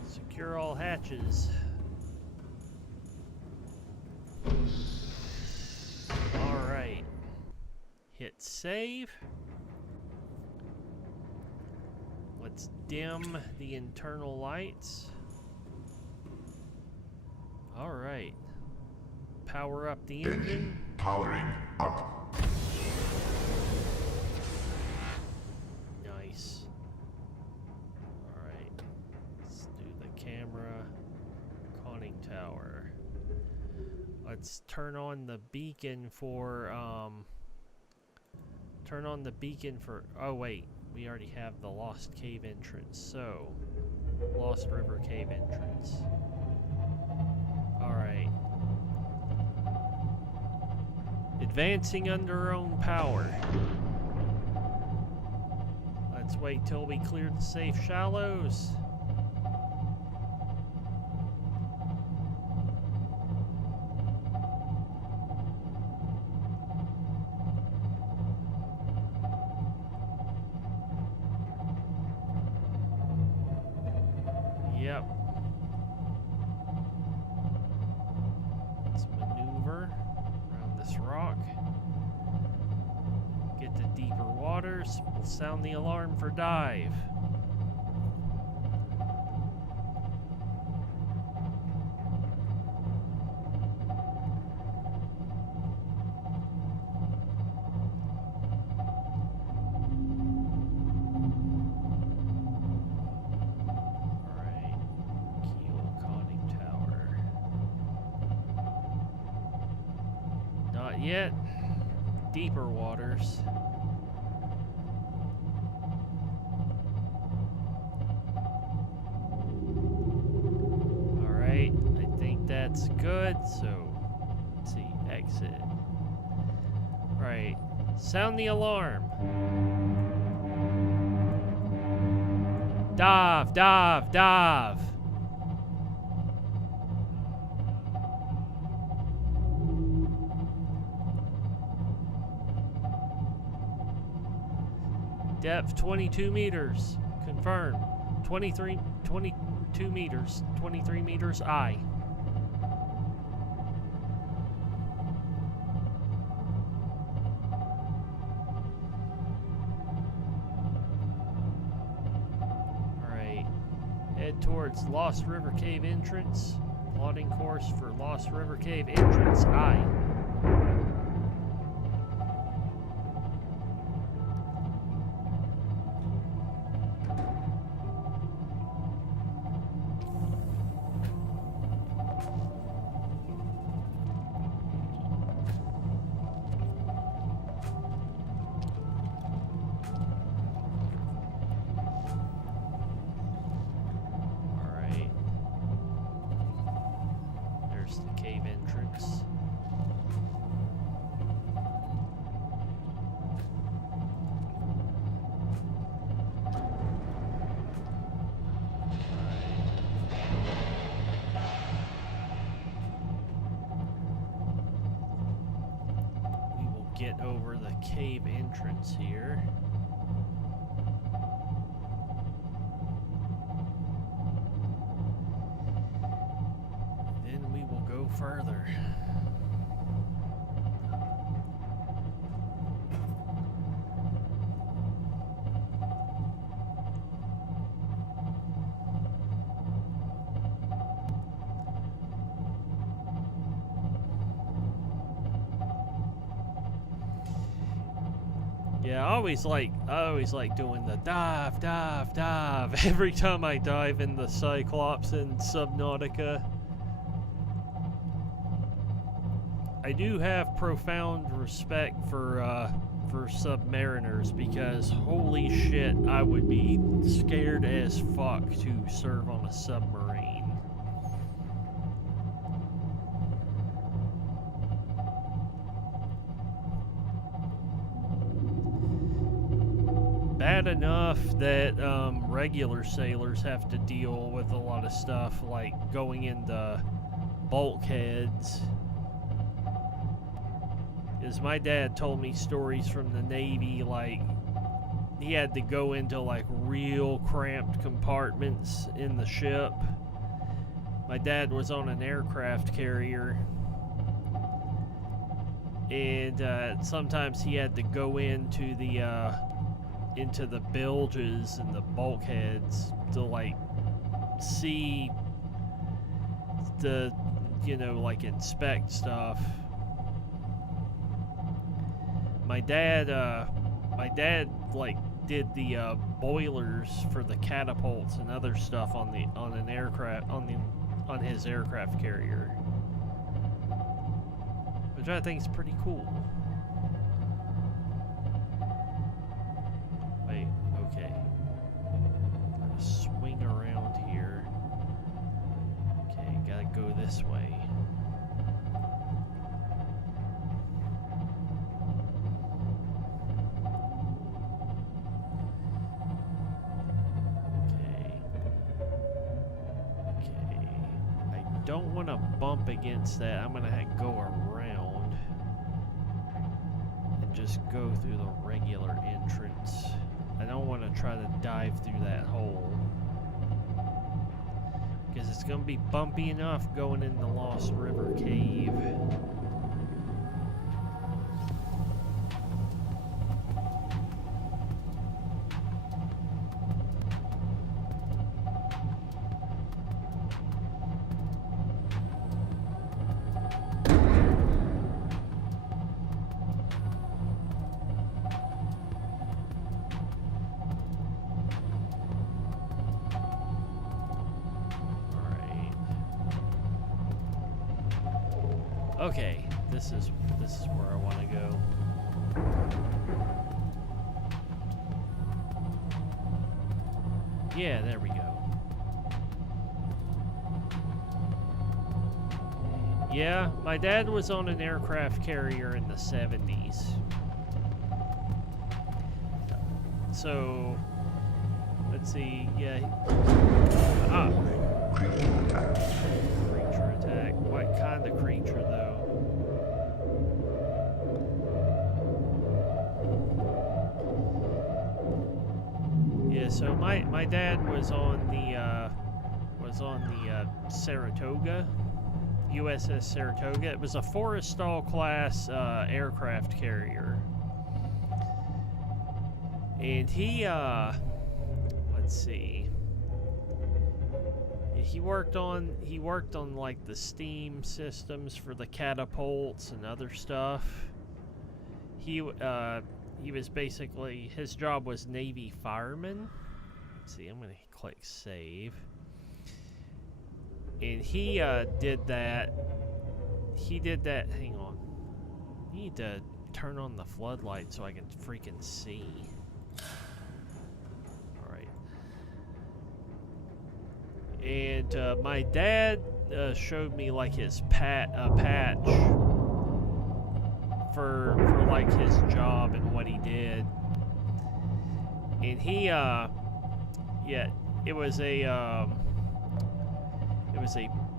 Secure all hatches. Alright. Hit save. Let's dim the internal lights. Alright. Power up the engine. Powering up. Nice. Alright. Let's do the camera. Conning tower. Let's turn on the beacon for, oh wait. We already have the Lost Cave entrance, so Lost River Cave entrance. Alright. Advancing under our own power. Let's wait till we clear the safe shallows. Yep. Let's maneuver around this rock. Get to deeper waters. We'll sound the alarm for dive. Not yet. Deeper waters. Alright, I think that's good, so let's see, exit. Alright, sound the alarm. Dive, dive, dive. Depth 22 meters. Confirmed. 22 meters. 23 meters. I. Alright. Head towards Lost River Cave entrance. Plotting course for Lost River Cave entrance. I. The cave entrance. We will get over the cave entrance here. Further. Yeah, I always like doing the dive, dive, dive every time I dive in the Cyclops in Subnautica. I do have profound respect for submariners because holy shit, I would be scared as fuck to serve on a submarine. Bad enough that regular sailors have to deal with a lot of stuff like going into bulkheads. As my dad told me stories from the Navy, like he had to go into like real cramped compartments in the ship. My dad was on an aircraft carrier, and sometimes he had to go into the bilges and the bulkheads to like see the, you know, like inspect stuff. My dad like did the boilers for the catapults and other stuff on his aircraft carrier, which I think is pretty cool. Wait, okay. I'm gonna swing around here. Okay, gotta go this way. Don't want to bump against that. I'm gonna go around and just go through the regular entrance. I don't want to try to dive through that hole because it's gonna be bumpy enough going in the Lost River Cave. Okay, this is where I want to go. Yeah, there we go. Yeah, my dad was on an aircraft carrier in the 70s. So, let's see, yeah. Creature attack. Creature attack. What kind of creature, though? Yeah, so my dad was on the Saratoga, USS Saratoga. It was a Forrestal class aircraft carrier, and he let's see, he worked on like the steam systems for the catapults and other stuff. He was basically, his job was Navy fireman. Let's see, I'm gonna click save. And he did that. Hang on. I need to turn on the floodlight so I can freaking see. Alright. And my dad showed me like his patch for like his job and what he did. And he yeah, it was a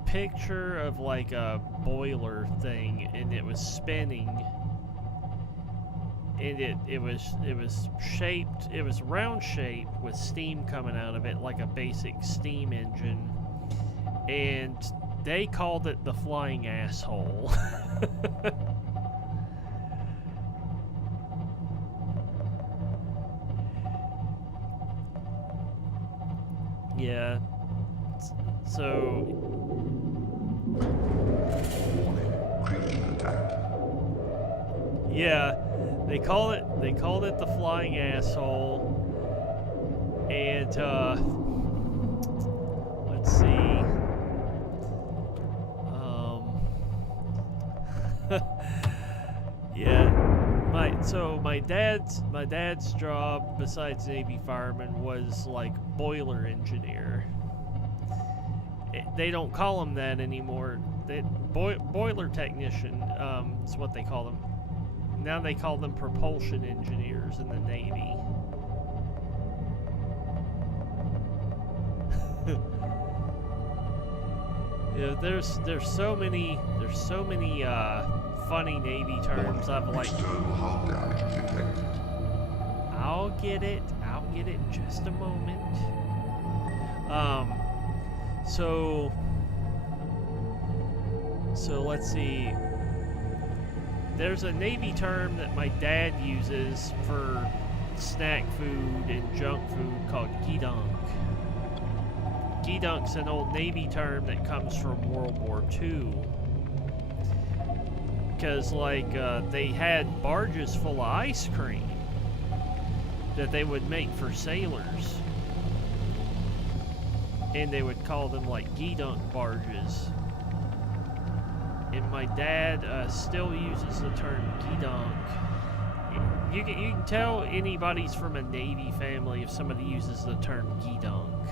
picture of like a boiler thing, and it was spinning, and it was shaped, it was round shaped with steam coming out of it like a basic steam engine, and they called it the flying asshole. Yeah. So Creature attack. yeah, they called it the flying asshole. And let's see. Yeah, my dad's job besides Navy fireman was like boiler engineer. They don't call them that anymore. Boiler technician is what they call them. Now they call them propulsion engineers in the Navy. Yeah, there's so many funny Navy terms. I've like. External hard damage detected. I'll get it in just a moment. So let's see. There's a Navy term that my dad uses for snack food and junk food called gidunk. Gidunk's an old Navy term that comes from World War II. Because, like, they had barges full of ice cream that they would make for sailors. And they would call them, like, gidunk barges. And my dad still uses the term gidunk. You can tell anybody's from a Navy family if somebody uses the term gidunk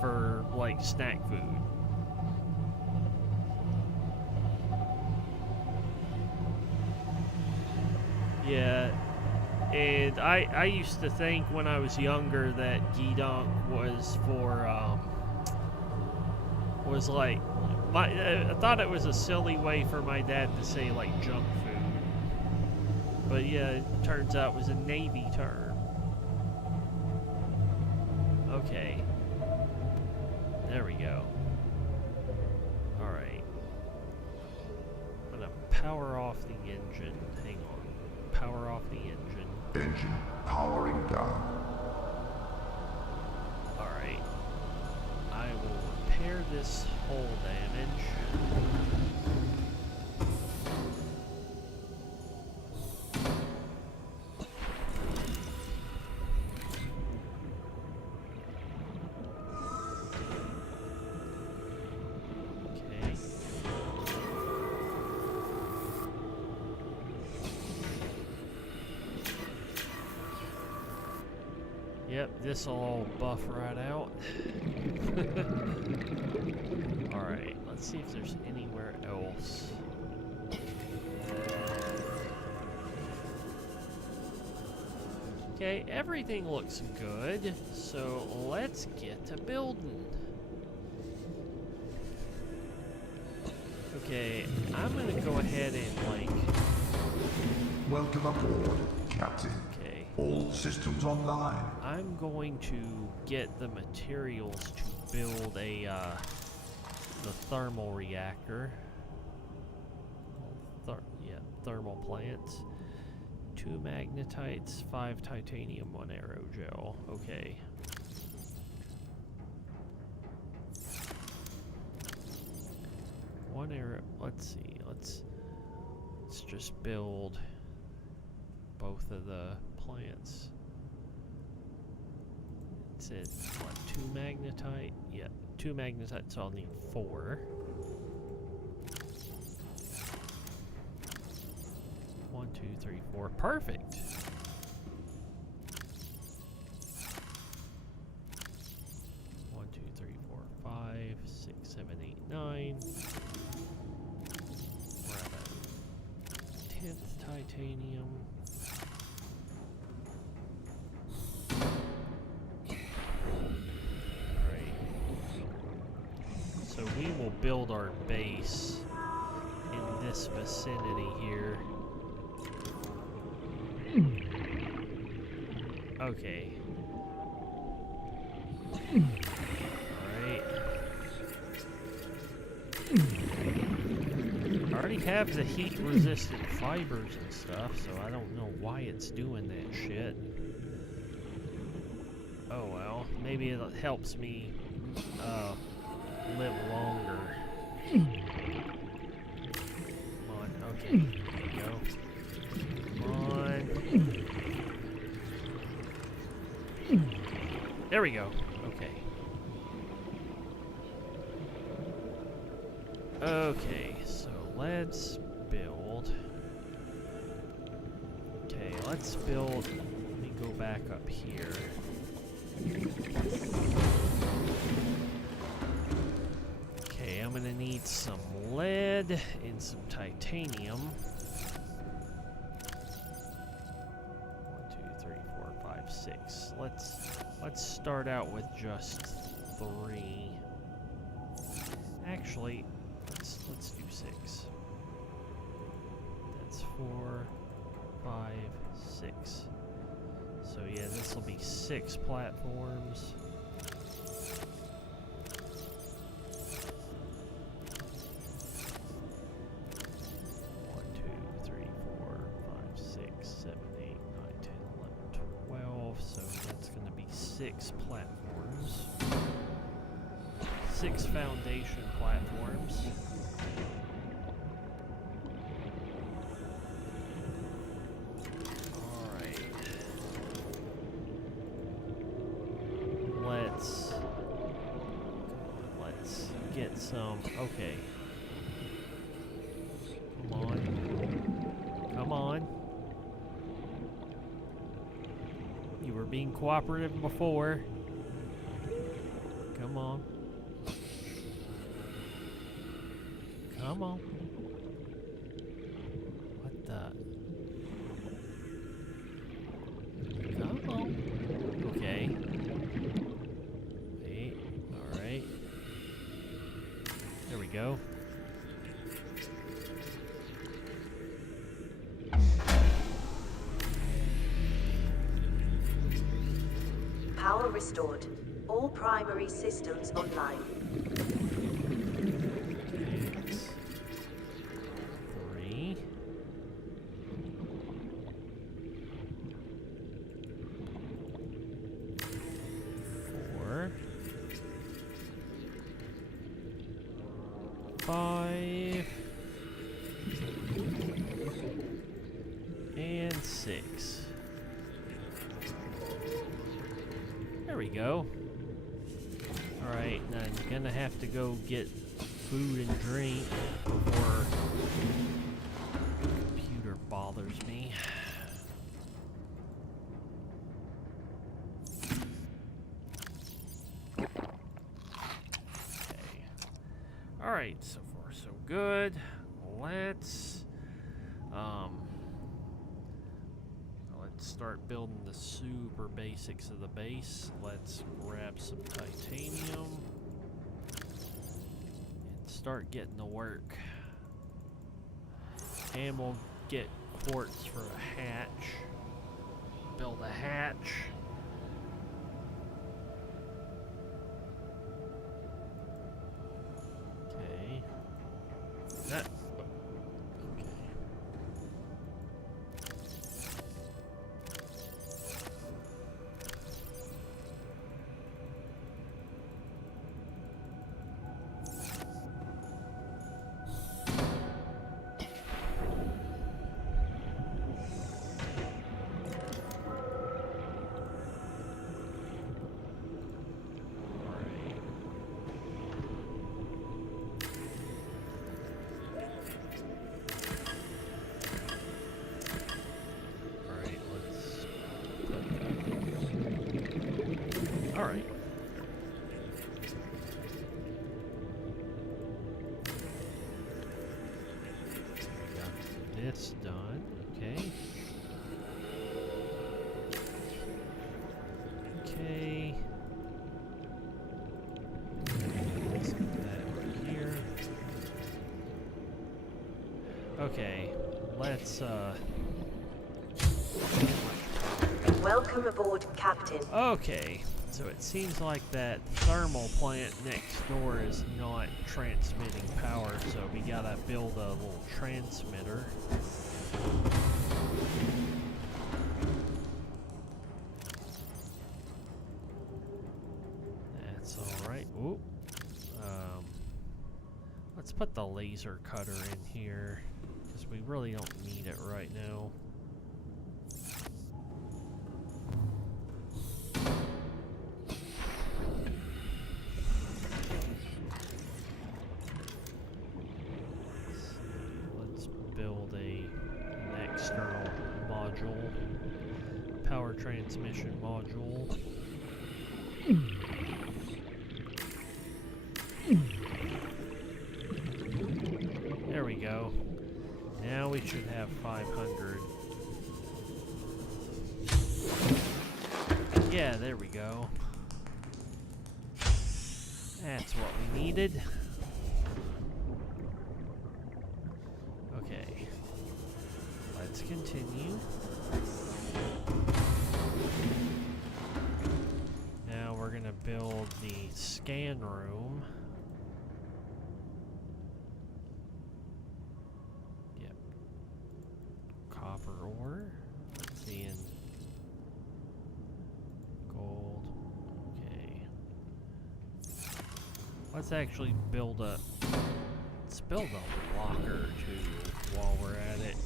for, like, snack food. Yeah, and I used to think when I was younger that gidunk was for, was like, I thought it was a silly way for my dad to say, like, junk food. But yeah, it turns out it was a Navy term. Okay. There we go. Alright. I'm gonna power off the engine. Hang on. Power off the engine. Engine powering down. Alright. I will repair this hull damage. Okay. Yep, this'll all buff right out. Alright, let's see if there's anywhere else. Okay, everything looks good, so let's get to building. Okay, I'm gonna go ahead and like... Welcome aboard, Captain. Okay. All systems online. I'm going to get the materials to build a, the thermal reactor. Thermal plants. 2 magnetites, 5 titanium, 1 aerogel. Okay. Let's see. Let's just build both of the plants. It said what? 2 magnetite? Yeah, 2 magnetite. So I'll need 4. 1, 2, 3, 4. Perfect. One, 2, 3, 4, 5, 6, 7, 8, 9. We're at a 10th titanium. Right. So we will build our base in this vicinity here. Okay. Alright. I already have the heat-resistant fibers and stuff, so I don't know why it's doing that shit. Oh well, maybe it helps me live longer. Come on, okay, there we go. Come on. There we go. Okay. Okay, so let's build. Okay, let's build. Let me go back up here. Okay, I'm gonna need some lead and some titanium. 1, 2, 3, 4, 5, 6. Let's start out with just 3. Actually, let's do 6. That's 4, 5, 6. So yeah, this will be 6 platforms. Six platforms. 6 foundation platforms. Alright. Let's get some. Okay. Come on. Come on. You were being cooperative before. Come on. Come on. What the? Come on. Okay. Wait. Alright. There we go. Power restored. All primary systems online. 3. 4. 5. And 6. There we go. Alright, now I'm gonna have to go get food and drink before the computer bothers me. Alright, so far so good. Let's start building the super basics of the base. Let's grab some titanium and start getting to work. And we'll get quartz for a hatch. Build a hatch. Okay. That. Okay. Alright. Got this done. Okay. Okay. Let's put that right here. Okay. Let's Welcome aboard, Captain. Okay. So it seems like that thermal plant next door is not transmitting power, so we gotta build a little transmitter. That's alright. Ooh. Let's put the laser cutter in here, because we really don't need it right now. Power transmission module. There we go. Now we should have 500. Yeah, there we go. That's what we needed. Okay. Let's continue. Now we're gonna build the scan room. Yep. Copper ore. Let's see, in gold. Okay. Let's actually build a. Let's build a locker or two while we're at it,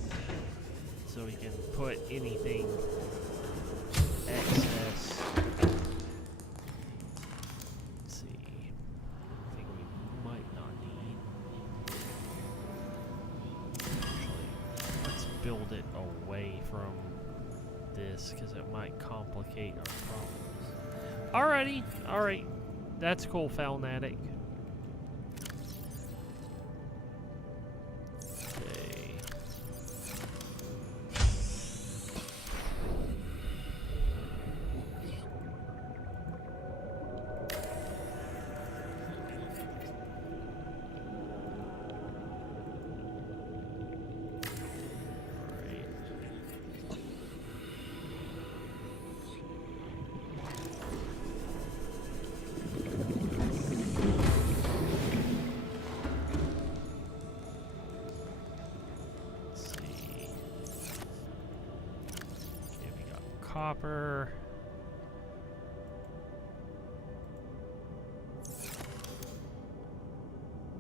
so we can put anything excess. Let's see. Anything we might not need. Actually, let's build it away from this, because it might complicate our problems. Alrighty, alright. That's cool, Falnatic. Copper.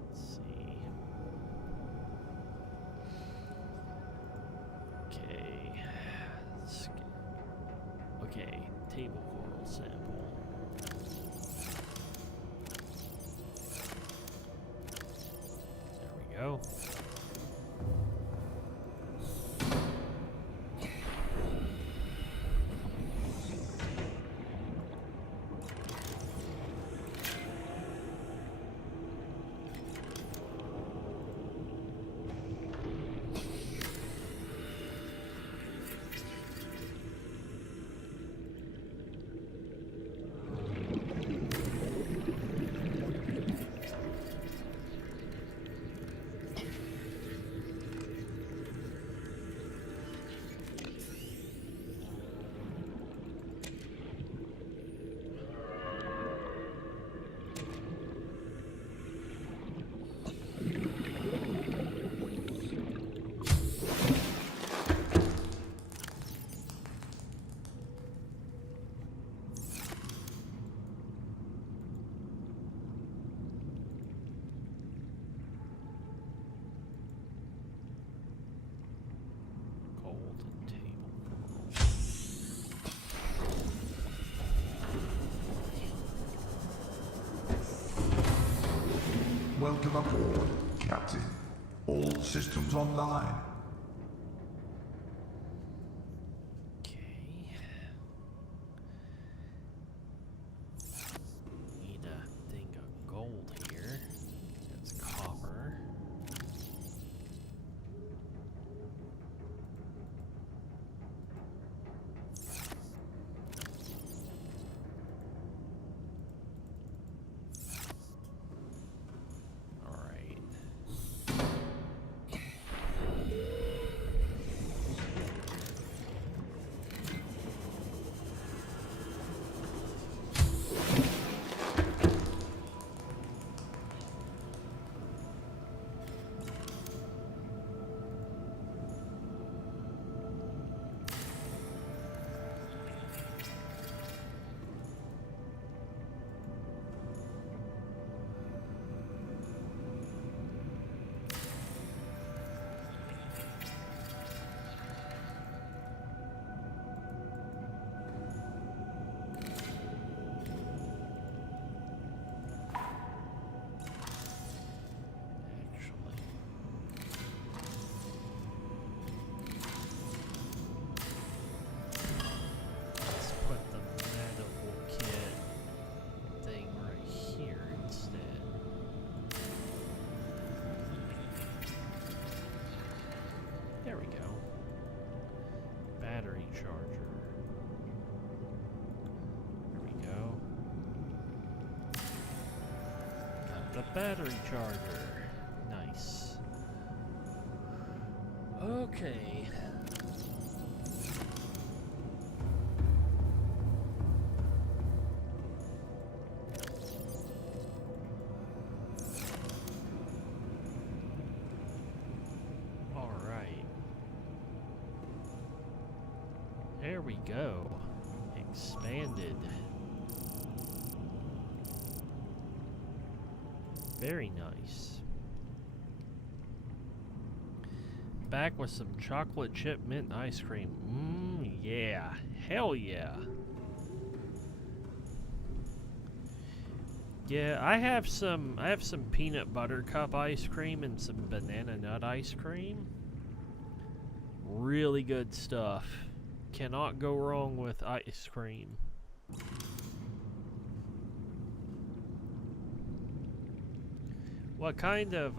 Let's see. Okay. Okay, table coral sample. There we go. Welcome aboard, Captain. All systems online. Okay. Need a thing of gold here. That's copper. The battery charger. Nice. Okay. All right. There we go. Expanded. Very nice. Back with some chocolate chip mint ice cream. Yeah. Hell yeah. Yeah, I have some peanut butter cup ice cream and some banana nut ice cream. Really good stuff. Cannot go wrong with ice cream. What kind of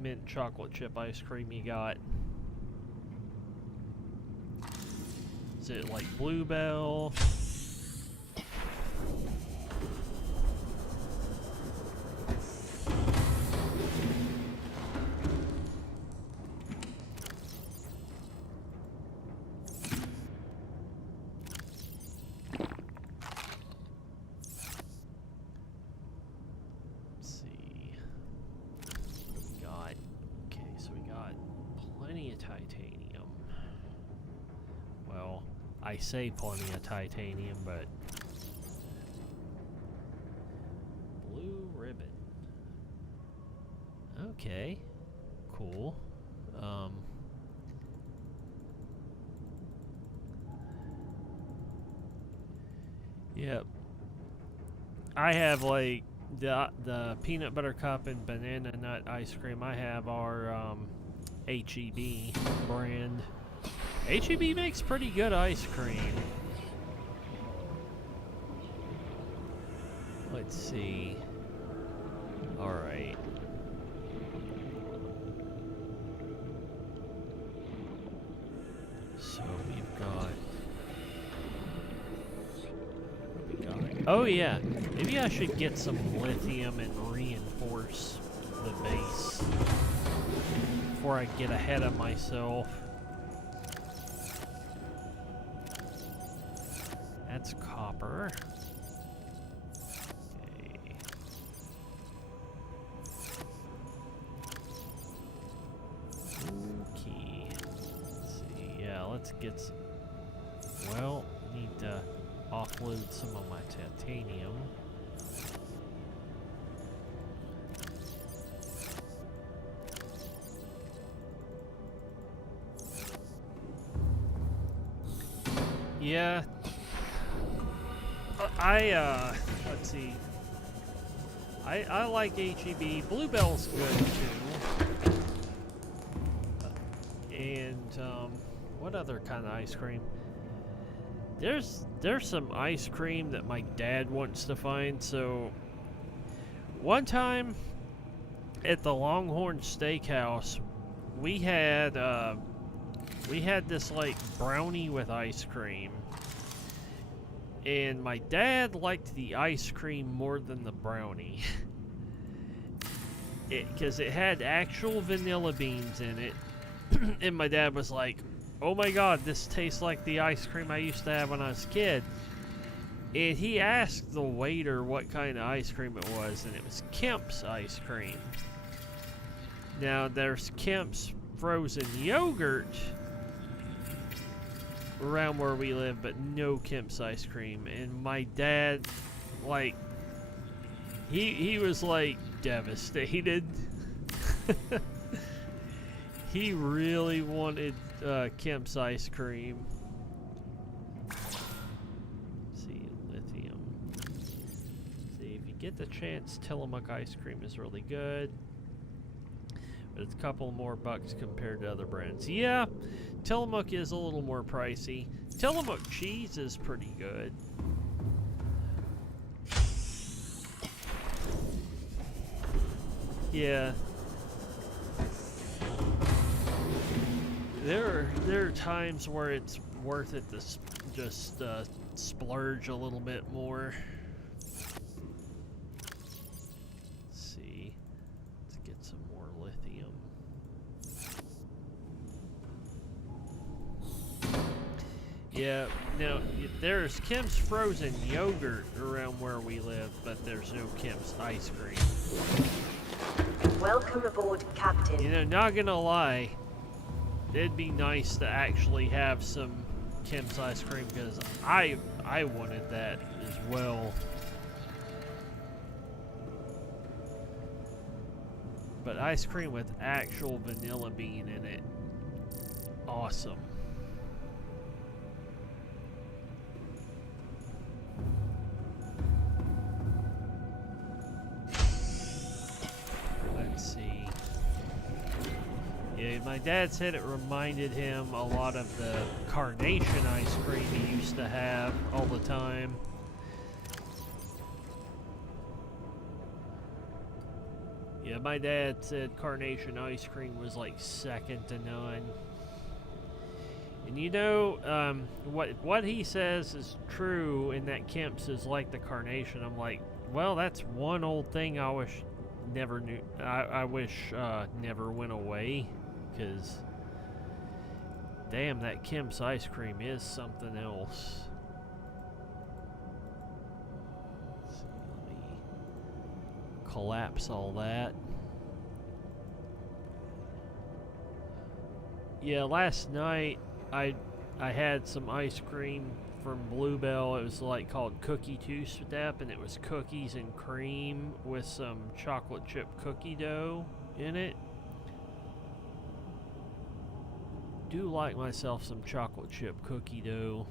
mint chocolate chip ice cream you got? Is it like Bluebell? I say plenty of titanium, but blue ribbon. Okay, cool. Yep. I have like the peanut butter cup and banana nut ice cream. I have our HEB brand. HEB makes pretty good ice cream. Let's see. Alright. So we've got... Oh yeah, maybe I should get some lithium and reinforce the base before I get ahead of myself. That's copper. Okay. Okay. Let's see. Yeah, let's get some. Well, need to offload some of my titanium. Yeah. Let's see. I like HEB. Bluebell's good too. And what other kind of ice cream? There's some ice cream that my dad wants to find. So one time at the Longhorn Steakhouse, we had this like brownie with ice cream. And my dad liked the ice cream more than the brownie. Because it had actual vanilla beans in it. And my dad was like, oh my god, this tastes like the ice cream I used to have when I was a kid. And he asked the waiter what kind of ice cream it was, and it was Kemp's ice cream. Now, there's Kemp's frozen yogurt around where we live, but no Kemp's ice cream. And my dad, like, he was like devastated. He really wanted Kemp's ice cream. Let's see, lithium. See, if you get the chance, Tillamook ice cream is really good. But it's a couple more bucks compared to other brands. Yeah, Tillamook is a little more pricey. Tillamook cheese is pretty good. Yeah. There are times where it's worth it to just splurge a little bit more. Let's see. Let's get some more lithium. Yeah, now there's Kemp's frozen yogurt around where we live, but there's no Kemp's ice cream. Welcome aboard, Captain. You know, not gonna lie, it'd be nice to actually have some Kemp's ice cream, because I wanted that as well. But ice cream with actual vanilla bean in it, awesome. Let's see. Yeah, my dad said it reminded him a lot of the carnation ice cream he used to have all the time. Yeah, my dad said carnation ice cream was like second to none. And you know, what he says is true, in that Kemp's is like the carnation. I'm like, well, that's one old thing I wish never knew. I wish never went away, because damn, that Kemp's ice cream is something else. Let's see, let me collapse all that. Yeah, last night I had some ice cream from Bluebell. It was like called Cookie Two-Step, and it was cookies and cream with some chocolate chip cookie dough in it. Do like myself some chocolate chip cookie dough.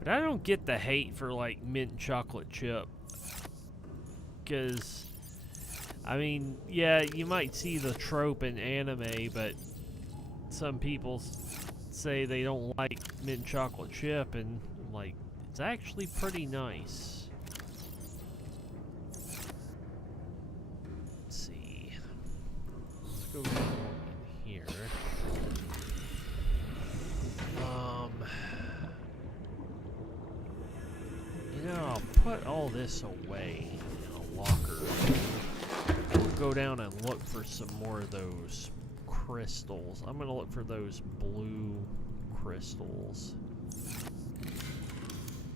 But I don't get the hate for like mint chocolate chip, because I mean, yeah, you might see the trope in anime, but some people say they don't like mint chocolate chip, and I'm like, it's actually pretty nice. Let's see. Let's go down in here. You know, I'll put all this away in a locker. Go down and look for some more of those crystals. I'm gonna look for those blue crystals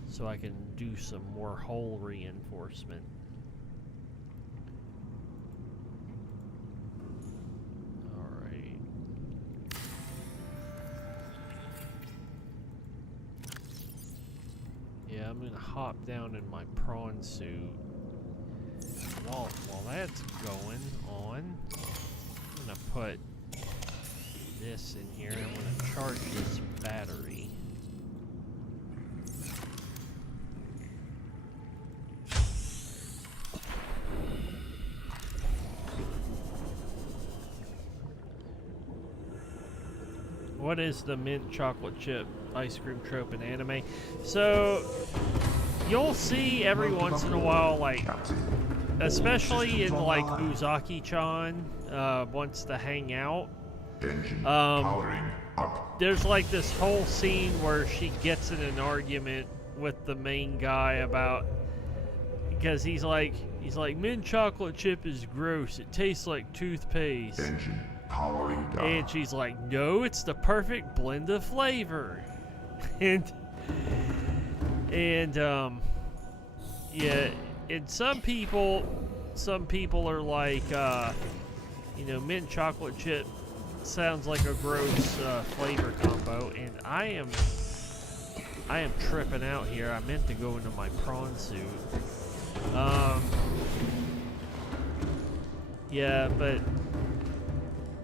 so I can do some more hull reinforcement. Alright. Yeah, I'm gonna hop down in my prawn suit. While that's going on, I'm gonna put this in here. I'm gonna charge this battery. what is the mint chocolate chip ice cream trope in anime? So you'll see every once in a while, like, especially in like Uzaki-chan wants to hang out. Engine powering up. There's like this whole scene where she gets in an argument with the main guy about, because he's like mint chocolate chip is gross. It tastes like toothpaste. Engine powering down. And she's like, no, it's the perfect blend of flavor. and yeah, and some people are like, you know, mint chocolate chip sounds like a gross flavor combo, and I am tripping out here. I meant to go into my prawn suit. Yeah, but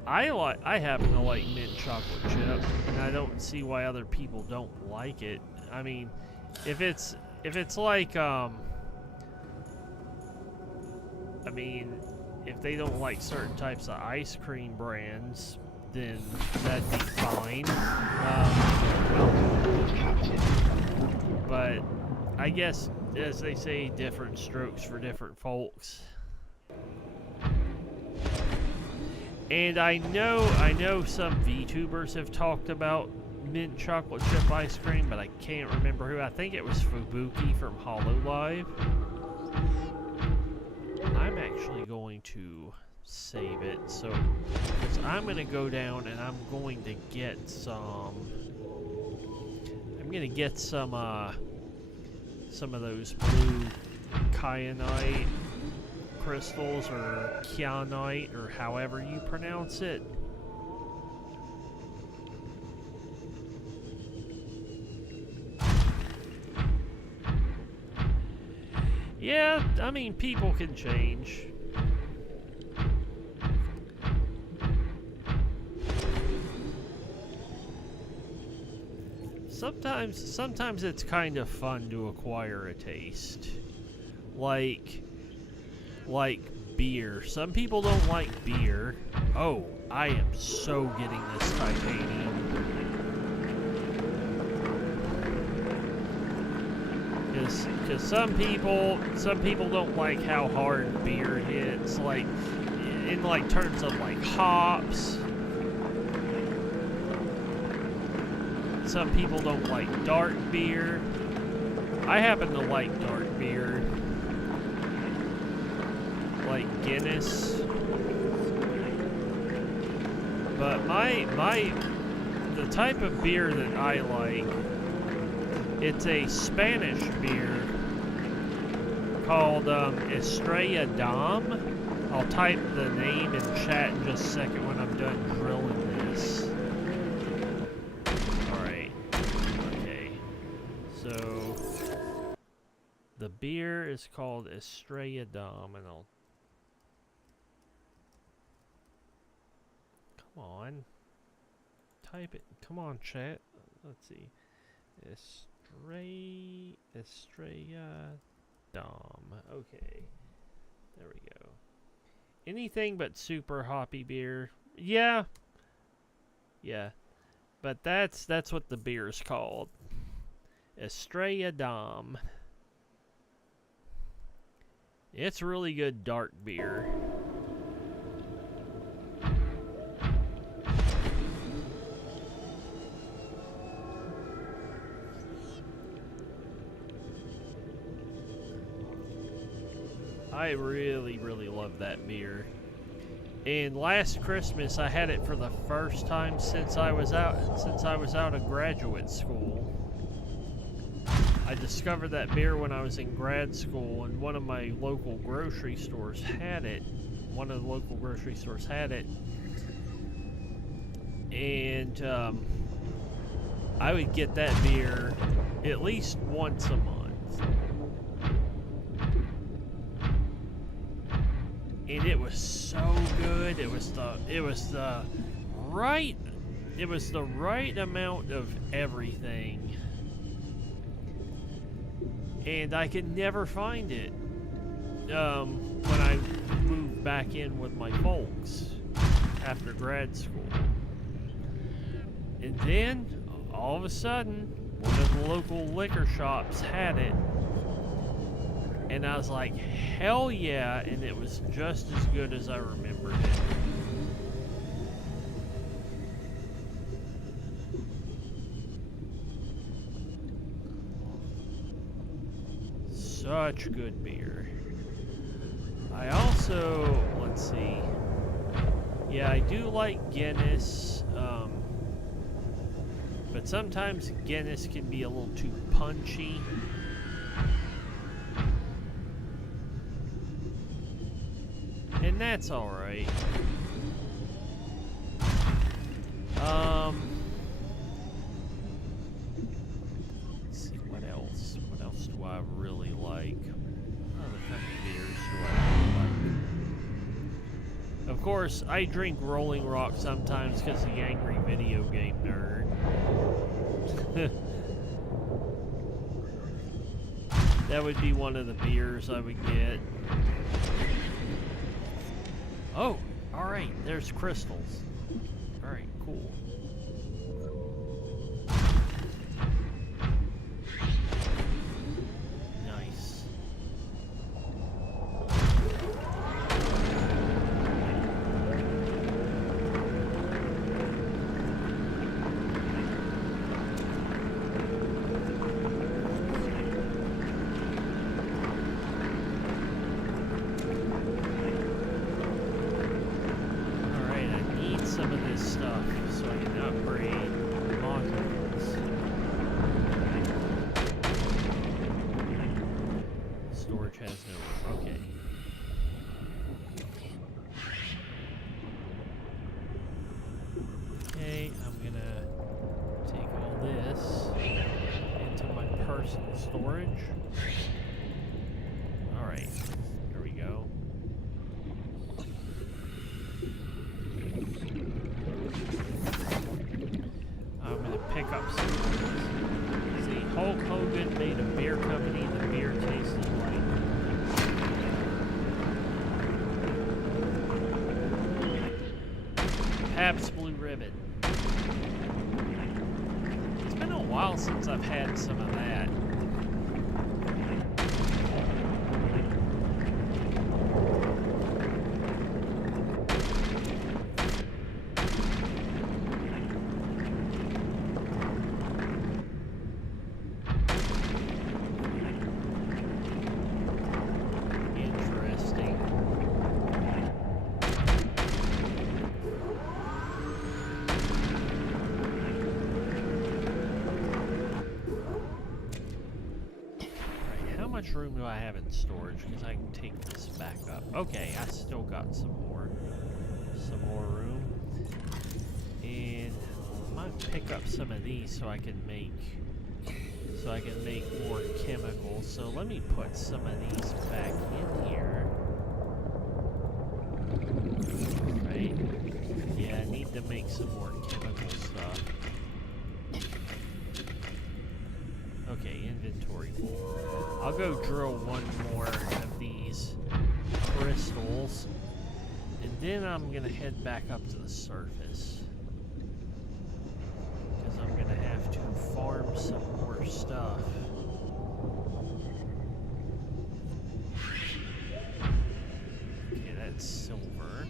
I happen to like mint chocolate chip, and I don't see why other people don't like it. I mean, if it's like I mean, if they don't like certain types of ice cream brands, then that'd be fine. But I guess, as they say, different strokes for different folks. And I know some VTubers have talked about mint chocolate chip ice cream, but I can't remember who. I think it was Fubuki from HoloLive. I'm actually going to save it, so because I'm going to go down and I'm going to get some. I'm going to get some of those blue kyanite crystals, or kyanite, or however you pronounce it. Yeah, I mean, people can change. Sometimes it's kind of fun to acquire a taste. Like beer. Some people don't like beer. Oh, I am so getting this titanium. Because some people don't like how hard beer hits, like in like terms of like hops. Some people don't like dark beer. I happen to like dark beer, like Guinness. But the type of beer that I like, it's a Spanish beer called Estrella Damm. I'll type the name in chat in just a second when I'm done grilling this. Alright. Okay. So the beer is called Estrella Damm, and I'll... Come on. Type it. Come on, chat. Let's see. Estrella Damm. Okay. There we go. Anything but super hoppy beer. Yeah. Yeah. But that's what the beer's called. Estrella Damm. It's really good dark beer. I really, really love that beer. And last Christmas I had it for the first time since I was out of graduate school. I discovered that beer when I was in grad school, and one of my local grocery stores had it. One of the local grocery stores had it. And I would get that beer at least once a month. And it was so good. It was the right amount of everything. And I could never find it when I moved back in with my folks after grad school. And then, all of a sudden, one of the local liquor shops had it. And I was like, hell yeah, and it was just as good as I remembered it. Such good beer. I also, let's see. Yeah, I do like Guinness, but sometimes Guinness can be a little too punchy. And that's alright. Let's see, what else? What else do I really like? Other kind of beers do I really like? Of course, I drink Rolling Rock sometimes because the angry video game nerd. That would be one of the beers I would get. Oh, alright, there's crystals. Alright, cool. Nice. Some of this stuff so I can upgrade modules. Storage has no room. Okay. Okay, I'm gonna take all this into my personal storage. Alright, here we go. Pick up some of these. See, Hulk Hogan made a beer company. The beer tasted like Pabst Blue Ribbon. It's been a while since I've had some of that. How much room do I have in storage? Because I can take this back up. Okay, I still got some more room. And I might pick up some of these so I can make more chemicals. So let me put some of these back in here. Right? Yeah, I need to make some more chemical stuff. Okay, inventory full. I'll go drill one more of these crystals, and then I'm gonna head back up to the surface because I'm gonna have to farm some more stuff. Okay, that's silver.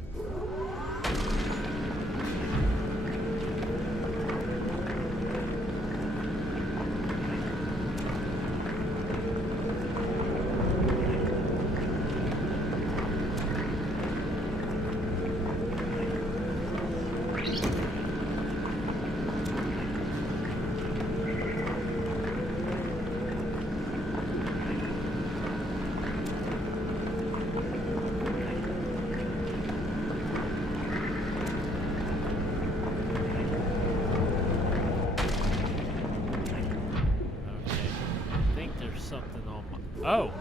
Oh!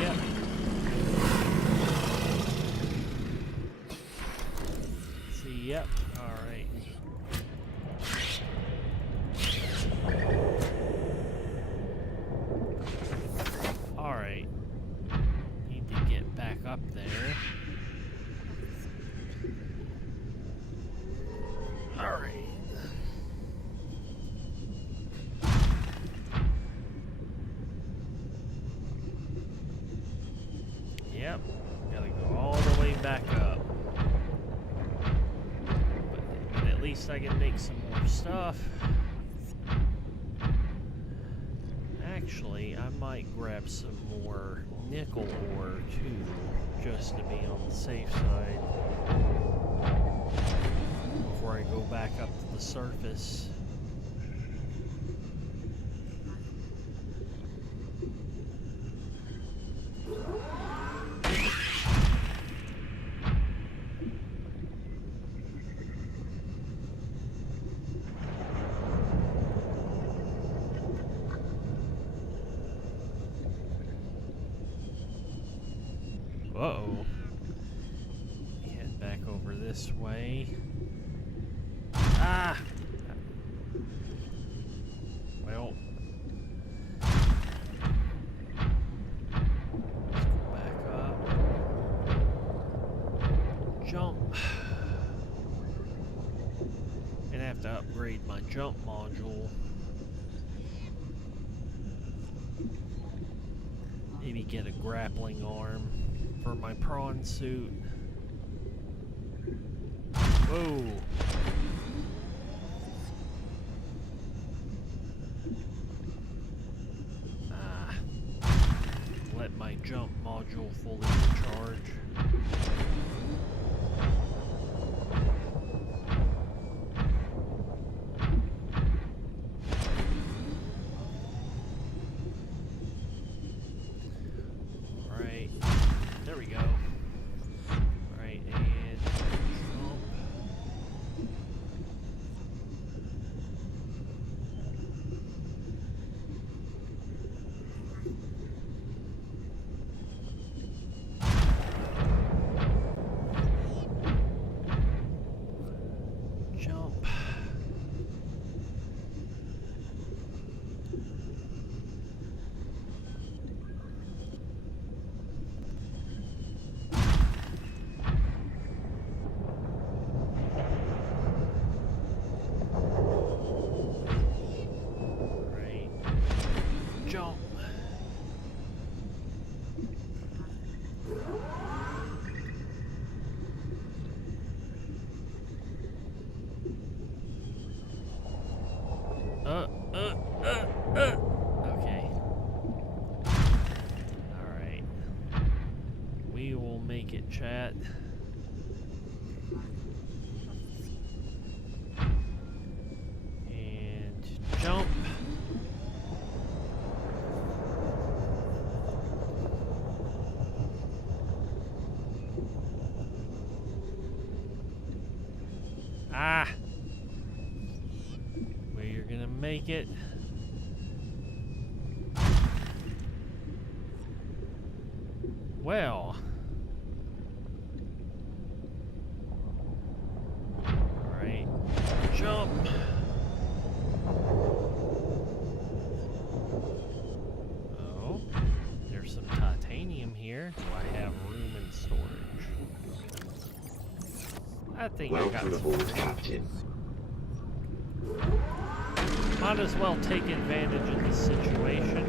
Yep. See, yep. Alright. Alright. Need to get back up there. least I can make some more stuff. Actually, I might grab some more nickel ore too, just to be on the safe side before I go back up to the surface. Uh-oh. Head back over this way. Ah! Well. Let's go back up. Jump. Gonna have to upgrade my jump module. Maybe get a grappling arm for my prawn suit. Whoa. Let my jump module fully recharge. There we go. Alright, and jump. Jump. Jump. Okay. Alright. We will make it, chat. And jump. Ah! Well, you're gonna make it. Well. Alright. Jump! Oh. There's some titanium here. Do I have room in storage? I think I got Welcome some. aboard, Captain. Might as well take advantage of the situation.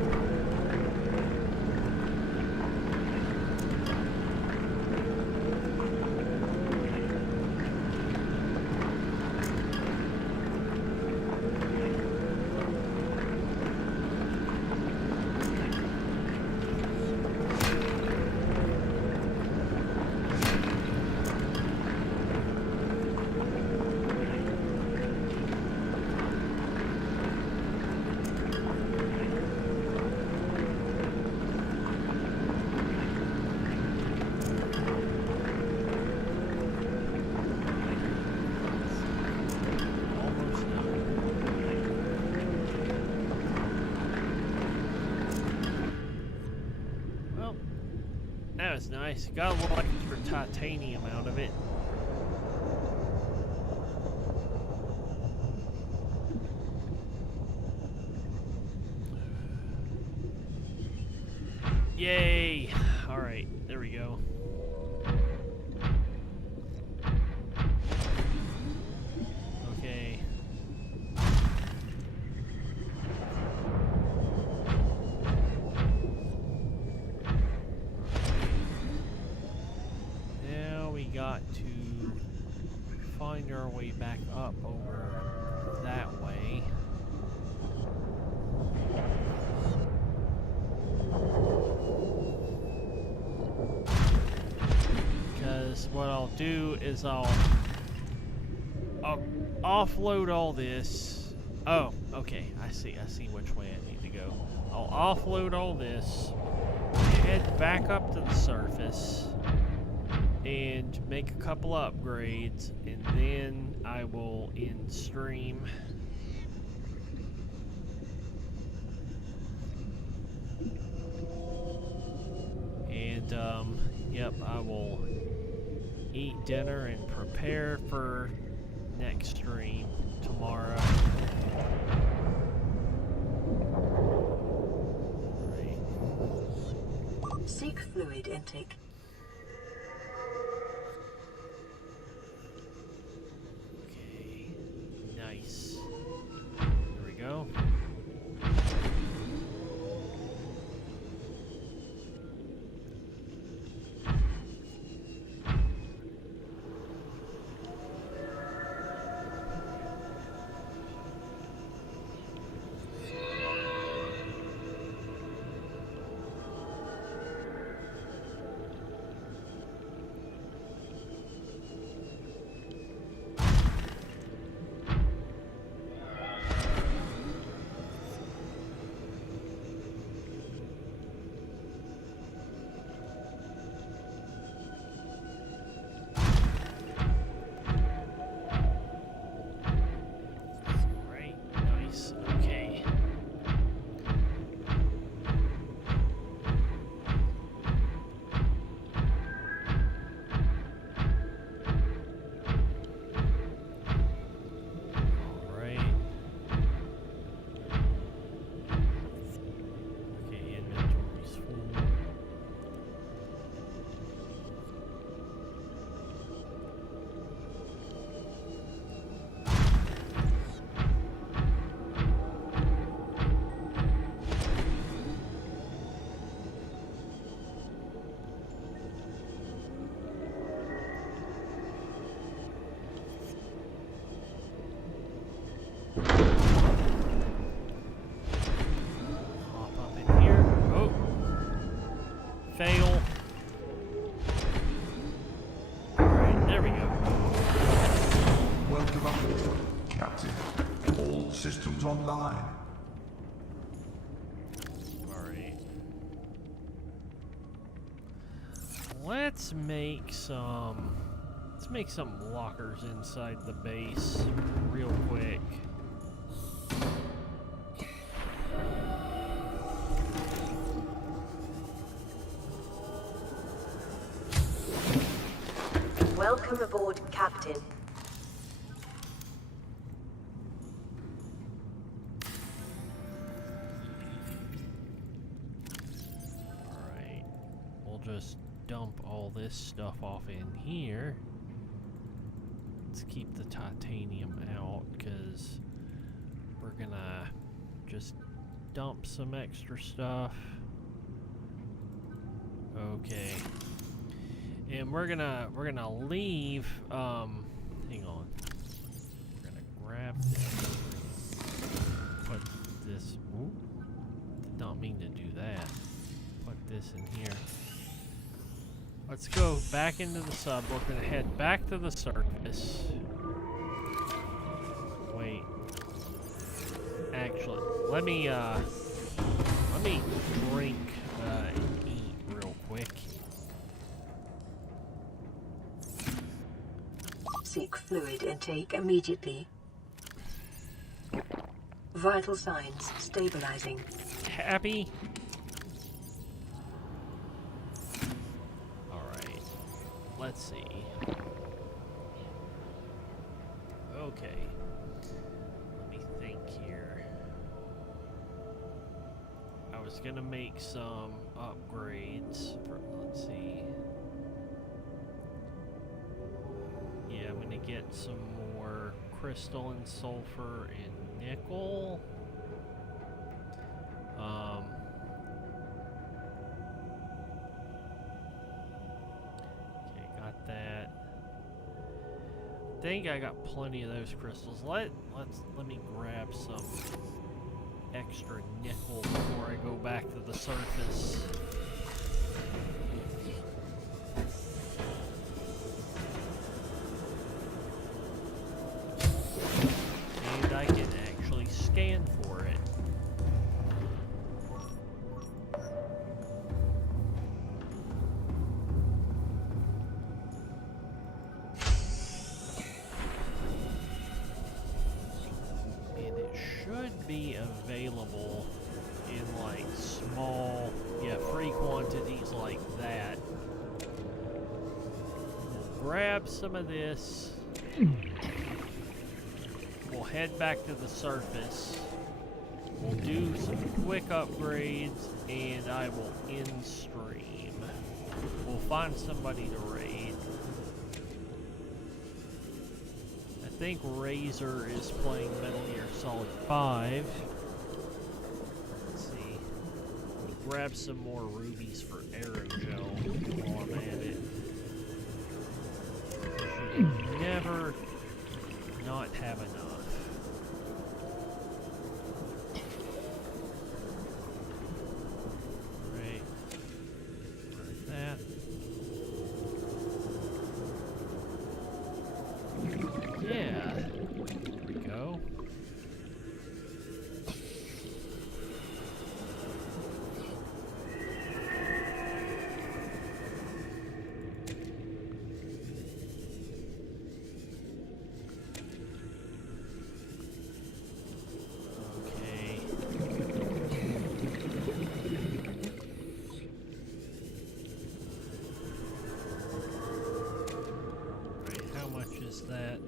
That was nice. Got a little extra titanium out of it. Yay! Alright, there we go. Okay. Now we got to find our way back up. up over that way. Because what I'll do is I'll offload all this. Oh, okay. I see which way I need to go. I'll offload all this, head back up to the surface, and make a couple upgrades, and then I will end stream. And yep, I will eat dinner and prepare for next stream tomorrow. Right. Seek fluid intake. Okay, nice. There we go. Fail. Alright, there we go. Welcome aboard, Captain. All systems online. Alright. Let's make some lockers inside the base real quick. Welcome aboard, Captain. Alright. We'll just dump all this stuff off in here. Let's keep the titanium out, because we're gonna just dump some extra stuff. Okay. And we're gonna leave, hang on. We're gonna grab this, put this, ooh, did not mean to do that. Put this in here. Let's go back into the sub. We're gonna head back to the surface. Wait. Actually, let me drink, and eat real quick. Seek fluid intake immediately. Vital signs stabilizing. Happy? Alright. Let's see. Okay. Let me think here. I was gonna make some upgrades for, let's see. Yeah, I'm gonna get some more crystal and sulfur and nickel. Okay, got that. think I got plenty of those crystals. Let me grab some extra nickel before I go back to the surface. And I can actually scan for it. Be available in like small, free quantities like that. We'll grab some of this. We'll head back to the surface. We'll do some quick upgrades and I will end stream. We'll find somebody to raid. I think Razor is playing Metal Gear Solid 5. Let's see. We'll grab some more rubies for aerogel while I'm at it. You can never not have enough. Right. Like that. Yeah, there we go. Okay. Right, how much is that?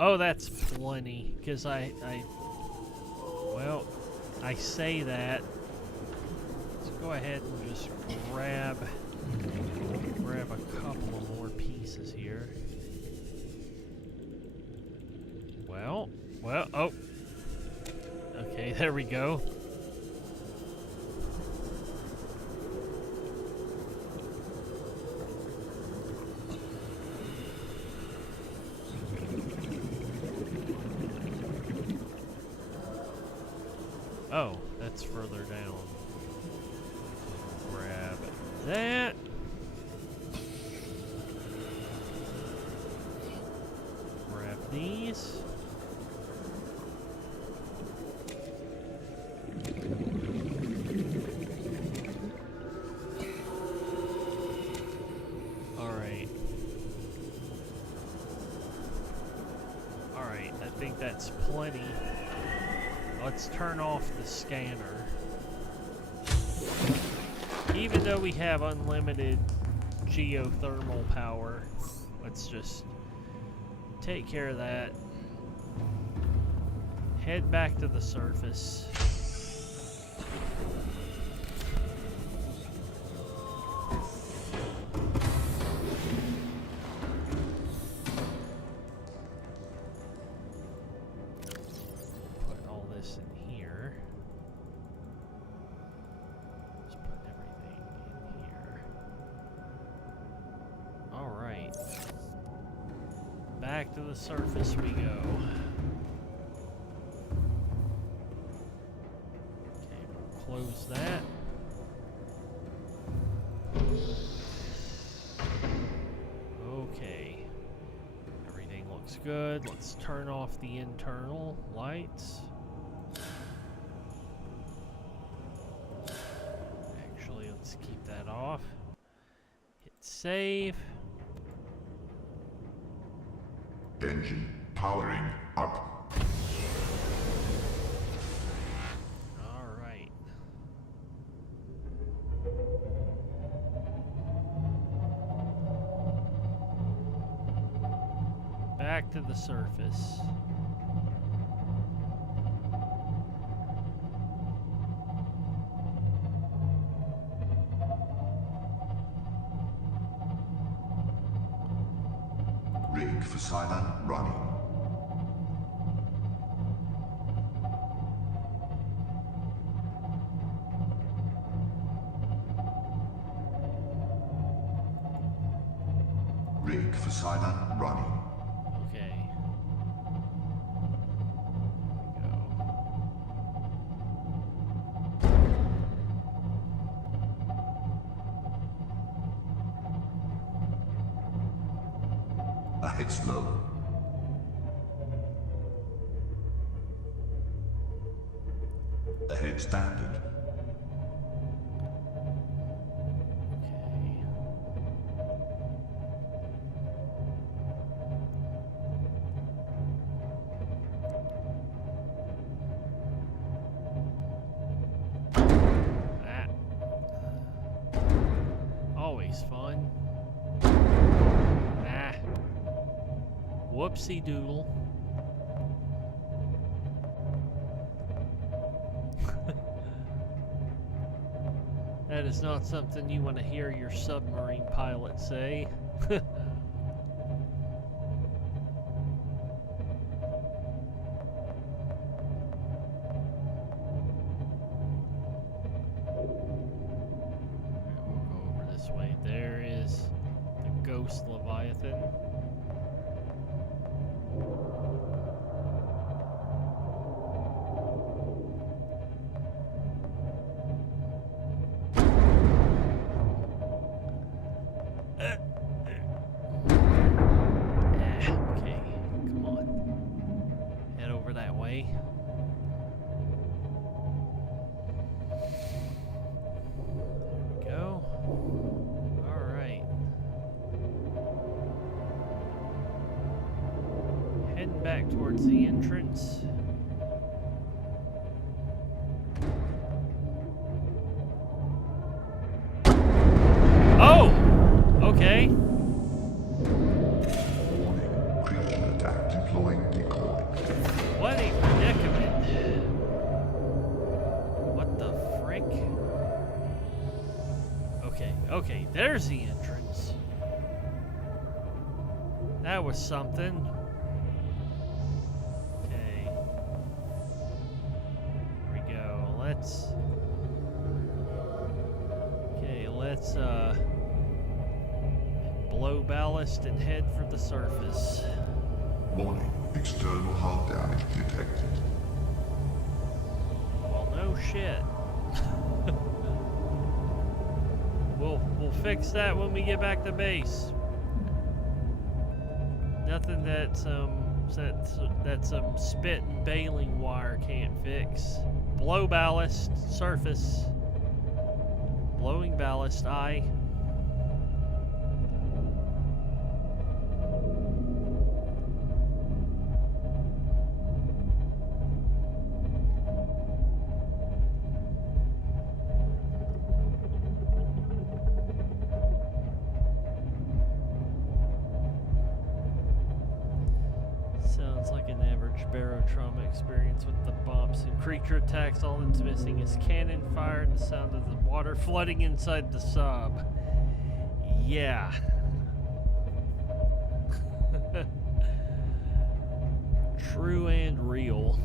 Oh, that's plenty, because I say that. Let's go ahead and just grab a couple of more pieces here. Well, oh. Okay, there we go. Oh, that's further down. Grab that. Grab these. Alright. Alright, I think that's plenty. Let's turn off the scanner. Even though we have unlimited geothermal power, let's just take care of that. Head back to the surface. Back to the surface we go. Okay, we'll close that. Okay. Everything looks good. Let's turn off the internal lights. Actually, let's keep that off. Hit save. Engine powering up. All right. Back to the surface. Rig for Cylon running. Rig for Cylon running. Okay. It's low. Ahead standard. Okay. Ah. Always fun. Ah. Whoopsie doodle. That is not something you want to hear your submarine pilot say. We'll go over this way. There is the ghost Leviathan. Okay, come on. Head over that way. There we go. Alright. Heading back towards the entrance. Oh! Okay. Warning. Creature attack deploying decoy. What a predicament. What the frick? Okay, there's the entrance. That was something. Okay. Here we go. Let's blow ballast and head for the surface. Warning. External hull damage detected. Well, no shit. We'll fix that when we get back to base. Nothing that some spit and baling wire can't fix. Blow ballast, surface. Blowing ballast, aye. Sounds like an average barotrauma experience with the bumps and creature attacks. All that's missing is cannon fire and the sound of the water flooding inside the sub. Yeah. True and real.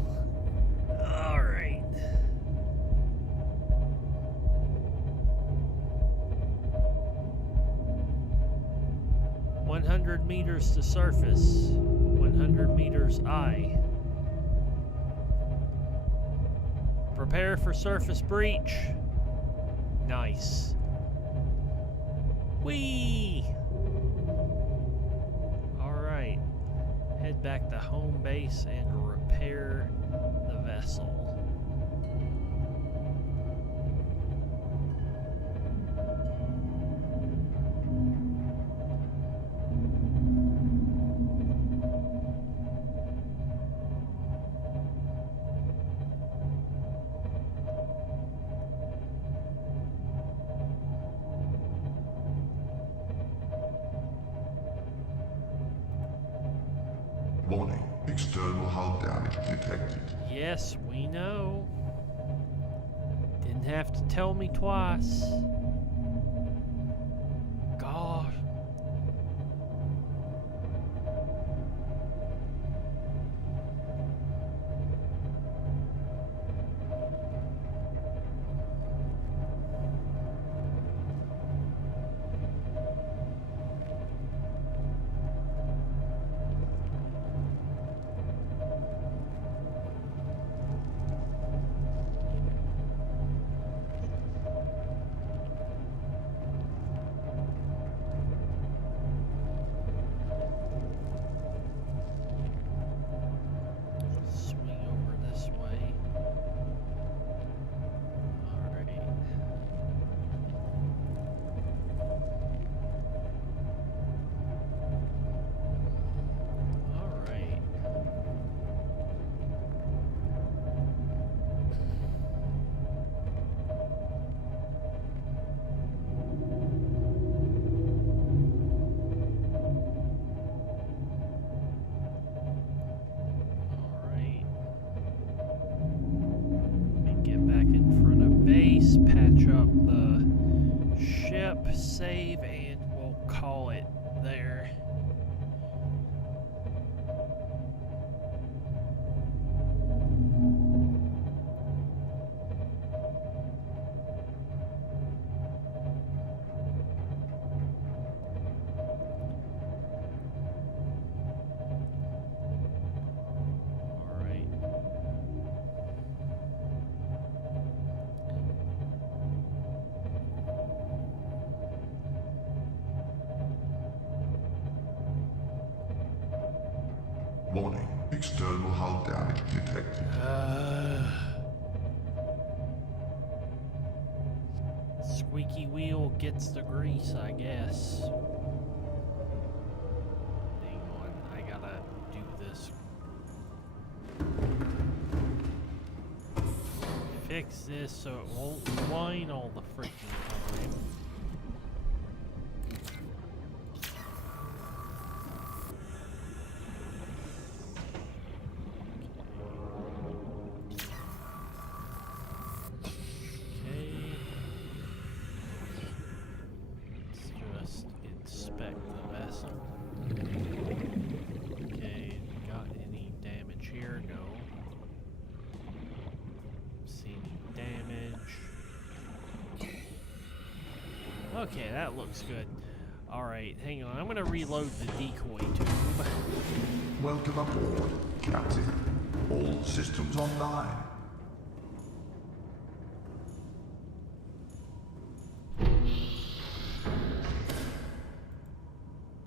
Alright. $100 to surface. 100 meters aye. Prepare for surface breach. Nice. Whee! Alright. Head back to home base and repair the vessel. Warning. External hull damage detected. Yes, we know. Didn't have to tell me twice. God. base, patch up the ship, save, and we'll call it there. Warning, external hull damage detected. Squeaky wheel gets the grease, I guess. Hang on, I gotta do this. Fix this so it won't whine all the freaking time. Okay, that looks good. Alright, hang on. I'm gonna reload the decoy tube. Welcome aboard, Captain. All systems online.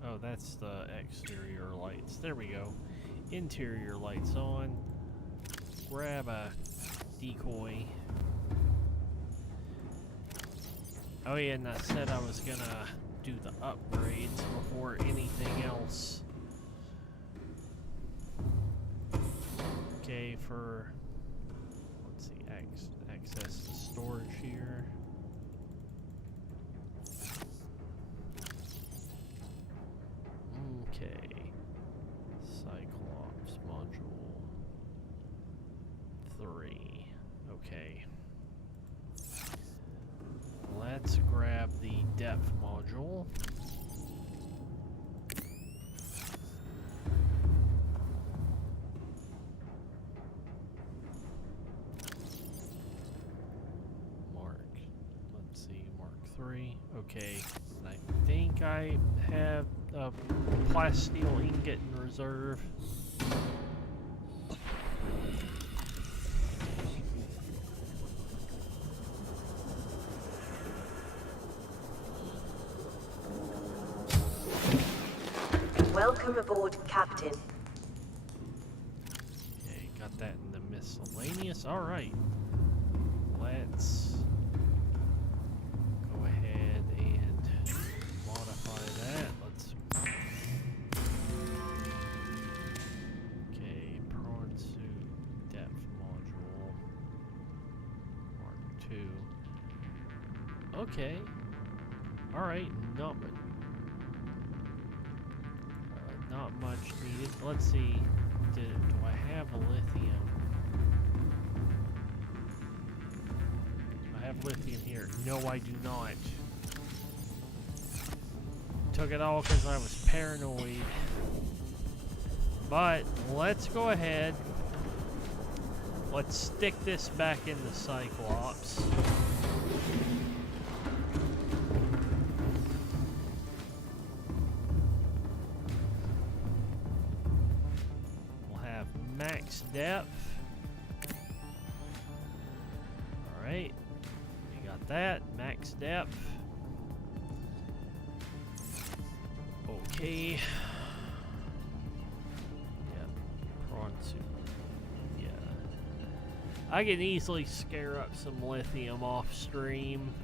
Oh, that's the exterior lights. There we go. Interior lights on. Grab a decoy. Oh yeah, and I said I was gonna do the upgrades before anything else. Okay, for let's see, access to storage here. Okay, Cyclops module 3. Okay. Let's grab the depth module. Let's see, Mark 3. Okay, I think I have a plasteel ingot in reserve. Welcome aboard, Captain. Okay, got that in the miscellaneous. Alright. Let's go ahead and modify that. Let's... Okay, prawn suit, depth module. Mark 2. Okay. Alright, not much needed. Let's see. Do I have a lithium? I have lithium here. No, I do not. Took it all because I was paranoid. But let's go ahead. Let's stick this back in the Cyclops. Max depth. Alright. We got that. Max depth. Okay. Yep. Prawn suit. Yeah. I can easily scare up some lithium off stream.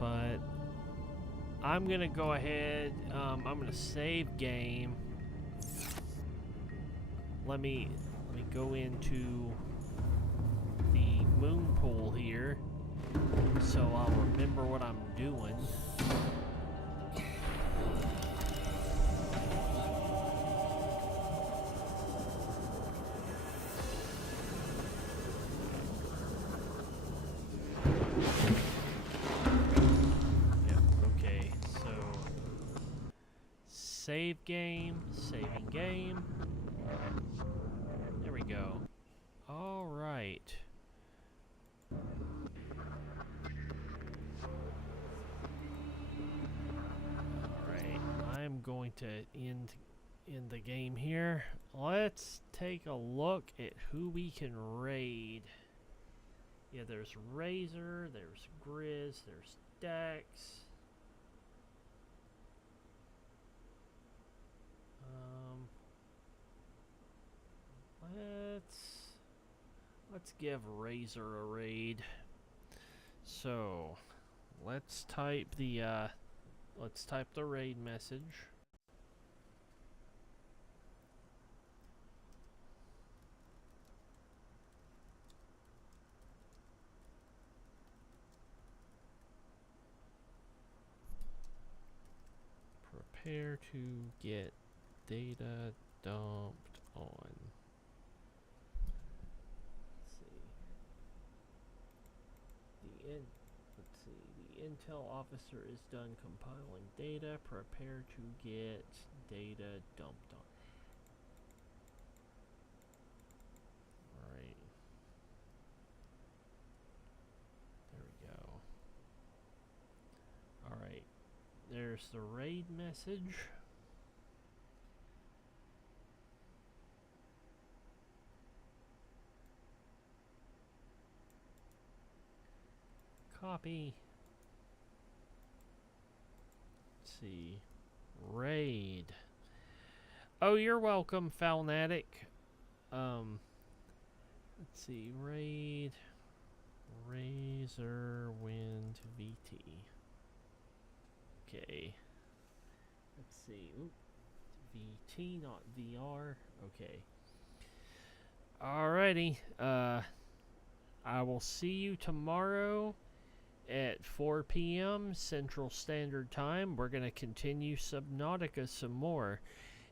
But I'm gonna go ahead, I'm gonna save game. Let me go into the moon pool here so I'll remember what I'm doing. save game, saving game. There we go. All right. All right. I'm going to end the game here. Let's take a look at who we can raid. Yeah, there's Razor, there's Grizz, there's Dex. Let's give Razor a raid. So, let's type the raid message. Prepare to get data dumped on. The intel officer is done compiling data. Prepare to get data dumped on. Alright. There we go. Alright. There's the raid message. Copy. Let's see. Raid. Oh, you're welcome, Falnatic. Let's see. Raid. Razor Wind VT. Okay. Let's see. Oop. VT, not VR. Okay. Alrighty. I will see you tomorrow at 4 p.m. Central Standard Time. We're going to continue Subnautica some more.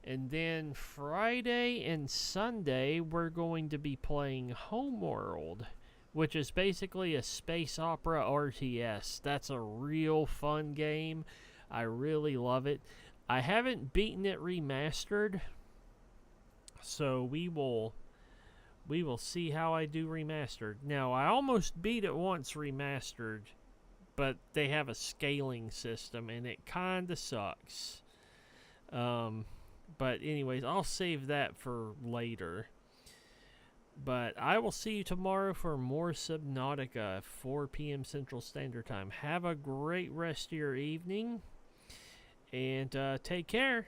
And then Friday and Sunday, we're going to be playing Homeworld, which is basically a space opera RTS. That's a real fun game. I really love it. I haven't beaten it remastered, so we will see how I do remastered. Now, I almost beat it once remastered, but they have a scaling system, and it kind of sucks. But anyways, I'll save that for later. But I will see you tomorrow for more Subnautica at 4 p.m. Central Standard Time. Have a great rest of your evening, and take care.